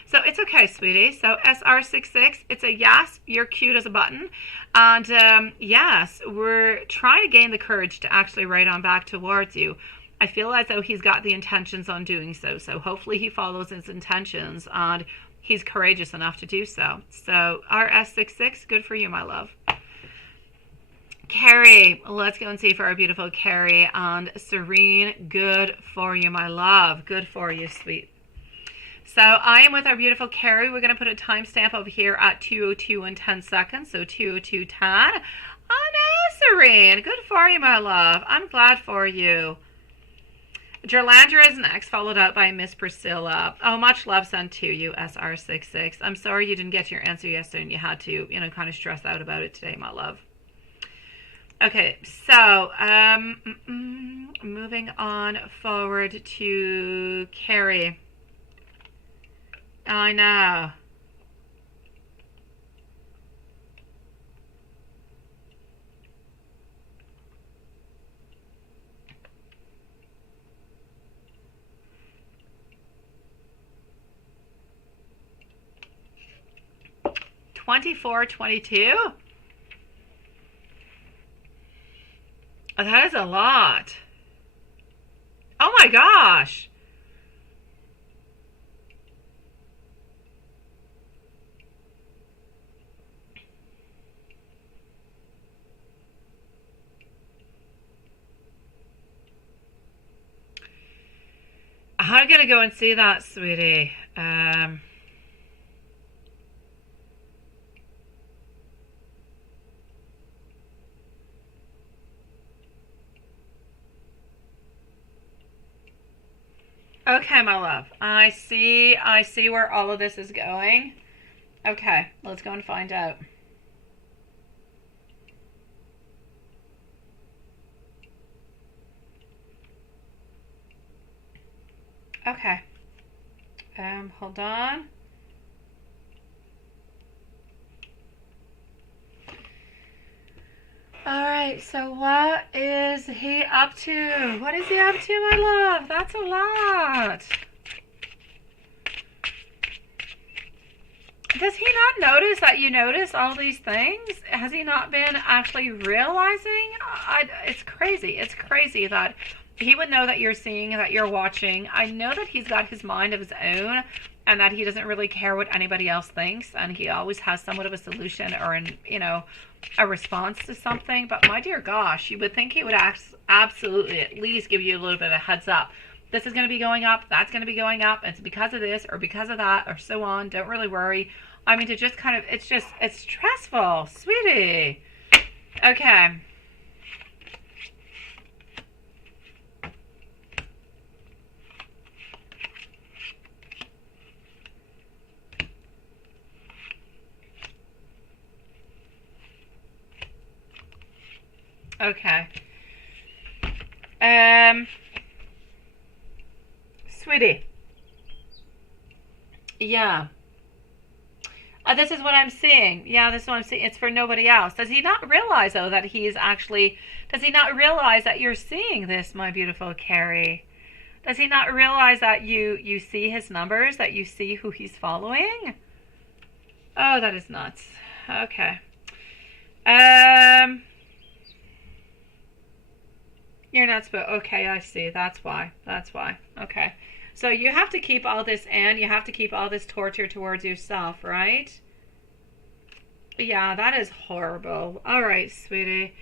So it's okay, sweetie. So SR66, it's a yes. You're cute as a button. And yes, we're trying to gain the courage to actually write on back towards you. I feel as though he's got the intentions on doing so. So hopefully he follows his intentions and he's courageous enough to do so. So RS66, good for you, my love. Carrie, let's go and see for our beautiful Carrie. And Serene, good for you, my love. Good for you, sweet. So I am with our beautiful Carrie. We're going to put a timestamp over here at 2:02 and 10 seconds. So 2:02:10. Oh no, Serene. Good for you, my love. I'm glad for you. Jerlandra is next, followed up by Miss Priscilla. Oh, much love sent to you, SR66. I'm sorry you didn't get your answer yesterday and you had to, kind of stress out about it today, my love. Okay, so moving on forward to Carrie. I know. $24.22. Oh, that is a lot. Oh my gosh. I'm gonna go and see that, sweetie. Okay, my love. I see where all of this is going. Okay, let's go and find out. Okay. Hold on. Alright, so what is he up to? What is he up to, my love? That's a lot. Does he not notice that you notice all these things? Has he not been actually realizing? It's crazy. It's crazy that he would know that you're seeing, that you're watching. I know that he's got his mind of his own, and that he doesn't really care what anybody else thinks, and he always has somewhat of a solution or a response to something. But my dear gosh, you would think he would absolutely at least give you a little bit of a heads up. This is going to be going up, that's going to be going up, it's because of this or because of that or so on. Don't really worry. I mean, to just kind of, it's stressful, sweetie. Okay. Okay. Sweetie. Yeah. This is what I'm seeing. Yeah, this is what I'm seeing. It's for nobody else. Does he not realize, though, that he's actually... Does he not realize that you're seeing this, my beautiful Carrie? Does he not realize that you see his numbers, that you see who he's following? Oh, that is nuts. Okay. You're not supposed... Okay, I see. That's why. That's why. Okay. So you have to keep all this in. You have to keep all this torture towards yourself, right? Yeah, that is horrible. All right, sweetie.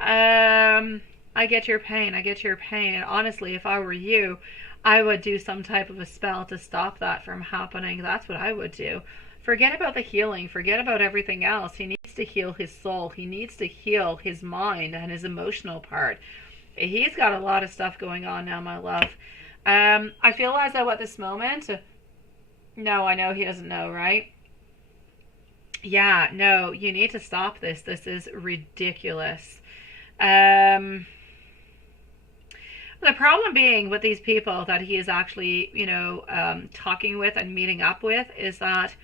I get your pain. I get your pain. Honestly, if I were you, I would do some type of a spell to stop that from happening. That's what I would do. Forget about the healing. Forget about everything else. He needs to heal his soul. He needs to heal his mind and his emotional part. He's got a lot of stuff going on now, my love. I feel as though at this moment... No, I know he doesn't know, right? Yeah, no, you need to stop this. This is ridiculous. The problem being with these people that he is actually, talking with and meeting up with is that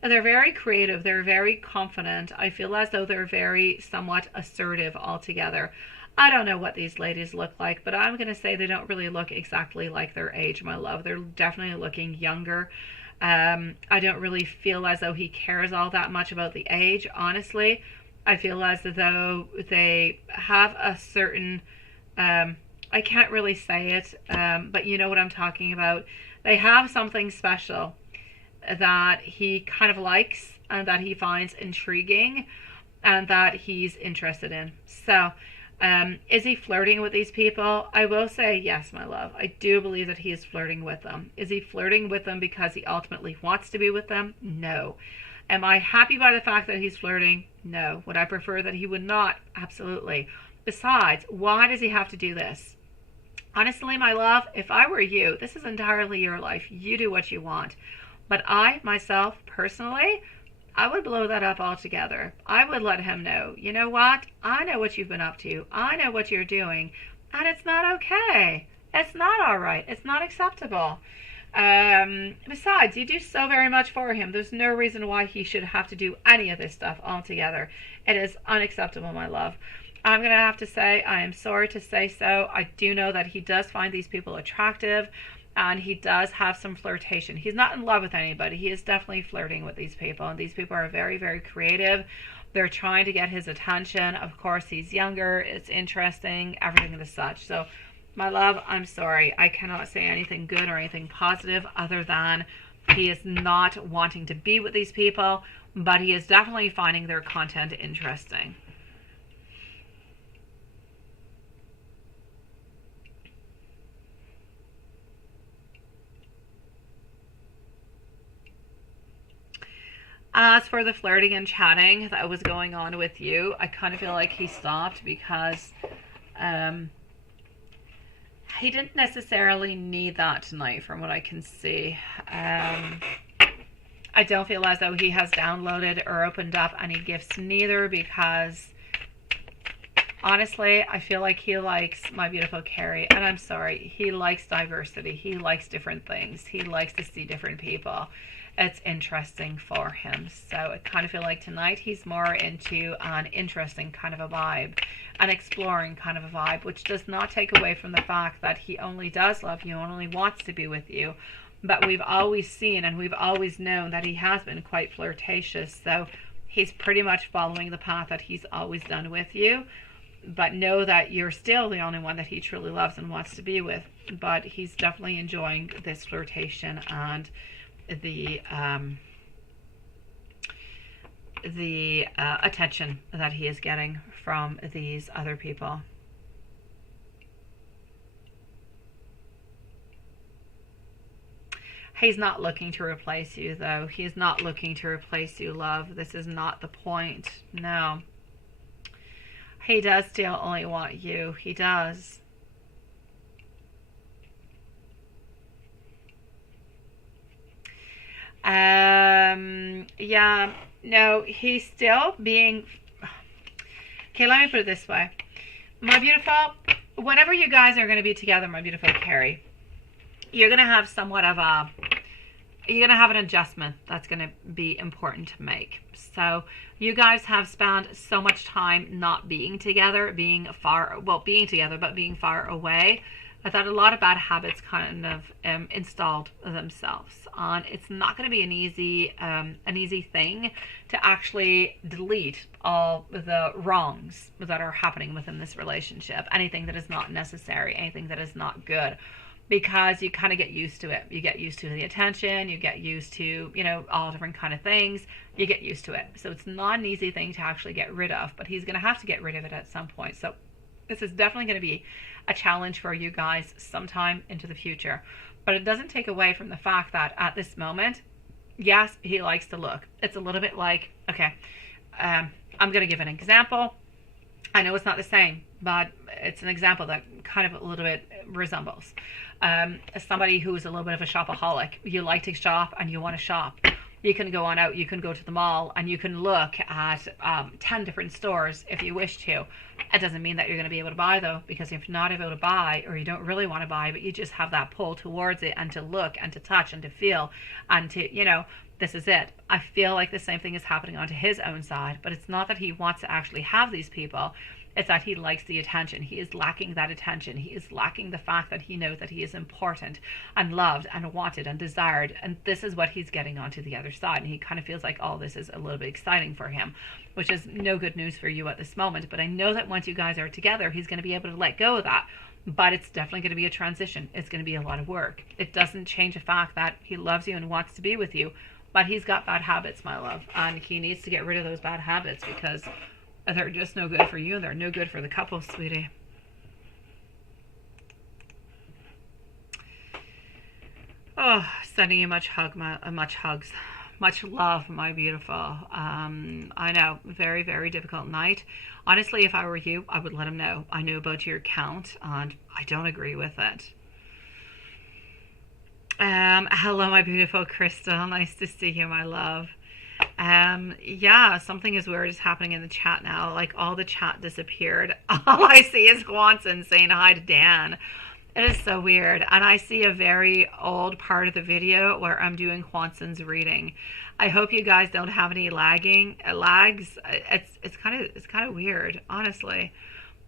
they're very creative. They're very confident. I feel as though they're very somewhat assertive altogether. I don't know what these ladies look like, but I'm going to say they don't really look exactly like their age, my love. They're definitely looking younger. I don't really feel as though he cares all that much about the age, honestly. I feel as though they have a certain, I can't really say it, but you know what I'm talking about. They have something special that he kind of likes and that he finds intriguing and that he's interested in. So... is he flirting with these people? I will say yes, my love. I do believe that he is flirting with them. Is he flirting with them because he ultimately wants to be with them? No. Am I happy by the fact that he's flirting? No. Would I prefer that he would not? Absolutely. Besides, why does he have to do this? Honestly, my love, if I were you, this is entirely your life. You do what you want. But I, myself, personally... I would blow that up altogether. I would let him know, you know what? I know what you've been up to. I know what you're doing. And it's not okay. It's not all right. It's not acceptable. Besides, you do so very much for him. There's no reason why he should have to do any of this stuff altogether. It is unacceptable, my love. I'm going to have to say, I am sorry to say so. I do know that he does find these people attractive. And he does have some flirtation. He's not in love with anybody. He is definitely flirting with these people. And these people are very, very creative. They're trying to get his attention. Of course, he's younger. It's interesting. Everything and such. So, my love, I'm sorry. I cannot say anything good or anything positive other than he is not wanting to be with these people. But he is definitely finding their content interesting. As for the flirting and chatting that was going on with you, I kind of feel like he stopped because he didn't necessarily need that tonight from what I can see. I don't feel as though he has downloaded or opened up any gifts neither because honestly, I feel like he likes my beautiful Carrie. And I'm sorry, he likes diversity. He likes different things. He likes to see different people. It's interesting for him. So I kind of feel like tonight he's more into an interesting kind of a vibe, an exploring kind of a vibe, which does not take away from the fact that he only does love you and only wants to be with you. But we've always seen and we've always known that he has been quite flirtatious. So he's pretty much following the path that he's always done with you. But know that you're still the only one that he truly loves and wants to be with. But he's definitely enjoying this flirtation and the attention that he is getting from these other people. He's not looking to replace you, though. He's not looking to replace you, love. This is not the point. No. He does still only want you. He does. Yeah. No, he's still being... Okay, let me put it this way. My beautiful, whenever you guys are going to be together, my beautiful Carrie, you're going to have somewhat of a... You're going to have an adjustment that's going to be important to make. So you guys have spent so much time not being together, being together, but being far away. I thought a lot of bad habits kind of installed themselves. And it's not going to be an easy thing to actually delete all the wrongs that are happening within this relationship. Anything that is not necessary, anything that is not good. Because you kind of get used to it. You get used to the attention. You get used to, all different kind of things. You get used to it. So it's not an easy thing to actually get rid of. But he's going to have to get rid of it at some point. So this is definitely going to be a challenge for you guys sometime into the future. But it doesn't take away from the fact that at this moment, yes, he likes to look. It's a little bit like, okay, I'm going to give an example. I know it's not the same, but it's an example that kind of a little bit resembles. Somebody who's a little bit of a shopaholic. You like to shop and you want to shop. You can go on out, you can go to the mall and you can look at 10 different stores if you wish to. It doesn't mean that you're going to be able to buy though, because if you're not able to buy, or you don't really want to buy, but you just have that pull towards it and to look and to touch and to feel and to, this is it. I feel like the same thing is happening onto his own side, but it's not that he wants to actually have these people. It's that he likes the attention. He is lacking that attention. He is lacking the fact that he knows that he is important and loved and wanted and desired. And this is what he's getting onto the other side. And he kind of feels like all this is a little bit exciting for him, which is no good news for you at this moment. But I know that once you guys are together, he's going to be able to let go of that. But it's definitely going to be a transition. It's going to be a lot of work. It doesn't change the fact that he loves you and wants to be with you. But he's got bad habits, my love. And he needs to get rid of those bad habits because they're just no good for you and they're no good for the couple, sweetie. Oh, sending you much hugs, much love, my beautiful. I know, very, very difficult night. Honestly, if I were you, I would let him know. I know about your account and I don't agree with it. Hello, my beautiful Crystal. Nice to see you, my love. Yeah, something as weird is happening in the chat now. Like all the chat disappeared. All I see is Juanson saying hi to Dan. It is so weird. And I see a very old part of the video where I'm doing Juanson's reading. I hope you guys don't have any lags. It's kind of weird, honestly.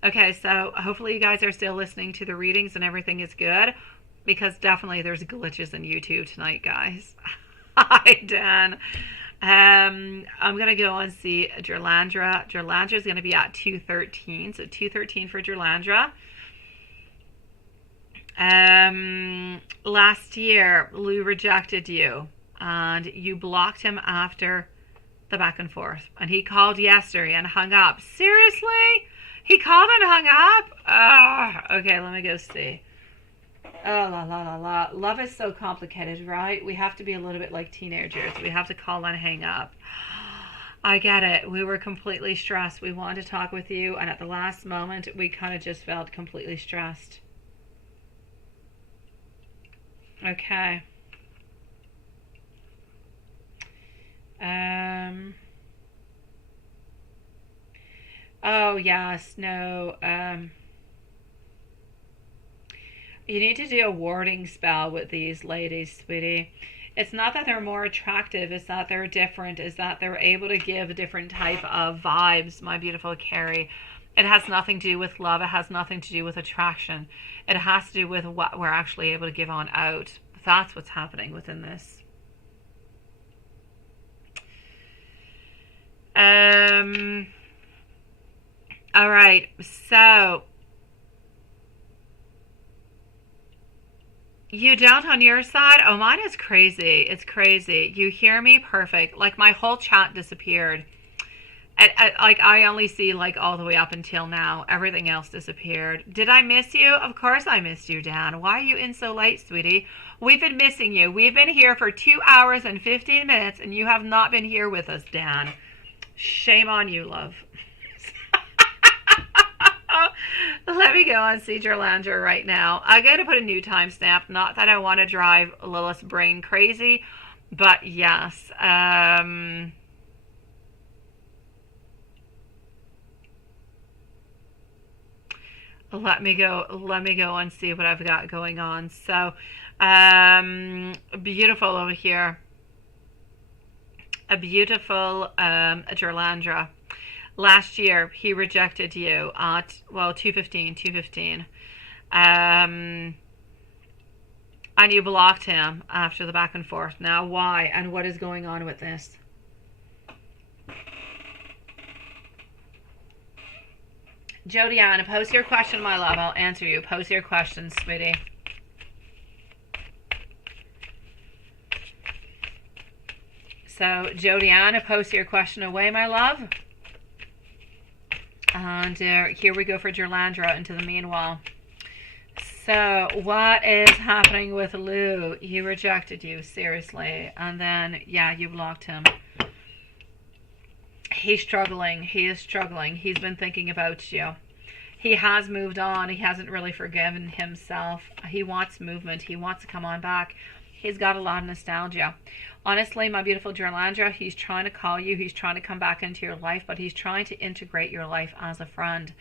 Okay, so hopefully you guys are still listening to the readings and everything is good, because definitely there's glitches in YouTube tonight, guys. Hi, Dan. I'm going to go and see Jerlandra. Jerlandra is going to be at 213. So 213 for Jerlandra. Last year, Lou rejected you. And you blocked him after the back and forth. And he called yesterday and hung up. Seriously? He called and hung up? Okay, let me go see. Oh, la, la, la, la. Love is so complicated, right? We have to be a little bit like teenagers. We have to call and hang up. I get it. We were completely stressed. We wanted to talk with you, and at the last moment, we kind of just felt completely stressed. Okay. Oh, yes. No. You need to do a warding spell with these ladies, sweetie. It's not that they're more attractive. It's that they're different. It's that they're able to give a different type of vibes, my beautiful Carrie. It has nothing to do with love. It has nothing to do with attraction. It has to do with what we're actually able to give on out. That's what's happening within this. All right. So You don't on your side? Oh, mine is crazy. It's crazy. You hear me? Perfect. Like my whole chat disappeared. Like I only see like all the way up until now. Everything else disappeared. Did I miss you? Of course I missed you, Dan. Why are you in so late, sweetie? We've been missing you. We've been here for 2 hours and 15 minutes, and you have not been here with us, Dan. Shame on you, love. Let me go on see Gerlander right now. I gotta put a new timestamp. Not that I want to drive Lilith's brain crazy, but yes. Let me go and see what I've got going on. So, beautiful over here. A beautiful Gerlandra. Last year, he rejected you at, well, 215. And you blocked him after the back and forth. Now, why? And what is going on with this? Jodianne, pose your question, my love. I'll answer you. Pose your question, sweetie. So, Jodianne, pose your question away, my love. And here we go for Gerlandra into the meanwhile. So, what is happening with Lou? He rejected you, seriously. And then, yeah, you blocked him. He's struggling. He is struggling. He's been thinking about you. He has moved on. He hasn't really forgiven himself. He wants movement. He wants to come on back. He's got a lot of nostalgia. Honestly, my beautiful Gerlandra, he's trying to call you. He's trying to come back into your life, but he's trying to integrate your life as a friend.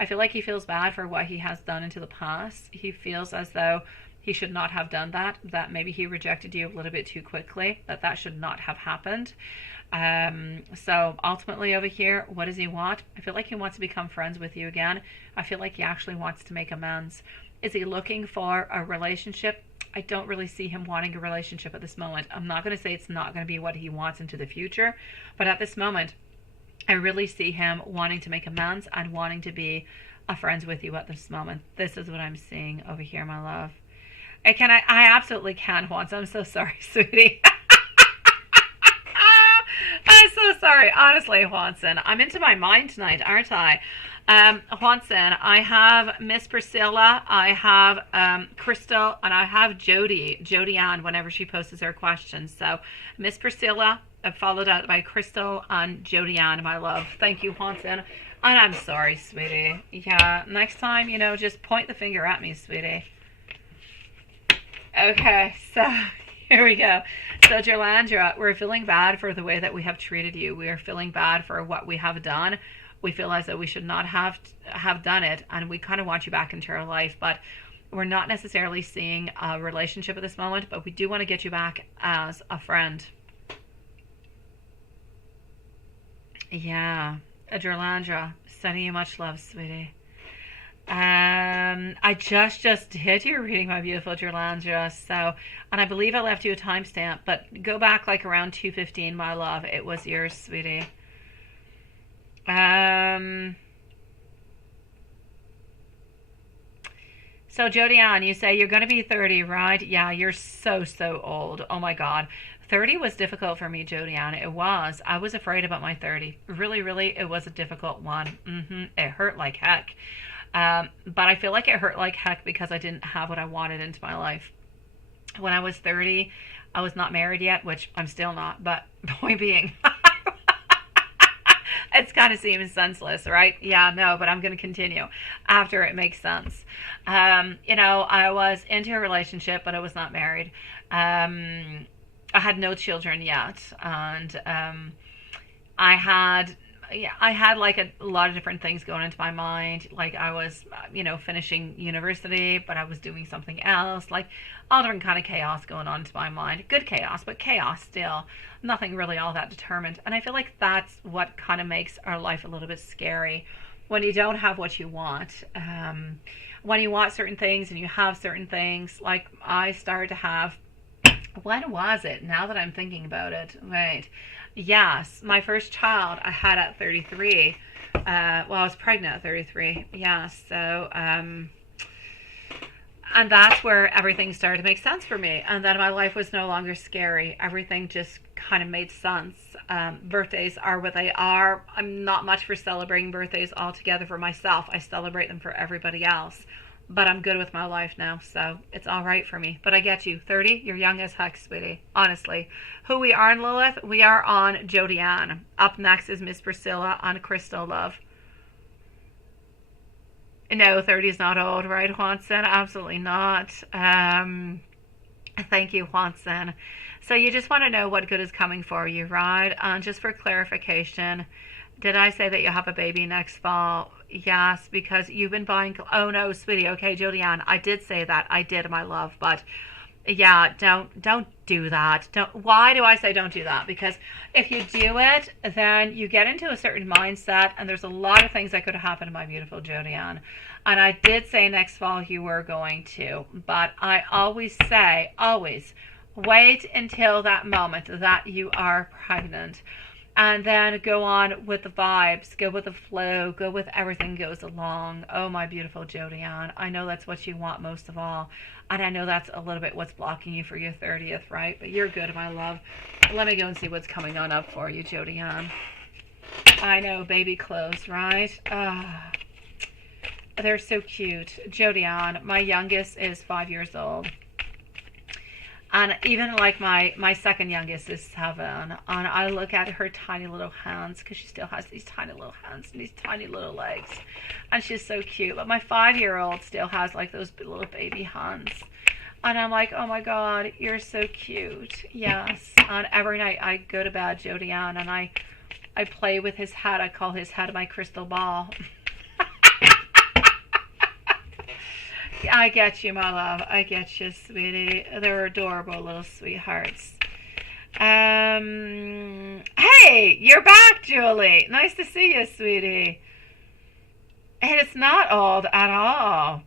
I feel like he feels bad for what he has done into the past. He feels as though he should not have done that maybe he rejected you a little bit too quickly, that should not have happened. So ultimately over here, what does he want? I feel like he wants to become friends with you again. I feel like he actually wants to make amends. Is he looking for a relationship? I don't really see him wanting a relationship at this moment. I'm not going to say it's not going to be what he wants into the future, but at this moment, I really see him wanting to make amends and wanting to be a friends with you at this moment. This is what I'm seeing over here, my love. I absolutely can, Juan. I'm so sorry, sweetie. I'm so sorry. Honestly, Juanson, I'm into my mind tonight, aren't I? Juanson, I have Miss Priscilla, I have Crystal, and I have Jodianne whenever she posts her questions. So Miss Priscilla, followed up by Crystal and Jodianne, my love. Thank you, Juanson. And I'm sorry, sweetie. Yeah, next time, just point the finger at me, sweetie. Okay, so here we go. So, Gerlandra, we're feeling bad for the way that we have treated you. We are feeling bad for what we have done. We feel as though we should not have done it, and we kind of want you back into our life, but we're not necessarily seeing a relationship at this moment, but we do want to get you back as a friend. Yeah, Gerlandra, sending you much love, sweetie. I just did your reading, my beautiful Gerlandra. So, and I believe I left you a timestamp, but go back like around 2:15, my love. It was yours, sweetie. So Jodianne, you say you're going to be 30, right? Yeah, you're so old. Oh my God. 30 was difficult for me, Jodianne. It was. I was afraid about my 30. Really, it was a difficult one. It hurt like heck. But I feel like it hurt like heck because I didn't have what I wanted into my life. When I was 30, I was not married yet, which I'm still not, but point being, it's kind of seems senseless, right? Yeah, no, but I'm going to continue after it makes sense. I was into a relationship, but I was not married. I had no children yet, and I had like a lot of different things going into my mind. Like I was, finishing university, but I was doing something else. Like all different kind of chaos going on into my mind. Good chaos, but chaos still. Nothing really all that determined. And I feel like that's what kind of makes our life a little bit scary. When you don't have what you want. When you want certain things and you have certain things. Like I started to have, when was it? Now that I'm thinking about it. Right. Yes, my first child I had at 33. I was pregnant at 33. Yeah, so And that's where everything started to make sense for me. And then my life was no longer scary. Everything just kind of made sense. Birthdays are what they are. I'm not much for celebrating birthdays altogether for myself. I celebrate them for everybody else. But I'm good with my life now, so it's all right for me. But I get you. 30, you're young as heck, sweetie. Honestly. Who we are in Lilith? We are on Zodiac. Up next is Miss Priscilla on Crystal Love. No, 30 is not old, right, Juanson? Absolutely not. Thank you, Juanson. So you just want to know what good is coming for you, right? Just for clarification, did I say that you'll have a baby next fall? Yes, because you've been buying... Oh, no, sweetie. Okay, Jodianne, I did say that. I did, my love. But, yeah, don't do that. Why do I say don't do that? Because if you do it, then you get into a certain mindset, and there's a lot of things that could happen to my beautiful Jodianne. And I did say next fall you were going to. But I always say, always, wait until that moment that you are pregnant. And then go on with the vibes, go with the flow, go with everything goes along. Oh, my beautiful Jodianne, I know that's what you want most of all. And I know that's a little bit what's blocking you for your 30th, right? But you're good, my love. Let me go and see what's coming on up for you, Jodianne. I know, baby clothes, right? They're so cute. Jodianne, my youngest is 5 years old. And even like my second youngest is 7. And I look at her tiny little hands, because she still has these tiny little hands and these tiny little legs. And she's so cute. But my 5-year-old still has like those little baby hands. And I'm like, oh my God, you're so cute. Yes. And every night I go to bed, Jodianne, and I play with his head. I call his head my crystal ball. I get you, my love. I get you, sweetie. They're adorable little sweethearts. Hey, you're back, Julie. Nice to see you, sweetie. And it's not old at all.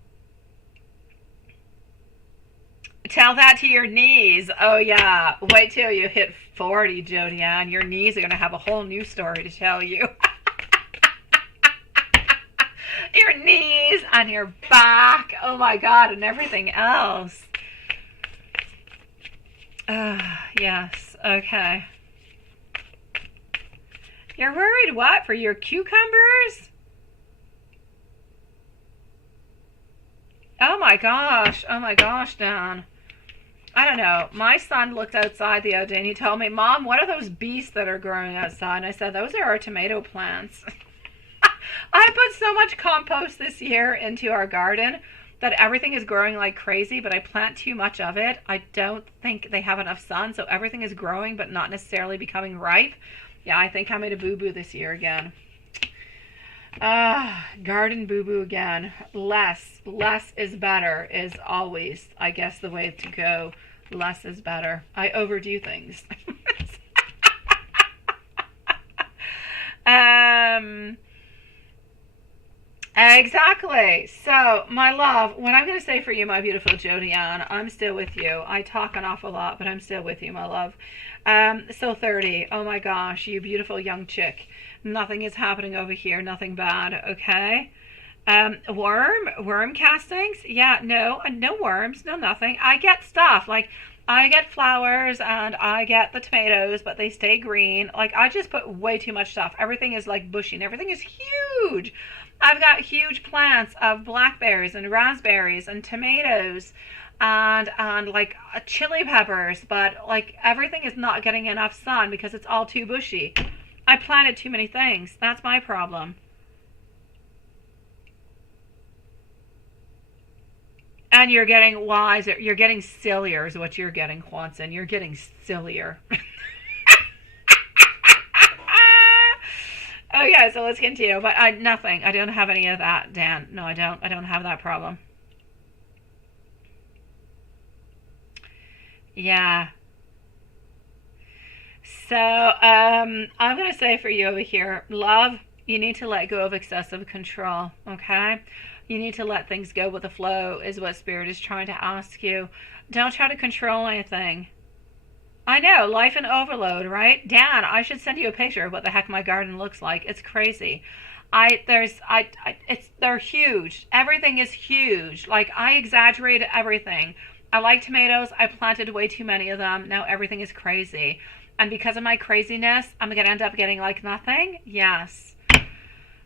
Tell that to your knees. Oh, yeah. Wait till you hit 40, Jodianne. Your knees are going to have a whole new story to tell you. Your knees and your back, oh my God, and everything else. Yes, okay. You're worried what, for your cucumbers? Oh my gosh, Dan. I don't know. My son looked outside the other day and he told me, Mom, what are those beasts that are growing outside? And I said, those are our tomato plants. I put so much compost this year into our garden that everything is growing like crazy, but I plant too much of it. I don't think they have enough sun, so everything is growing but not necessarily becoming ripe. Yeah, I think I made a boo-boo this year again. Garden boo-boo again. Less is better is always, I guess, the way to go. Less is better. I overdo things. Exactly. So, my love, what I'm going to say for you, my beautiful Jodianne, I'm still with you. I talk an awful lot, but I'm still with you, my love. So 30. Oh my gosh, you beautiful young chick. Nothing is happening over here. Nothing bad. Okay. Worm castings? Yeah, no worms, no nothing. I get stuff like I get flowers and I get the tomatoes, but they stay green. Like I just put way too much stuff. Everything is like bushy and everything is huge. I've got huge plants of blackberries and raspberries and tomatoes and like chili peppers, but like everything is not getting enough sun because it's all too bushy. I planted too many things. That's my problem. And you're getting wiser. You're getting sillier is what you're getting, Juanson. You're getting sillier. Oh, yeah, so let's continue. But nothing. I don't have any of that, Dan. No, I don't. I don't have that problem. Yeah. So, I'm going to say for you over here, love, you need to let go of excessive control, okay? You need to let things go with the flow is what Spirit is trying to ask you. Don't try to control anything. I know, life in overload, right? Dan, I should send you a picture of what the heck my garden looks like. It's crazy. They're huge. Everything is huge. Like, I exaggerated everything. I like tomatoes. I planted way too many of them. Now everything is crazy. And because of my craziness, I'm going to end up getting like nothing? Yes.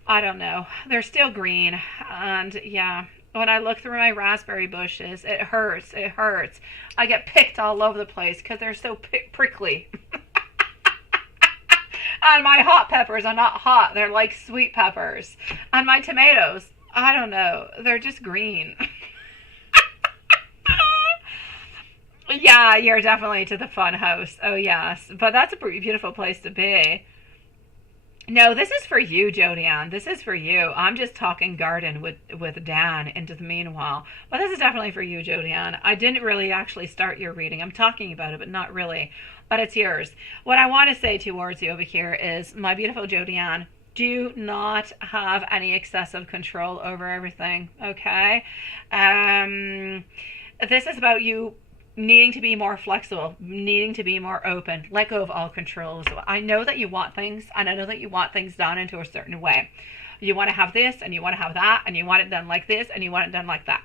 I don't know. They're still green. And yeah, when I look through my raspberry bushes, it hurts. It hurts. I get picked all over the place because they're so prickly. And my hot peppers are not hot. They're like sweet peppers. And my tomatoes, I don't know. They're just green. Yeah, you're definitely to the fun house. Oh, yes. But that's a beautiful place to be. No, this is for you, Jodianne. This is for you. I'm just talking garden with Dan into the meanwhile. But this is definitely for you, Jodianne. I didn't really actually start your reading. I'm talking about it, but not really. But it's yours. What I want to say towards you over here is, my beautiful Jodianne, do not have any excessive control over everything, okay? This is about you needing to be more flexible, needing to be more open, let go of all controls. I know that you want things, and I know that you want things done into a certain way. You want to have this, and you want to have that, and you want it done like this, and you want it done like that.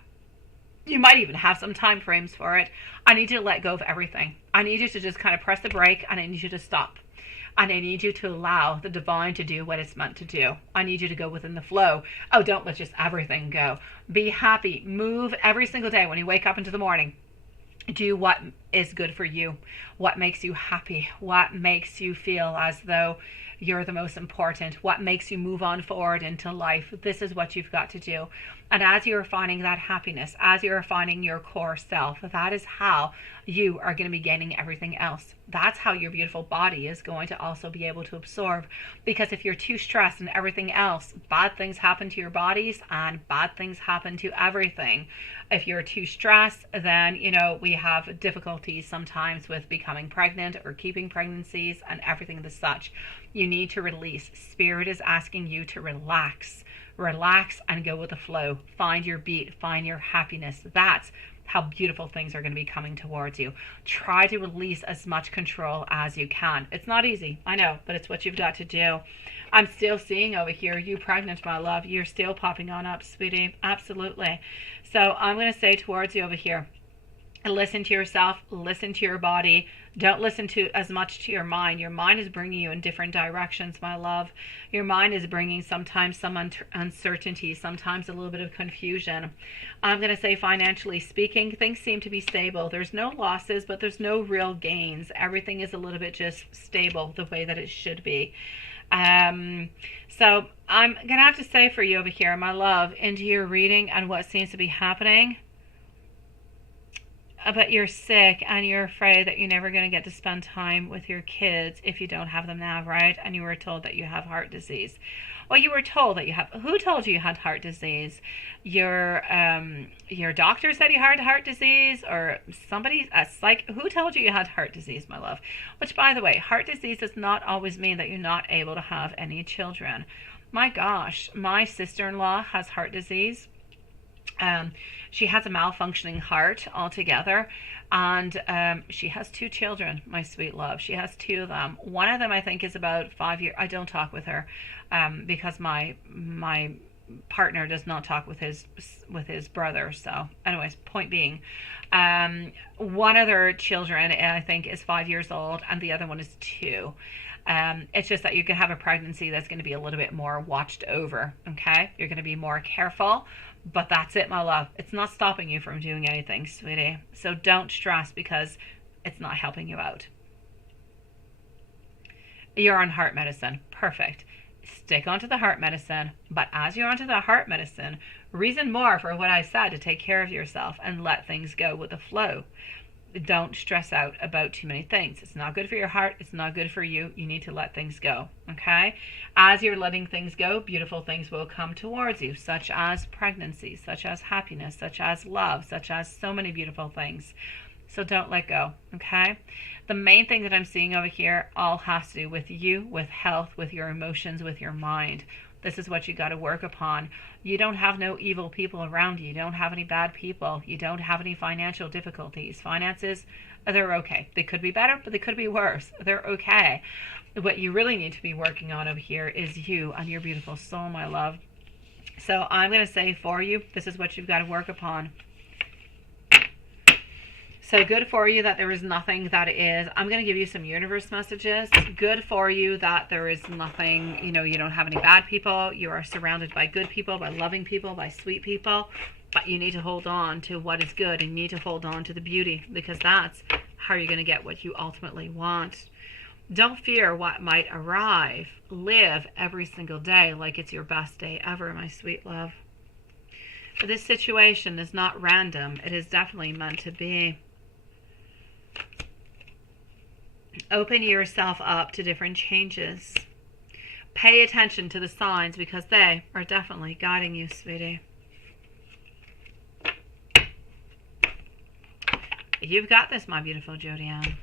You might even have some time frames for it. I need you to let go of everything. I need you to just kind of press the brake, and I need you to stop. And I need you to allow the divine to do what it's meant to do. I need you to go within the flow. Oh, don't let just everything go. Be happy. Move every single day when you wake up into the morning. Do what is good for you, what makes you happy, what makes you feel as though you're the most important, what makes you move on forward into life. This is what you've got to do. And as you're finding that happiness, as you're finding your core self, that is how you are going to be gaining everything else. That's how your beautiful body is going to also be able to absorb. Because if you're too stressed and everything else, bad things happen to your bodies and bad things happen to everything. If you're too stressed, then, we have difficulties sometimes with becoming pregnant or keeping pregnancies and everything as such. You need to release. Spirit is asking you to relax. Relax and go with the flow. Find your beat. Find your happiness. That's how beautiful things are going to be coming towards you. Try to release as much control as you can. It's not easy, I know, but it's what you've got to do. I'm still seeing over here, you pregnant, my love. You're still popping on up, sweetie. Absolutely. So I'm going to say towards you over here, listen to yourself, listen to your body. Don't listen to as much to your mind. Your mind is bringing you in different directions, my love. Your mind is bringing sometimes some uncertainty, sometimes a little bit of confusion. I'm going to say, financially speaking, things seem to be stable. There's no losses, but there's no real gains. Everything is a little bit just stable the way that it should be. So I'm going to have to say for you over here, my love, into your reading and what seems to be happening, but you're sick and you're afraid that you're never going to get to spend time with your kids if you don't have them now, right? And you were told that you have heart disease. Well, you were told that you have. Who told you had heart disease? Your doctor said you had heart disease, or somebody, a psych. Who told you had heart disease, my love? Which, by the way, heart disease does not always mean that you're not able to have any children. My gosh, my sister-in-law has heart disease. She has a malfunctioning heart altogether, and she has 2 children, my sweet love. She has 2 of them. One of them, I think, is about 5 years. I don't talk with her because my partner does not talk with his brother. So anyways, point being, one of their children, I think, is 5 years old, and the other one is 2. It's just that you can have a pregnancy that's going to be a little bit more watched over, okay? You're going to be more careful, but that's it, my love. It's not stopping you from doing anything, sweetie. So don't stress because it's not helping you out. You're on heart medicine. Perfect. Stick onto the heart medicine, but as you're onto the heart medicine, reason more for what I said to take care of yourself and let things go with the flow. Don't stress out about too many things. It's not good for your heart. It's not good for you. You need to let things go, okay? As you're letting things go, beautiful things will come towards you, such as pregnancy, such as happiness, such as love, such as so many beautiful things. So don't let go, okay? The main thing that I'm seeing over here all has to do with you, with health, with your emotions, with your mind. This is what you got to work upon. You don't have no evil people around you. You don't have any bad people. You don't have any financial difficulties. Finances, They're okay. They could be better, but they could be worse. They're okay. What you really need to be working on over here is you and your beautiful soul, my love. So I'm going to say for you, this is what you've got to work upon. So good for you that there is nothing that is. I'm going to give you some universe messages. Good for you that there is nothing, you know, you don't have any bad people. You are surrounded by good people, by loving people, by sweet people. But you need to hold on to what is good, and you need to hold on to the beauty, because that's how you're going to get what you ultimately want. Don't fear what might arrive. Live every single day like it's your best day ever, my sweet love. But this situation is not random. It is definitely meant to be. Open yourself up to different changes. Pay attention to the signs, because they are definitely guiding you, sweetie. You've got this, my beautiful Zodiac.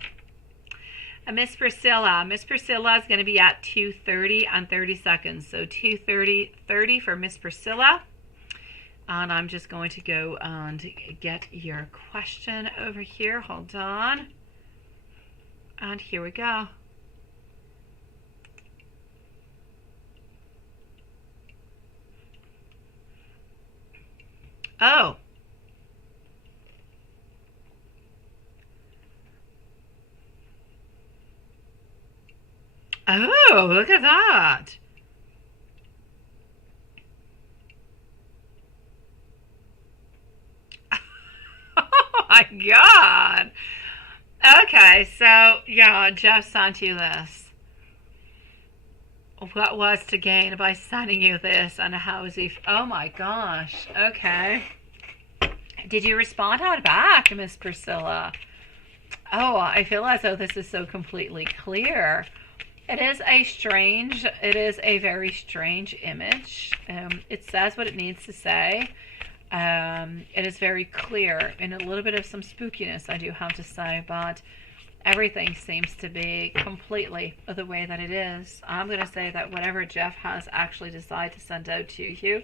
Miss Priscilla. Miss Priscilla is going to be at 2:30 and 30 seconds. So 2:30 for Miss Priscilla. And I'm just going to go and get your question over here. Hold on. And here we go. Oh. Oh, look at that. Oh my God. Okay, so yeah, Jeff sent you this. What was to gain by sending you this, and how is he? Oh my gosh. Okay. Did you respond out back, Miss Priscilla? Oh, I feel as though this is so completely clear. It is a very strange image. It says what it needs to say. It is very clear, and a little bit of some spookiness, I do have to say, but everything seems to be completely the way that it is. I'm going to say that whatever Jeff has actually decided to send out to you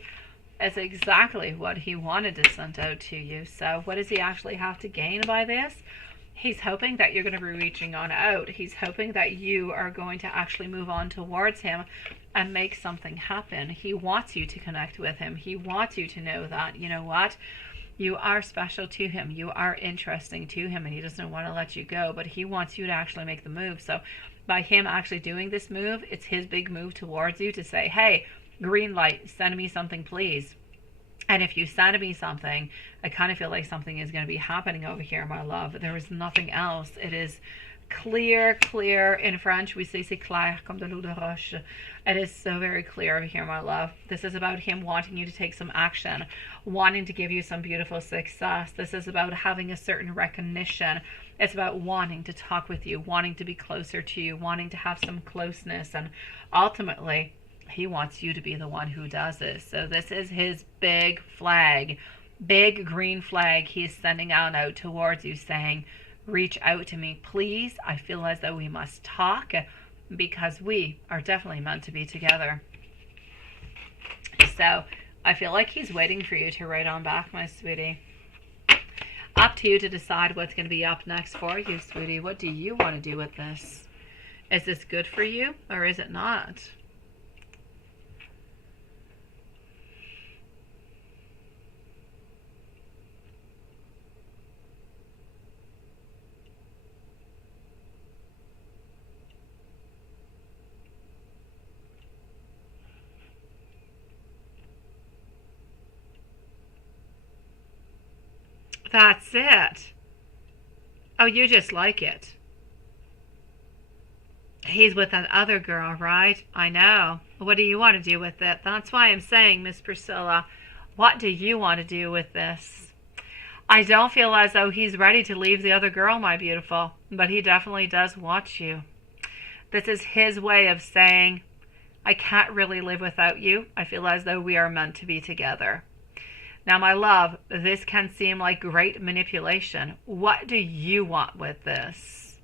is exactly what he wanted to send out to you. So what does he actually have to gain by this? He's hoping that you're going to be reaching on out. He's hoping that you are going to actually move on towards him and make something happen. He wants you to connect with him. He wants you to know that, you know what, you are special to him. You are interesting to him, and he doesn't want to let you go, but he wants you to actually make the move. So by him actually doing this move, it's his big move towards you to say, hey, green light, send me something, please. And if you send me something, I kind of feel like something is going to be happening over here, my love. There is nothing else. It is clear, clear. In French, we say c'est clair comme de l'eau de roche. It is so very clear over here, my love. This is about him wanting you to take some action, wanting to give you some beautiful success. This is about having a certain recognition. It's about wanting to talk with you, wanting to be closer to you, wanting to have some closeness, and ultimately, he wants you to be the one who does this. So this is his big flag, big green flag he's sending out towards you, saying, reach out to me, please. I feel as though we must talk, because we are definitely meant to be together. So I feel like he's waiting for you to write on back, my sweetie. Up to you to decide what's going to be up next for you, sweetie. What do you want to do with this? Is this good for you, or is it not? That's it. Oh, you just like it. He's with that other girl, right? I know. What do you want to do with it? That's why I'm saying, Miss Priscilla, what do you want to do with this? I don't feel as though he's ready to leave the other girl, my beautiful, but he definitely does want you. This is his way of saying, I can't really live without you. I feel as though we are meant to be together. Now, my love, this can seem like great manipulation. What do you want with this?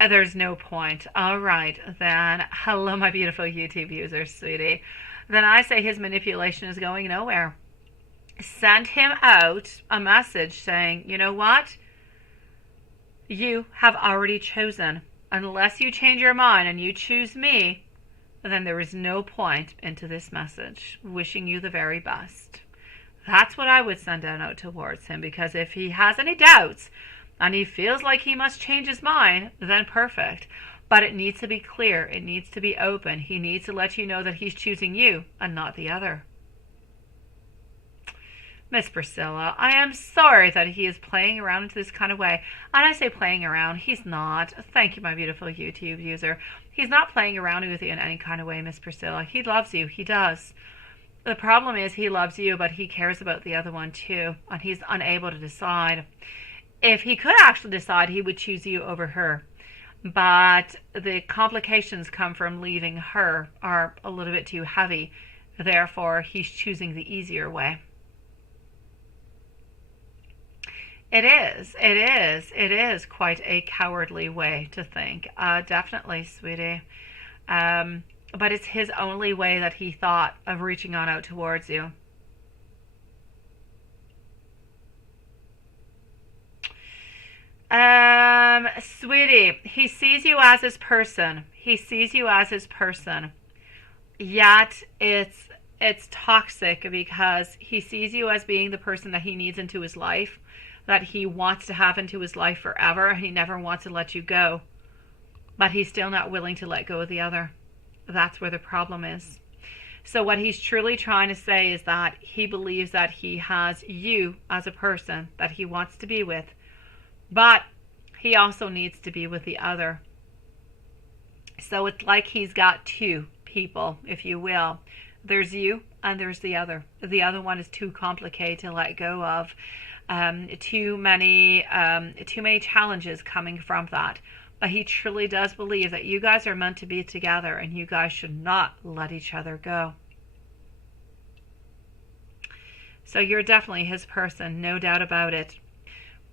There's no point. All right, then. Hello, my beautiful YouTube users, sweetie. Then I say his manipulation is going nowhere. Send him out a message saying, you know what? You have already chosen. Unless you change your mind and you choose me, then there is no point into this message. Wishing you the very best. That's what I would send out towards him, because if he has any doubts and he feels like he must change his mind, then perfect. But it needs to be clear. It needs to be open. He needs to let you know that he's choosing you and not the other. Miss Priscilla, I am sorry that he is playing around into this kind of way. And I say playing around, he's not. Thank you, my beautiful YouTube user. He's not playing around with you in any kind of way, Miss Priscilla. He loves you. He does. The problem is he loves you, but he cares about the other one too. And he's unable to decide. If he could actually decide, he would choose you over her. But the complications come from leaving her are a little bit too heavy. Therefore, he's choosing the easier way. It is quite a cowardly way to think. Definitely, sweetie. But it's his only way that he thought of reaching on out towards you. Sweetie, he sees you as his person. He sees you as his person. Yet it's toxic because he sees you as being the person that he needs into his life, that he wants to have into his life forever, and he never wants to let you go. But he's still not willing to let go of the other. That's where the problem is. So what he's truly trying to say is that he believes that he has you as a person that he wants to be with. But he also needs to be with the other. So it's like he's got two people, if you will. There's you and there's the other. The other one is too complicated to let go of. Too many challenges coming from that. But he truly does believe that you guys are meant to be together and you guys should not let each other go. So you're definitely his person, no doubt about it.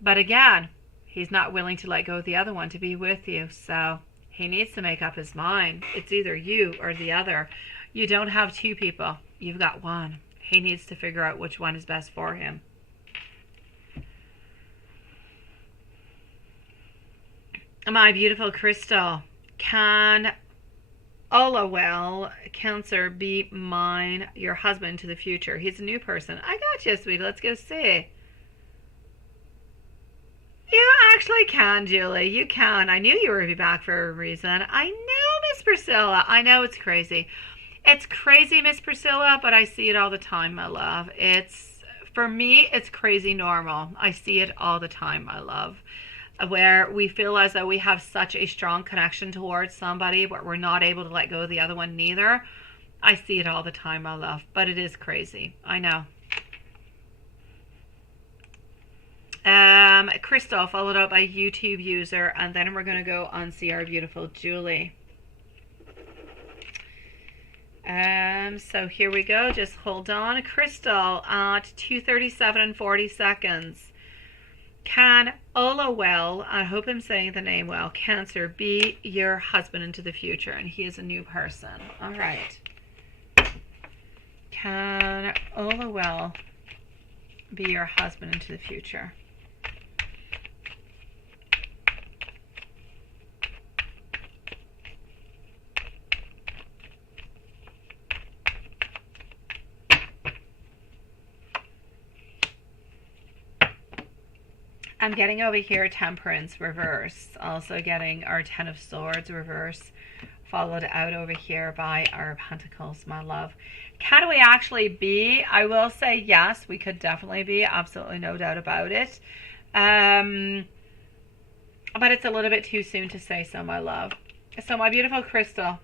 But again, he's not willing to let go of the other one to be with you. So he needs to make up his mind. It's either you or the other. You don't have two people. You've got one. He needs to figure out which one is best for him. My beautiful Crystal, can Olawell Cancer be mine, your husband to the future? He's a new person. I got you, sweetie. Let's go see. You actually can, Julie. You can. I knew you were going to be back for a reason. I know, Miss Priscilla. I know it's crazy. It's crazy, Miss Priscilla, but I see it all the time, my love. For me, it's crazy normal. I see it all the time, my love. Where we feel as though we have such a strong connection towards somebody, but we're not able to let go of the other one neither. I see it all the time, my love, but it is crazy. I know. Crystal, followed up by YouTube user, and then we're going to go on see our beautiful Julie. So here we go. Just hold on. Crystal at 2:37 and 40 seconds. Can Olawell, I hope I'm saying the name well, Cancer, be your husband into the future? And he is a new person. All right. Can Olawell be your husband into the future? I'm getting over here Temperance reverse, also getting our Ten of Swords reverse, followed out over here by our Pentacles, my love. Can we actually be? I will say yes, we could definitely be, absolutely no doubt about it. But it's a little bit too soon to say so, my love. So my beautiful Crystal,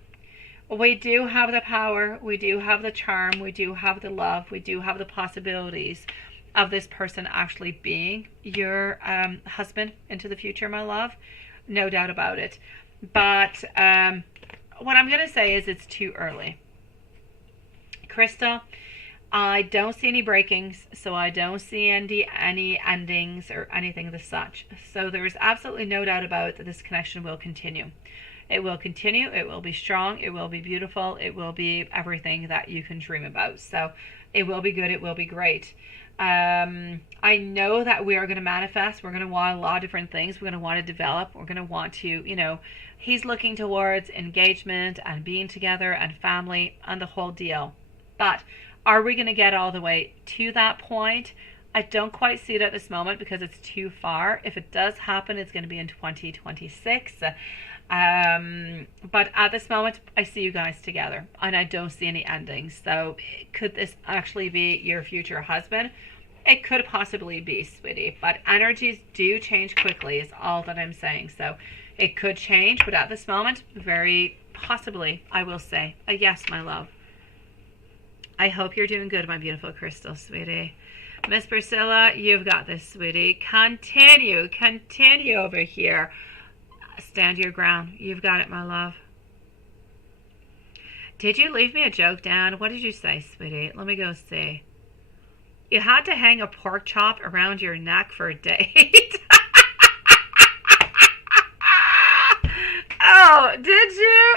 we do have the power, we do have the charm, we do have the love, we do have the possibilities of this person actually being your husband into the future, my love. No doubt about it. But what I'm going to say is it's too early. Crystal, I don't see any breakings, so I don't see any endings or anything of the such. So there's absolutely no doubt about it that this connection will continue. It will continue. It will be strong. It will be beautiful. It will be everything that you can dream about. So it will be good. It will be great. I know that we are going to manifest. We're going to want a lot of different things. We're going to want to develop. We're going to want to, he's looking towards engagement and being together and family and the whole deal. But are we going to get all the way to that point? I don't quite see it at this moment because it's too far. If it does happen, it's going to be in 2026. But at this moment, I see you guys together and I don't see any endings. So could this actually be your future husband? It could possibly be, sweetie, but energies do change quickly is all that I'm saying. So it could change, but at this moment, very possibly, I will say a yes, my love. I hope you're doing good, my beautiful crystal, sweetie. Miss Priscilla, you've got this, sweetie. Continue over here. Stand your ground. You've got it, my love. Did you leave me a joke down? What did you say, sweetie? Let me go see. You had to hang a pork chop around your neck for a date. Oh, did you?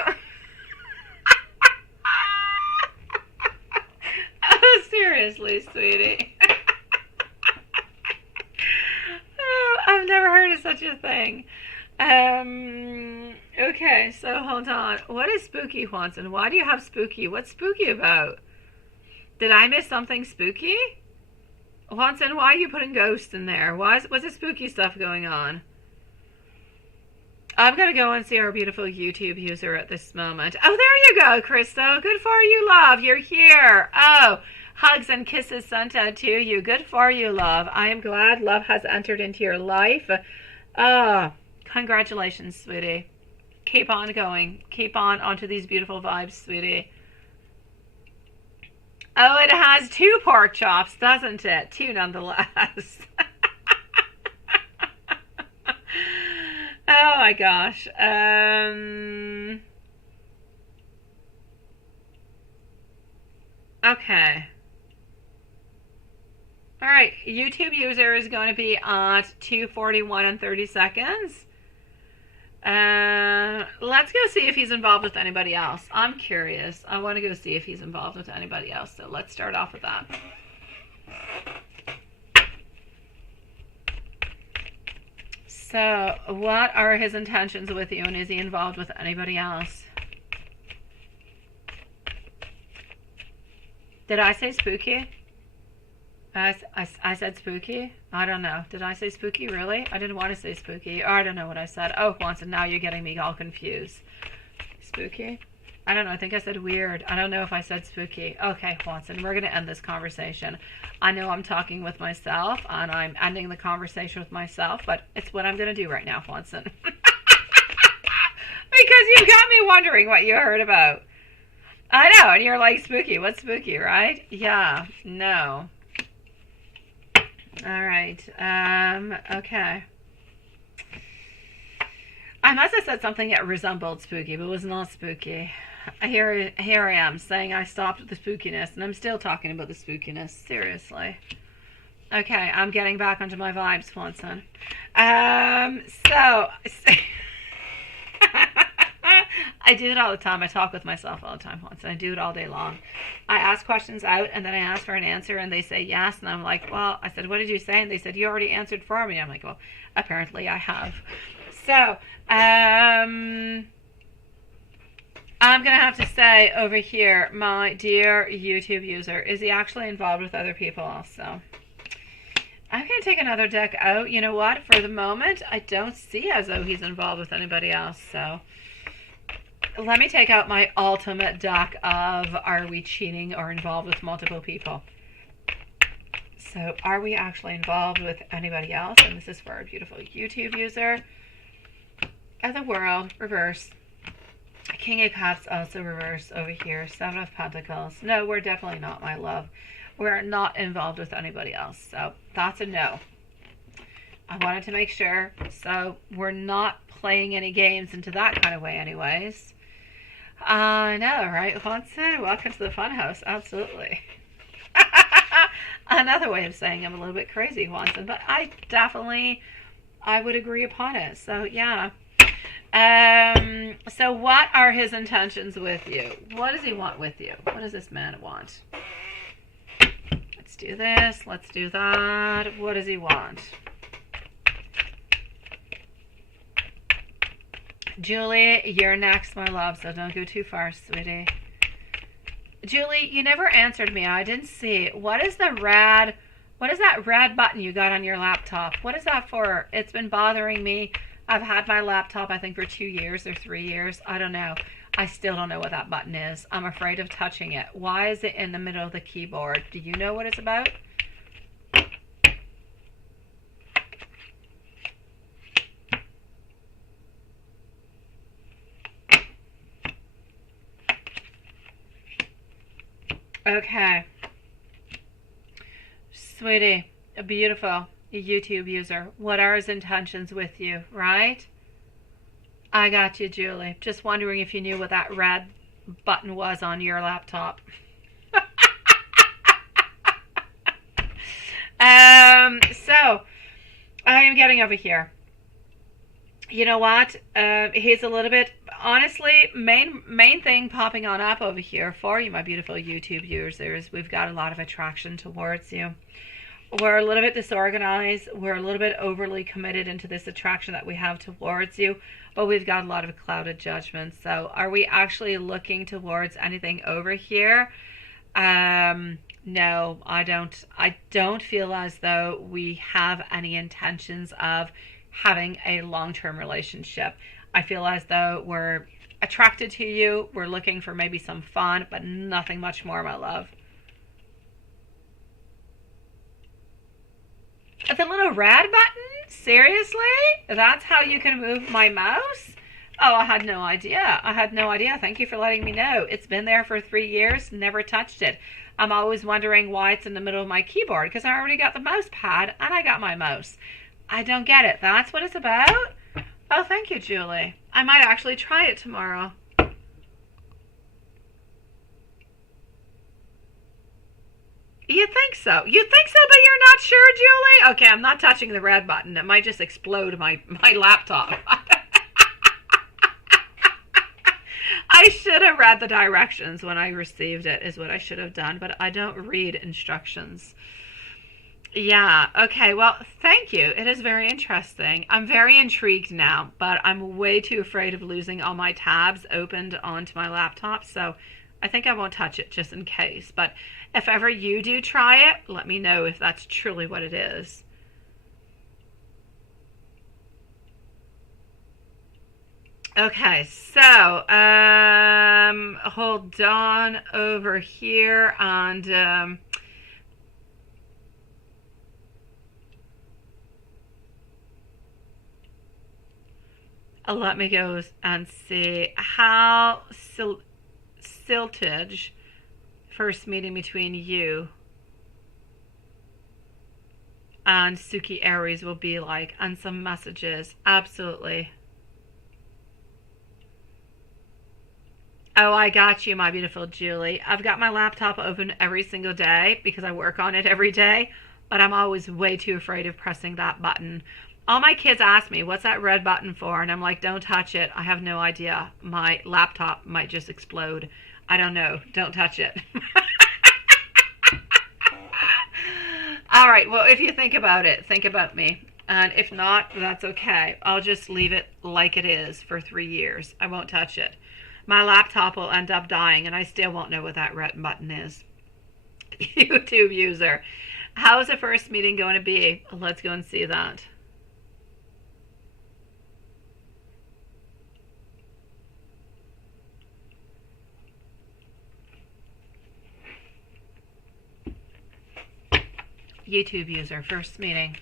Oh, seriously, sweetie. Oh, I've never heard of such a thing. Okay, so hold on. What is spooky, Juanson? Why do you have spooky? What's spooky about? Did I miss something spooky? Juanson, why are you putting ghosts in there? What's the spooky stuff going on? I'm going to go and see our beautiful YouTube user at this moment. Oh, there you go, Crystal. Good for you, love. You're here. Oh, hugs and kisses sent out to you. Good for you, love. I am glad love has entered into your life. Congratulations, sweetie. Keep on going. Keep on onto these beautiful vibes, sweetie. Oh, it has 2 pork chops, doesn't it? 2 nonetheless. Oh my gosh. Okay. All right. YouTube user is going to be at 2:41 and 30 seconds. Let's go see if he's involved with anybody else. I'm curious. I want to go see if he's involved with anybody else. So let's start off with that. So what are his intentions with you, and is he involved with anybody else? Did I say spooky? I said spooky? I don't know. Did I say spooky? Really? I didn't want to say spooky. Oh, I don't know what I said. Oh, once, and now you're getting me all confused. Spooky? I don't know. I think I said weird. I don't know if I said spooky. Okay, Watson, we're going to end this conversation. I know I'm talking with myself, and I'm ending the conversation with myself, but it's what I'm going to do right now, Watson. Because you got me wondering what you heard about. I know, and you're like, spooky. What's spooky, right? Yeah, no. All right. Okay. I must have said something that resembled spooky, but was not spooky. Here I am saying I stopped at the spookiness, and I'm still talking about the spookiness. Seriously. Okay, I'm getting back onto my vibes, Swanson. So I do it all the time. I talk with myself all the time, Swanson. I do it all day long. I ask questions out, and then I ask for an answer, and they say yes, and I'm like, well, I said, what did you say? And they said, you already answered for me. I'm like, well, apparently I have. So, I'm going to have to say over here, my dear YouTube user, is he actually involved with other people also? I'm going to take another deck out. You know what? For the moment, I don't see as though he's involved with anybody else. So, let me take out my ultimate deck of are we cheating or involved with multiple people? So, are we actually involved with anybody else? And this is for our beautiful YouTube user. Of the World, reverse. King of Cups also reverse over here. 7 of Pentacles. No, we're definitely not, my love. We're not involved with anybody else. So that's a no. I wanted to make sure. So we're not playing any games into that kind of way anyways. I know, right, Watson? Welcome to the funhouse. Absolutely. Another way of saying I'm a little bit crazy, Watson. But I would agree upon it. So, yeah. So what are his intentions with you? What does he want with you? What does this man want? Let's do this. Let's do that. What does he want? Julie, you're next, my love, so don't go too far, sweetie. Julie, you never answered me. I didn't see. What is that red button you got on your laptop? What is that for? It's been bothering me. I've had my laptop, I think, for 2 years or 3 years. I don't know. I still don't know what that button is. I'm afraid of touching it. Why is it in the middle of the keyboard? Do you know what it's about? Okay. Sweetie, a beautiful YouTube user. What are his intentions with you, right? I got you, Julie. Just wondering if you knew what that red button was on your laptop. So, I am getting over here. You know what? He's a little bit, honestly, main thing popping on up over here for you, my beautiful YouTube users. We've got a lot of attraction towards you. We're a little bit disorganized. We're a little bit overly committed into this attraction that we have towards you, but we've got a lot of clouded judgment. So are we actually looking towards anything over here? No, I don't feel as though we have any intentions of having a long-term relationship. I feel as though we're attracted to you. We're looking for maybe some fun, but nothing much more, my love. The little red button? Seriously? That's how you can move my mouse? Oh, I had no idea. I had no idea. Thank you for letting me know. It's been there for 3 years, never touched it. I'm always wondering why it's in the middle of my keyboard, because I already got the mouse pad and I got my mouse. I don't get it. That's what it's about? Oh, thank you, Julie. I might actually try it tomorrow. You think so? You think so, but you're not sure, Julie? Okay, I'm not touching the red button. It might just explode my laptop. I should have read the directions when I received it, is what I should have done, but I don't read instructions. Yeah, okay, well, thank you. It is very interesting. I'm very intrigued now, but I'm way too afraid of losing all my tabs opened onto my laptop, so I think I won't touch it just in case. But if ever you do try it, let me know if that's truly what it is. Okay, so hold on over here and let me go and see how siltage first meeting between you and Suki Aries will be like, and some messages. Absolutely. Oh, I got you, my beautiful Julie. I've got my laptop open every single day because I work on it every day, but I'm always way too afraid of pressing that button. All my kids ask me, what's that red button for? And I'm like, don't touch it. I have no idea. My laptop might just explode. I don't know. Don't touch it. All right. Well, if you think about it, think about me. And if not, that's okay. I'll just leave it like it is for 3 years. I won't touch it. My laptop will end up dying, and I still won't know what that red button is. YouTube user. How is the first meeting going to be? Let's go and see that. YouTube user, first meeting.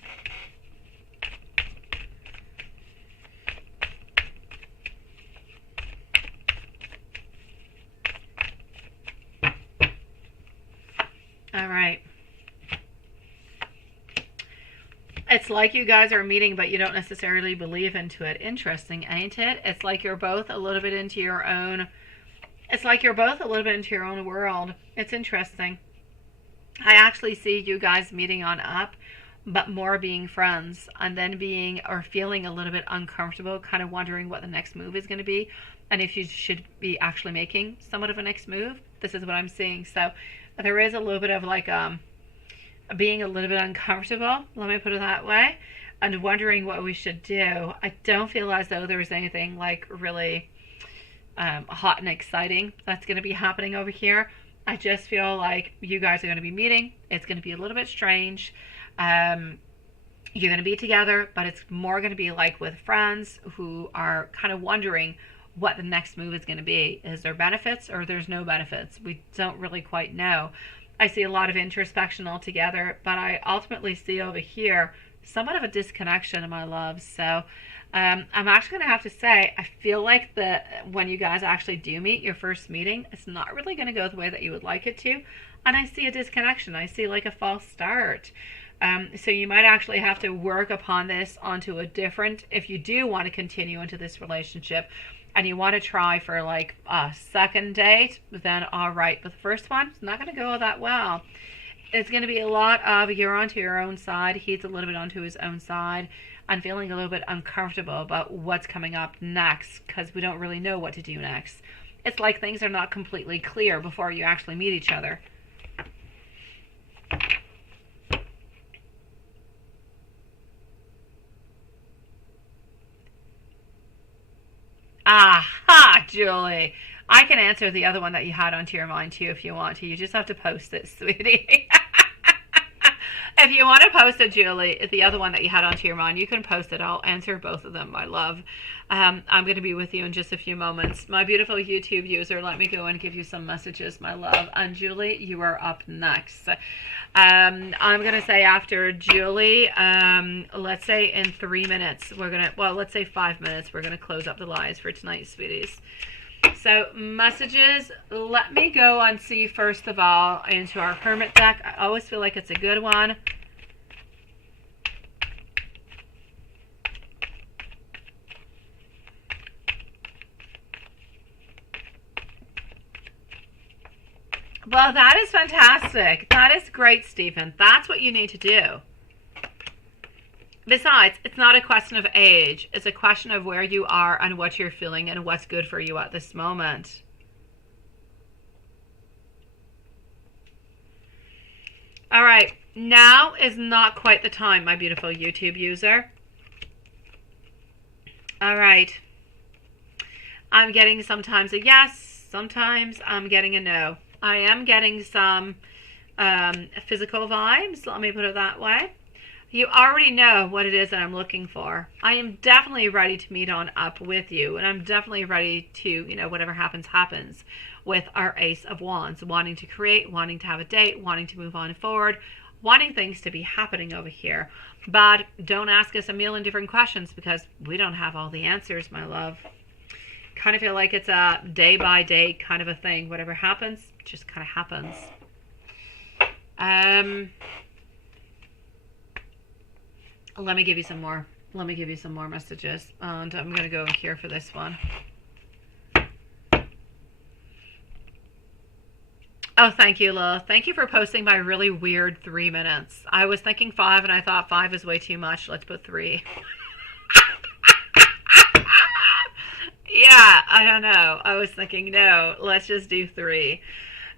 All right. It's like you guys are meeting, but you don't necessarily believe into it. Interesting, ain't it? It's like you're both a little bit into your own. It's like you're both a little bit into your own world. It's interesting. I actually see you guys meeting on up, but more being friends, and then being or feeling a little bit uncomfortable, kind of wondering what the next move is going to be, and if you should be actually making somewhat of a next move. This is what I'm seeing. So there is a little bit of like being a little bit uncomfortable, let me put it that way, and wondering what we should do. I don't feel as though there was anything like really hot and exciting that's going to be happening over here. I just feel like you guys are going to be meeting. It's going to be a little bit strange. You're going to be together, but it's more going to be like with friends who are kind of wondering what the next move is going to be. Is there benefits or there's no benefits? We don't really quite know. I see a lot of introspection altogether, but I ultimately see over here somewhat of a disconnection, my love. So I'm actually going to have to say, I feel like that when you guys actually do meet, your first meeting, it's not really going to go the way that you would like it to. And I see a disconnection. I see like a false start. So you might actually have to work upon this onto a different, if you do want to continue into this relationship and you want to try for like a second date, then all right. But the first one, it's not going to go that well. It's going to be a lot of you're onto your own side. He's a little bit onto his own side and feeling a little bit uncomfortable about what's coming up next because we don't really know what to do next. It's like things are not completely clear before you actually meet each other. Aha, Julie. I can answer the other one that you had onto your mind too if you want to. You just have to post it, sweetie. If you want to post it, Julie, the other one that you had onto your mind, you can post it. I'll answer both of them, my love. I'm going to be with you in just a few moments. My beautiful YouTube user, let me go and give you some messages, my love. And Julie, you are up next. I'm going to say after Julie, let's say in 3 minutes, we're going to, well, let's say 5 minutes, we're going to close up the lives for tonight, sweeties. So messages, let me go and see first of all into our Hermit deck. I always feel like it's a good one. Well, that is fantastic. That is great, Stephen. That's what you need to do. Besides, it's not a question of age. It's a question of where you are and what you're feeling and what's good for you at this moment. All right. Now is not quite the time, my beautiful YouTube user. All right. I'm getting sometimes a yes. Sometimes I'm getting a no. I am getting some physical vibes. Let me put it that way. You already know what it is that I'm looking for. I am definitely ready to meet on up with you. And I'm definitely ready to, you know, whatever happens, happens with our Ace of Wands. Wanting to create, wanting to have a date, wanting to move on forward, wanting things to be happening over here. But don't ask us a million different questions because we don't have all the answers, my love. Kind of feel like it's a day by day kind of a thing. Whatever happens, just kind of happens. Let me give you some more. Let me give you some more messages. And I'm going to go here for this one. Oh, thank you, Lil. Thank you for posting my really weird 3 minutes. I was thinking 5 and I thought 5 is way too much. Let's put 3. Yeah, I don't know. I was thinking, no, let's just do 3.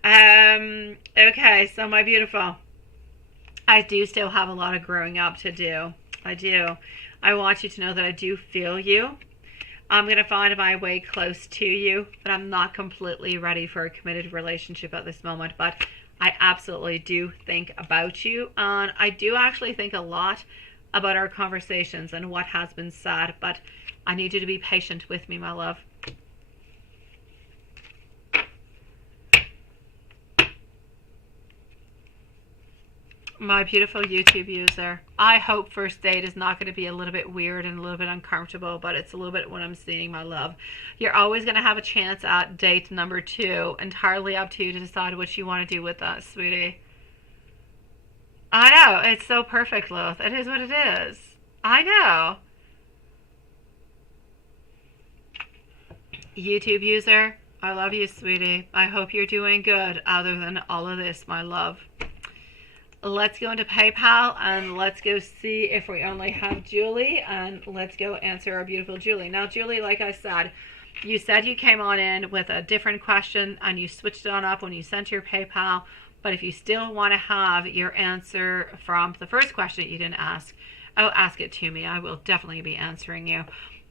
Okay, so my beautiful, I do still have a lot of growing up to do. I do. I want you to know that I do feel you. I'm going to find my way close to you, but I'm not completely ready for a committed relationship at this moment. But I absolutely do think about you. And I do actually think a lot about our conversations and what has been said. But I need you to be patient with me, my love. My beautiful YouTube user, I hope first date is not going to be a little bit weird and a little bit uncomfortable, but it's a little bit what I'm seeing, my love. You're always going to have a chance at date number 2. Entirely up to you to decide what you want to do with that, sweetie. I know. It's so perfect, Lilith. It is what it is. I know. YouTube user, I love you, sweetie. I hope you're doing good other than all of this, my love. Let's go into PayPal and let's go see if we only have Julie, and let's go answer our beautiful Julie. Now, Julie, like I said, you said you came on in with a different question and you switched it on up when you sent your PayPal, But if you still want to have your answer from the first question that you didn't ask, oh, ask it to me. I will definitely be answering you.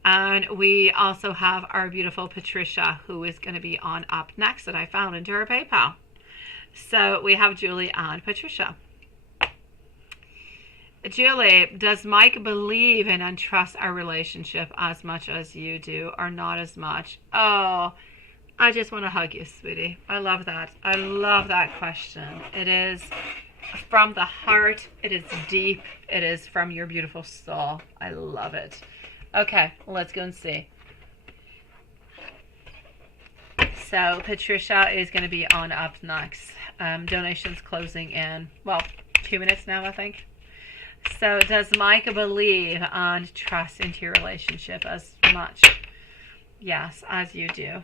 And we also have our beautiful Patricia, who is going to be on up next, that I found into her PayPal. So we have Julie and Patricia. Julie, does Mike believe in and trust our relationship as much as you do, or not as much? Oh, I just want to hug you, sweetie. I love that. I love that question. It is from the heart. It is deep. It is from your beautiful soul. I love it. Okay, let's go and see. So Patricia is going to be on up next. Donations closing in, well, 2 minutes now, I think. So does Mike believe and trust into your relationship as much? Yes, as you do.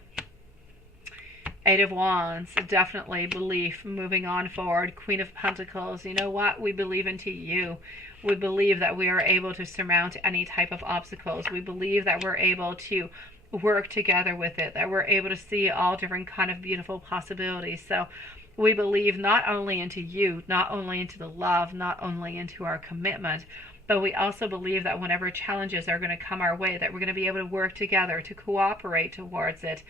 8 of Wands, definitely belief, moving on forward. Queen of Pentacles, you know what? We believe into you. We believe that we are able to surmount any type of obstacles. We believe that we're able to work together with it, that we're able to see all different kind of beautiful possibilities. So we believe not only into you, not only into the love, not only into our commitment, but we also believe that whenever challenges are going to come our way, that we're going to be able to work together, to cooperate towards it,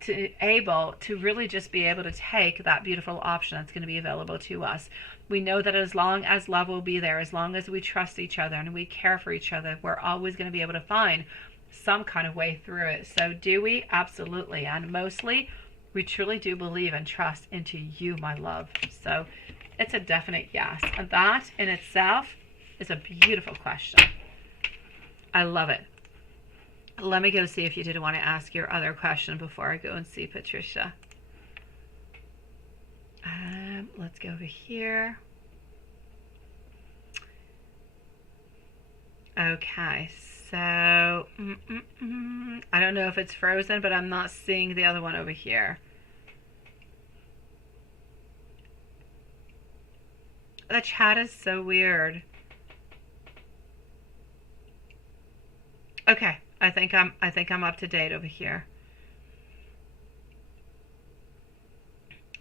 to able to really just be able to take that beautiful option that's going to be available to us. We know that as long as love will be there, as long as we trust each other and we care for each other, we're always going to be able to find some kind of way through it. So do we? Absolutely. And mostly, we truly do believe and trust into you, my love. So it's a definite yes. And that in itself is a beautiful question. I love it. Let me go see if you did want to ask your other question before I go and see Patricia. Let's go over here. Okay, so I don't know if it's frozen, but I'm not seeing the other one over here. The chat is so weird. Okay, I think I'm up to date over here.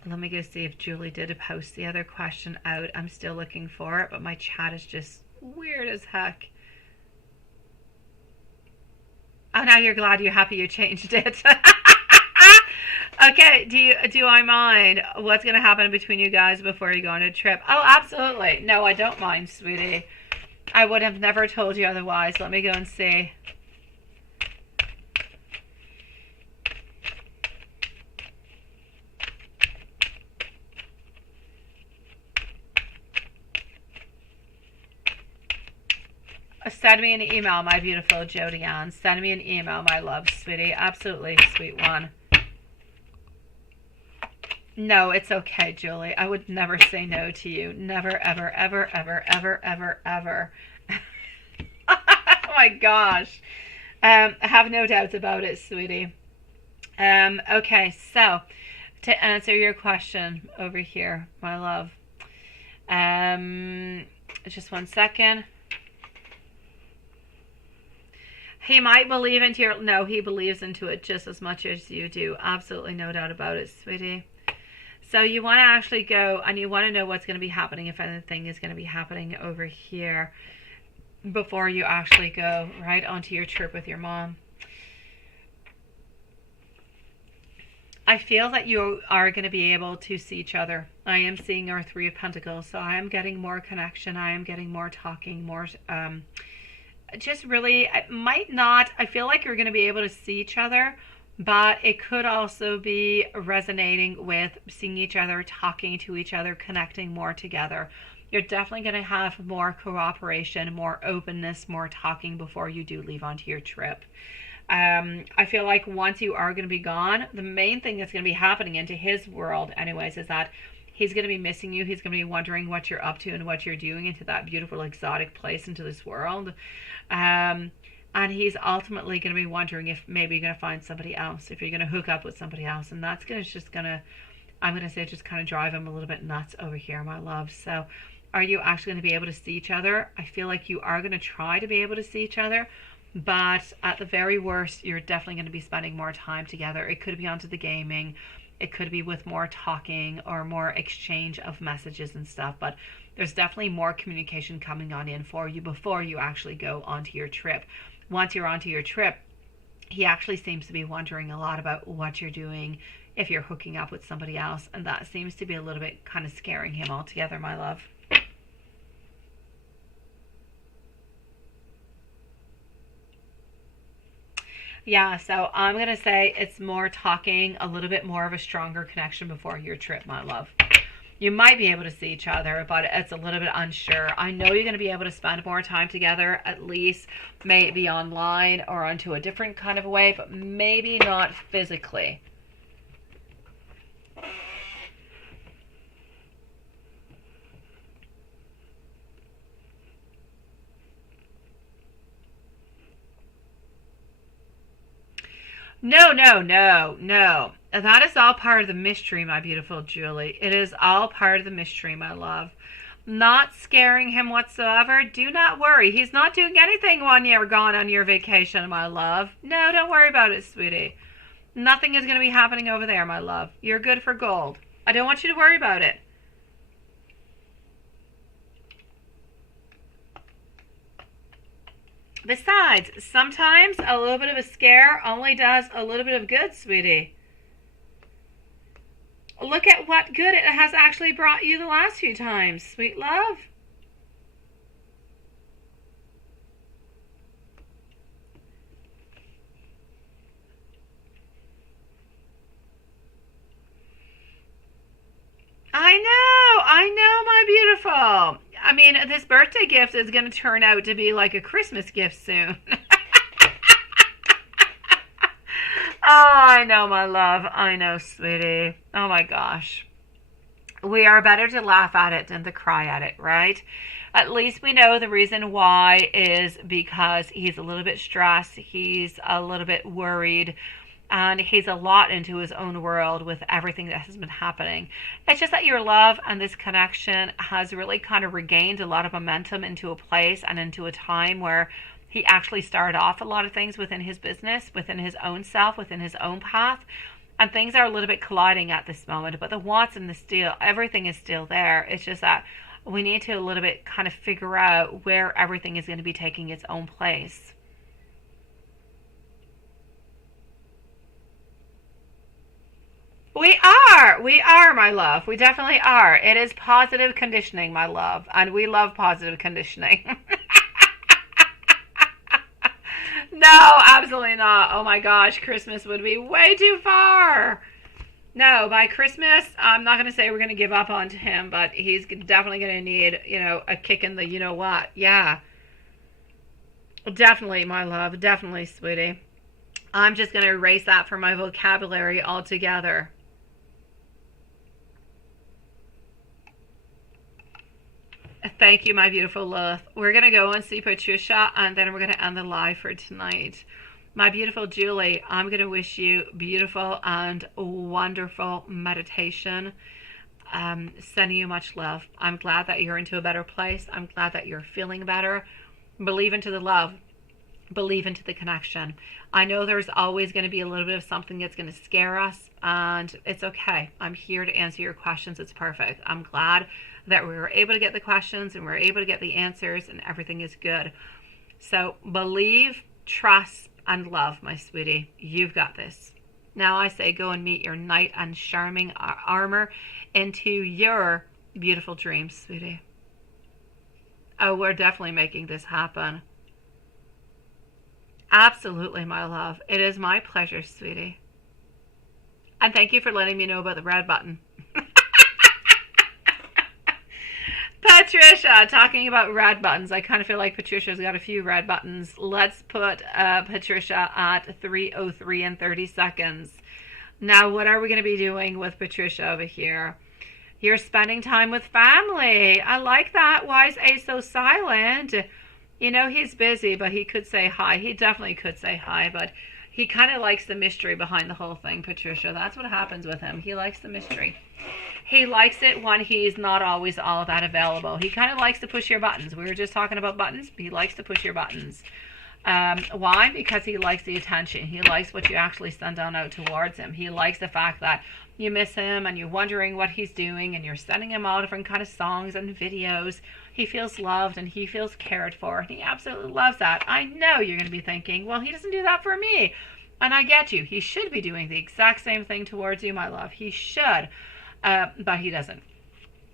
Let me go see if Julie did post the other question out. I'm still looking for it, but my chat is just weird as heck. Oh, now you're glad, you're happy you changed it. Okay, do I mind what's going to happen between you guys before you go on a trip? Oh, absolutely. No, I don't mind, sweetie. I would have never told you otherwise. Let me go and see. Send me an email, my beautiful Jodianne. Send me an email, my love, sweetie. Absolutely, sweet one. No, it's okay, Julie. I would never say no to you. Never, ever, ever, ever, ever, ever, ever. Oh my gosh. I have no doubts about it, sweetie. Okay, so to answer your question over here, my love. Just 1 second. He might believe into your... No, he believes into it just as much as you do. Absolutely no doubt about it, sweetie. So you want to actually go and you want to know what's going to be happening, if anything is going to be happening over here before you actually go right onto your trip with your mom. I feel that you are going to be able to see each other. I am seeing our 3 of Pentacles, so I am getting more connection. I am getting more talking, more... just really, it might not, I feel like you're going to be able to see each other, but it could also be resonating with seeing each other, talking to each other, connecting more together. You're definitely going to have more cooperation, more openness, more talking before you do leave onto your trip. I feel like once you are going to be gone, the main thing that's going to be happening into his world anyways is that he's going to be missing you. He's going to be wondering what you're up to and what you're doing into that beautiful exotic place, into this world. And he's ultimately going to be wondering if maybe you're going to find somebody else, if you're going to hook up with somebody else. And that's going to just going to, I'm going to say, just kind of drive him a little bit nuts over here, my love. So are you actually going to be able to see each other? I feel like you are going to try to be able to see each other. But at the very worst, you're definitely going to be spending more time together. It could be onto the gaming. It could be with more talking or more exchange of messages and stuff, but there's definitely more communication coming on in for you before you actually go onto your trip. Once you're onto your trip, he actually seems to be wondering a lot about what you're doing, if you're hooking up with somebody else, and that seems to be a little bit kind of scaring him altogether, my love. Yeah, so I'm going to say it's more talking, a little bit more of a stronger connection before your trip, my love. You might be able to see each other, but it's a little bit unsure. I know you're going to be able to spend more time together, at least maybe online or onto a different kind of way, but maybe not physically. No, no, no, no. That is all part of the mystery, my beautiful Julie. It is all part of the mystery, my love. Not scaring him whatsoever. Do not worry. He's not doing anything when you're gone on your vacation, my love. No, don't worry about it, sweetie. Nothing is going to be happening over there, my love. You're good for gold. I don't want you to worry about it. Besides, sometimes a little bit of a scare only does a little bit of good, sweetie. Look at what good it has actually brought you the last few times, sweet love. I know, my beautiful. I mean, this birthday gift is going to turn out to be like a Christmas gift soon. Oh, I know, my love. I know, sweetie. Oh, my gosh. We are better to laugh at it than to cry at it, right? At least we know the reason why is because he's a little bit stressed. He's a little bit worried. And he's a lot into his own world with everything that has been happening. It's just that your love and this connection has really kind of regained a lot of momentum into a place and into a time where he actually started off a lot of things within his business, within his own self, within his own path. And things are a little bit colliding at this moment. But the wants and the still, everything is still there. It's just that we need to a little bit kind of figure out where everything is going to be taking its own place. We are, my love. We definitely are. It is positive conditioning, my love. And we love positive conditioning. No, absolutely not. Oh my gosh, Christmas would be way too far. No, by Christmas, I'm not going to say we're going to give up on him, but he's definitely going to need, a kick in the you-know-what. Yeah. Definitely, my love. Definitely, sweetie. I'm just going to erase that from my vocabulary altogether. Thank you, my beautiful Lilith. We're going to go and see Patricia, and then we're going to end the live for tonight. My beautiful Julie, I'm going to wish you beautiful and wonderful meditation. Sending you much love. I'm glad that you're into a better place. I'm glad that you're feeling better. Believe into the love. Believe into the connection. I know there's always going to be a little bit of something that's going to scare us, and it's okay. I'm here to answer your questions. It's perfect. I'm glad that we were able to get the questions and we're able to get the answers, and everything is good. So believe, trust, and love, my sweetie. You've got this. Now I say go and meet your knight and charming armor into your beautiful dreams, sweetie. Oh, we're definitely making this happen. Absolutely, my love. It is my pleasure, sweetie. And thank you for letting me know about the red button. Patricia, talking about red buttons. I kind of feel like Patricia's got a few red buttons. Let's put Patricia at 3:03 and 30 seconds. Now, what are we going to be doing with Patricia over here? You're spending time with family. I like that. Why is A so silent? He's busy, but he could say hi. He definitely could say hi, but he kind of likes the mystery behind the whole thing, Patricia. That's what happens with him. He likes the mystery. He likes it when he's not always all that available. He kind of likes to push your buttons. We were just talking about buttons. He likes to push your buttons. Why? Because he likes the attention. He likes what you actually send on out towards him. He likes the fact that you miss him and you're wondering what he's doing, and you're sending him all different kind of songs and videos. He feels loved and he feels cared for, and he absolutely loves that. I know you're going to be thinking, well, he doesn't do that for me. And I get you. He should be doing the exact same thing towards you, my love. He should, but he doesn't.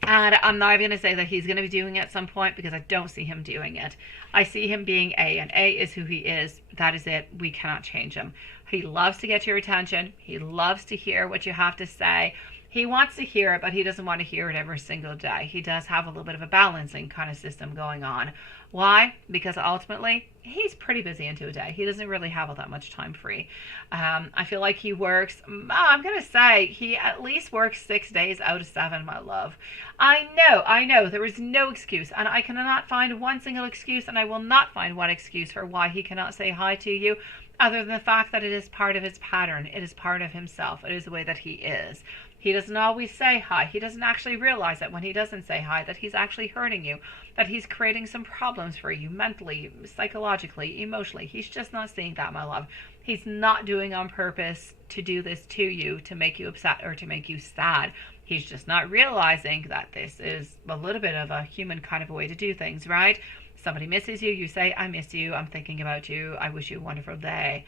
And I'm not even going to say that he's going to be doing it at some point, because I don't see him doing it. I see him being A, and A is who he is. That is it. We cannot change him. He loves to get your attention. He loves to hear what you have to say. He wants to hear it, but he doesn't want to hear it every single day. He does have a little bit of a balancing kind of system going on. Why? Because ultimately, he's pretty busy into a day. He doesn't really have all that much time free. I feel like he works, I'm going to say, he at least works 6 days out of 7, my love. I know, there is no excuse, and I cannot find one single excuse, and I will not find one excuse for why he cannot say hi to you, other than the fact that it is part of his pattern. It is part of himself. It is the way that he is. He doesn't always say hi. He doesn't actually realize that when he doesn't say hi, that he's actually hurting you, that he's creating some problems for you mentally, psychologically, emotionally. He's just not seeing that, my love. He's not doing on purpose to do this to you, to make you upset or to make you sad. He's just not realizing that this is a little bit of a human kind of a way to do things, right? Somebody misses you, you say, I miss you, I'm thinking about you, I wish you a wonderful day.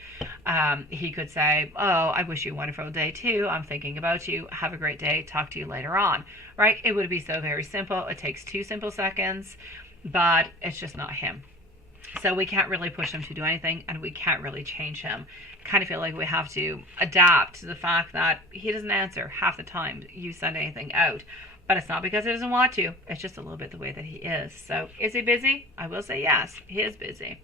He could say, oh, I wish you a wonderful day too, I'm thinking about you, have a great day, talk to you later on, right? It would be so very simple. It takes 2 simple seconds, but it's just not him. So we can't really push him to do anything, and we can't really change him. Kind of feel like we have to adapt to the fact that he doesn't answer half the time you send anything out. But it's not because he doesn't want to. It's just a little bit the way that he is. So is he busy? I will say yes, he is busy.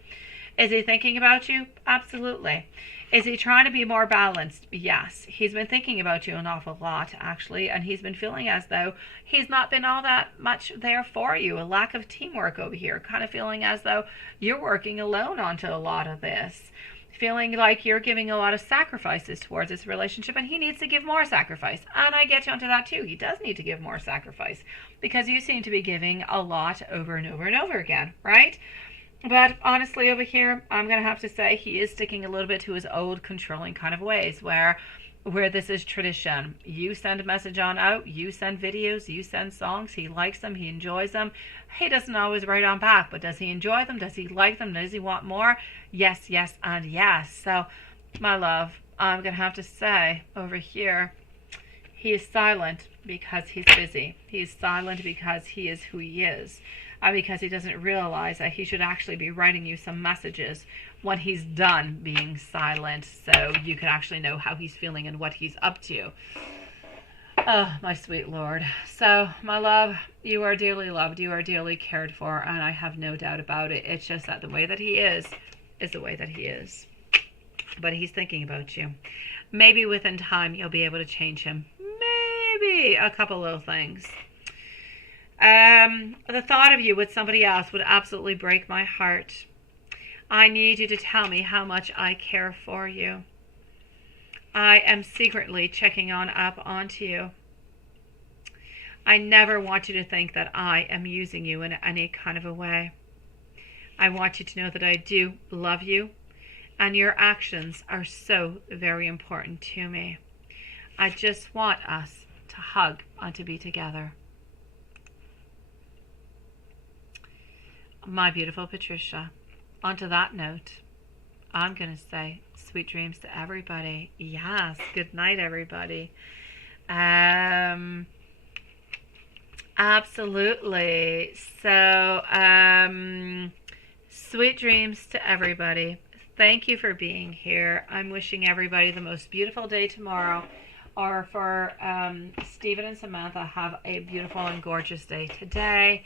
Is he thinking about you? Absolutely. Is he trying to be more balanced? Yes. He's been thinking about you an awful lot, actually, and he's been feeling as though he's not been all that much there for you. A lack of teamwork over here. Kind of feeling as though you're working alone onto a lot of this. Feeling like you're giving a lot of sacrifices towards this relationship, and he needs to give more sacrifice. And I get you onto that too. He does need to give more sacrifice, because you seem to be giving a lot over and over and over again, right? But honestly, over here, I'm going to have to say he is sticking a little bit to his old controlling kind of ways, where this is tradition. You send a message on out, you send videos, you send songs, he likes them, he enjoys them. He doesn't always write on back, but does he enjoy them? Does he like them? Does he want more? Yes, yes, and yes. So, my love, I'm going to have to say over here, he is silent because he's busy. He is silent because he is who he is. Because he doesn't realize that he should actually be writing you some messages when he's done being silent, so you can actually know how he's feeling and what he's up to. Oh, my sweet Lord. So, my love, you are dearly loved, you are dearly cared for, and I have no doubt about it. It's just that the way that he is the way that he is. But he's thinking about you. Maybe within time you'll be able to change him. Maybe a couple little things. The thought of you with somebody else would absolutely break my heart. I need you to tell me how much I care for you. I am secretly checking up onto you. I never want you to think that I am using you in any kind of a way. I want you to know that I do love you, and your actions are so very important to me. I just want us to hug and to be together. My beautiful Patricia, onto that note, I'm going to say sweet dreams to everybody. Yes, good night, everybody. Absolutely. So, sweet dreams to everybody. Thank you for being here. I'm wishing everybody the most beautiful day tomorrow. Or for Stephen and Samantha, have a beautiful and gorgeous day today.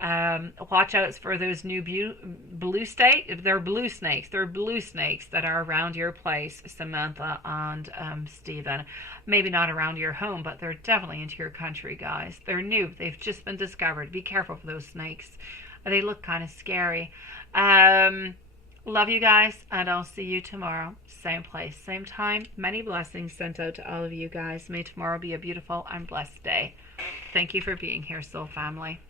Watch out for those new blue snakes. They're blue snakes. They're blue snakes that are around your place, Samantha and Stephen. Maybe not around your home, but they're definitely into your country, guys. They're new. They've just been discovered. Be careful for those snakes. They look kind of scary. Love you guys, and I'll see you tomorrow. Same place, same time. Many blessings sent out to all of you guys. May tomorrow be a beautiful and blessed day. Thank you for being here, soul family.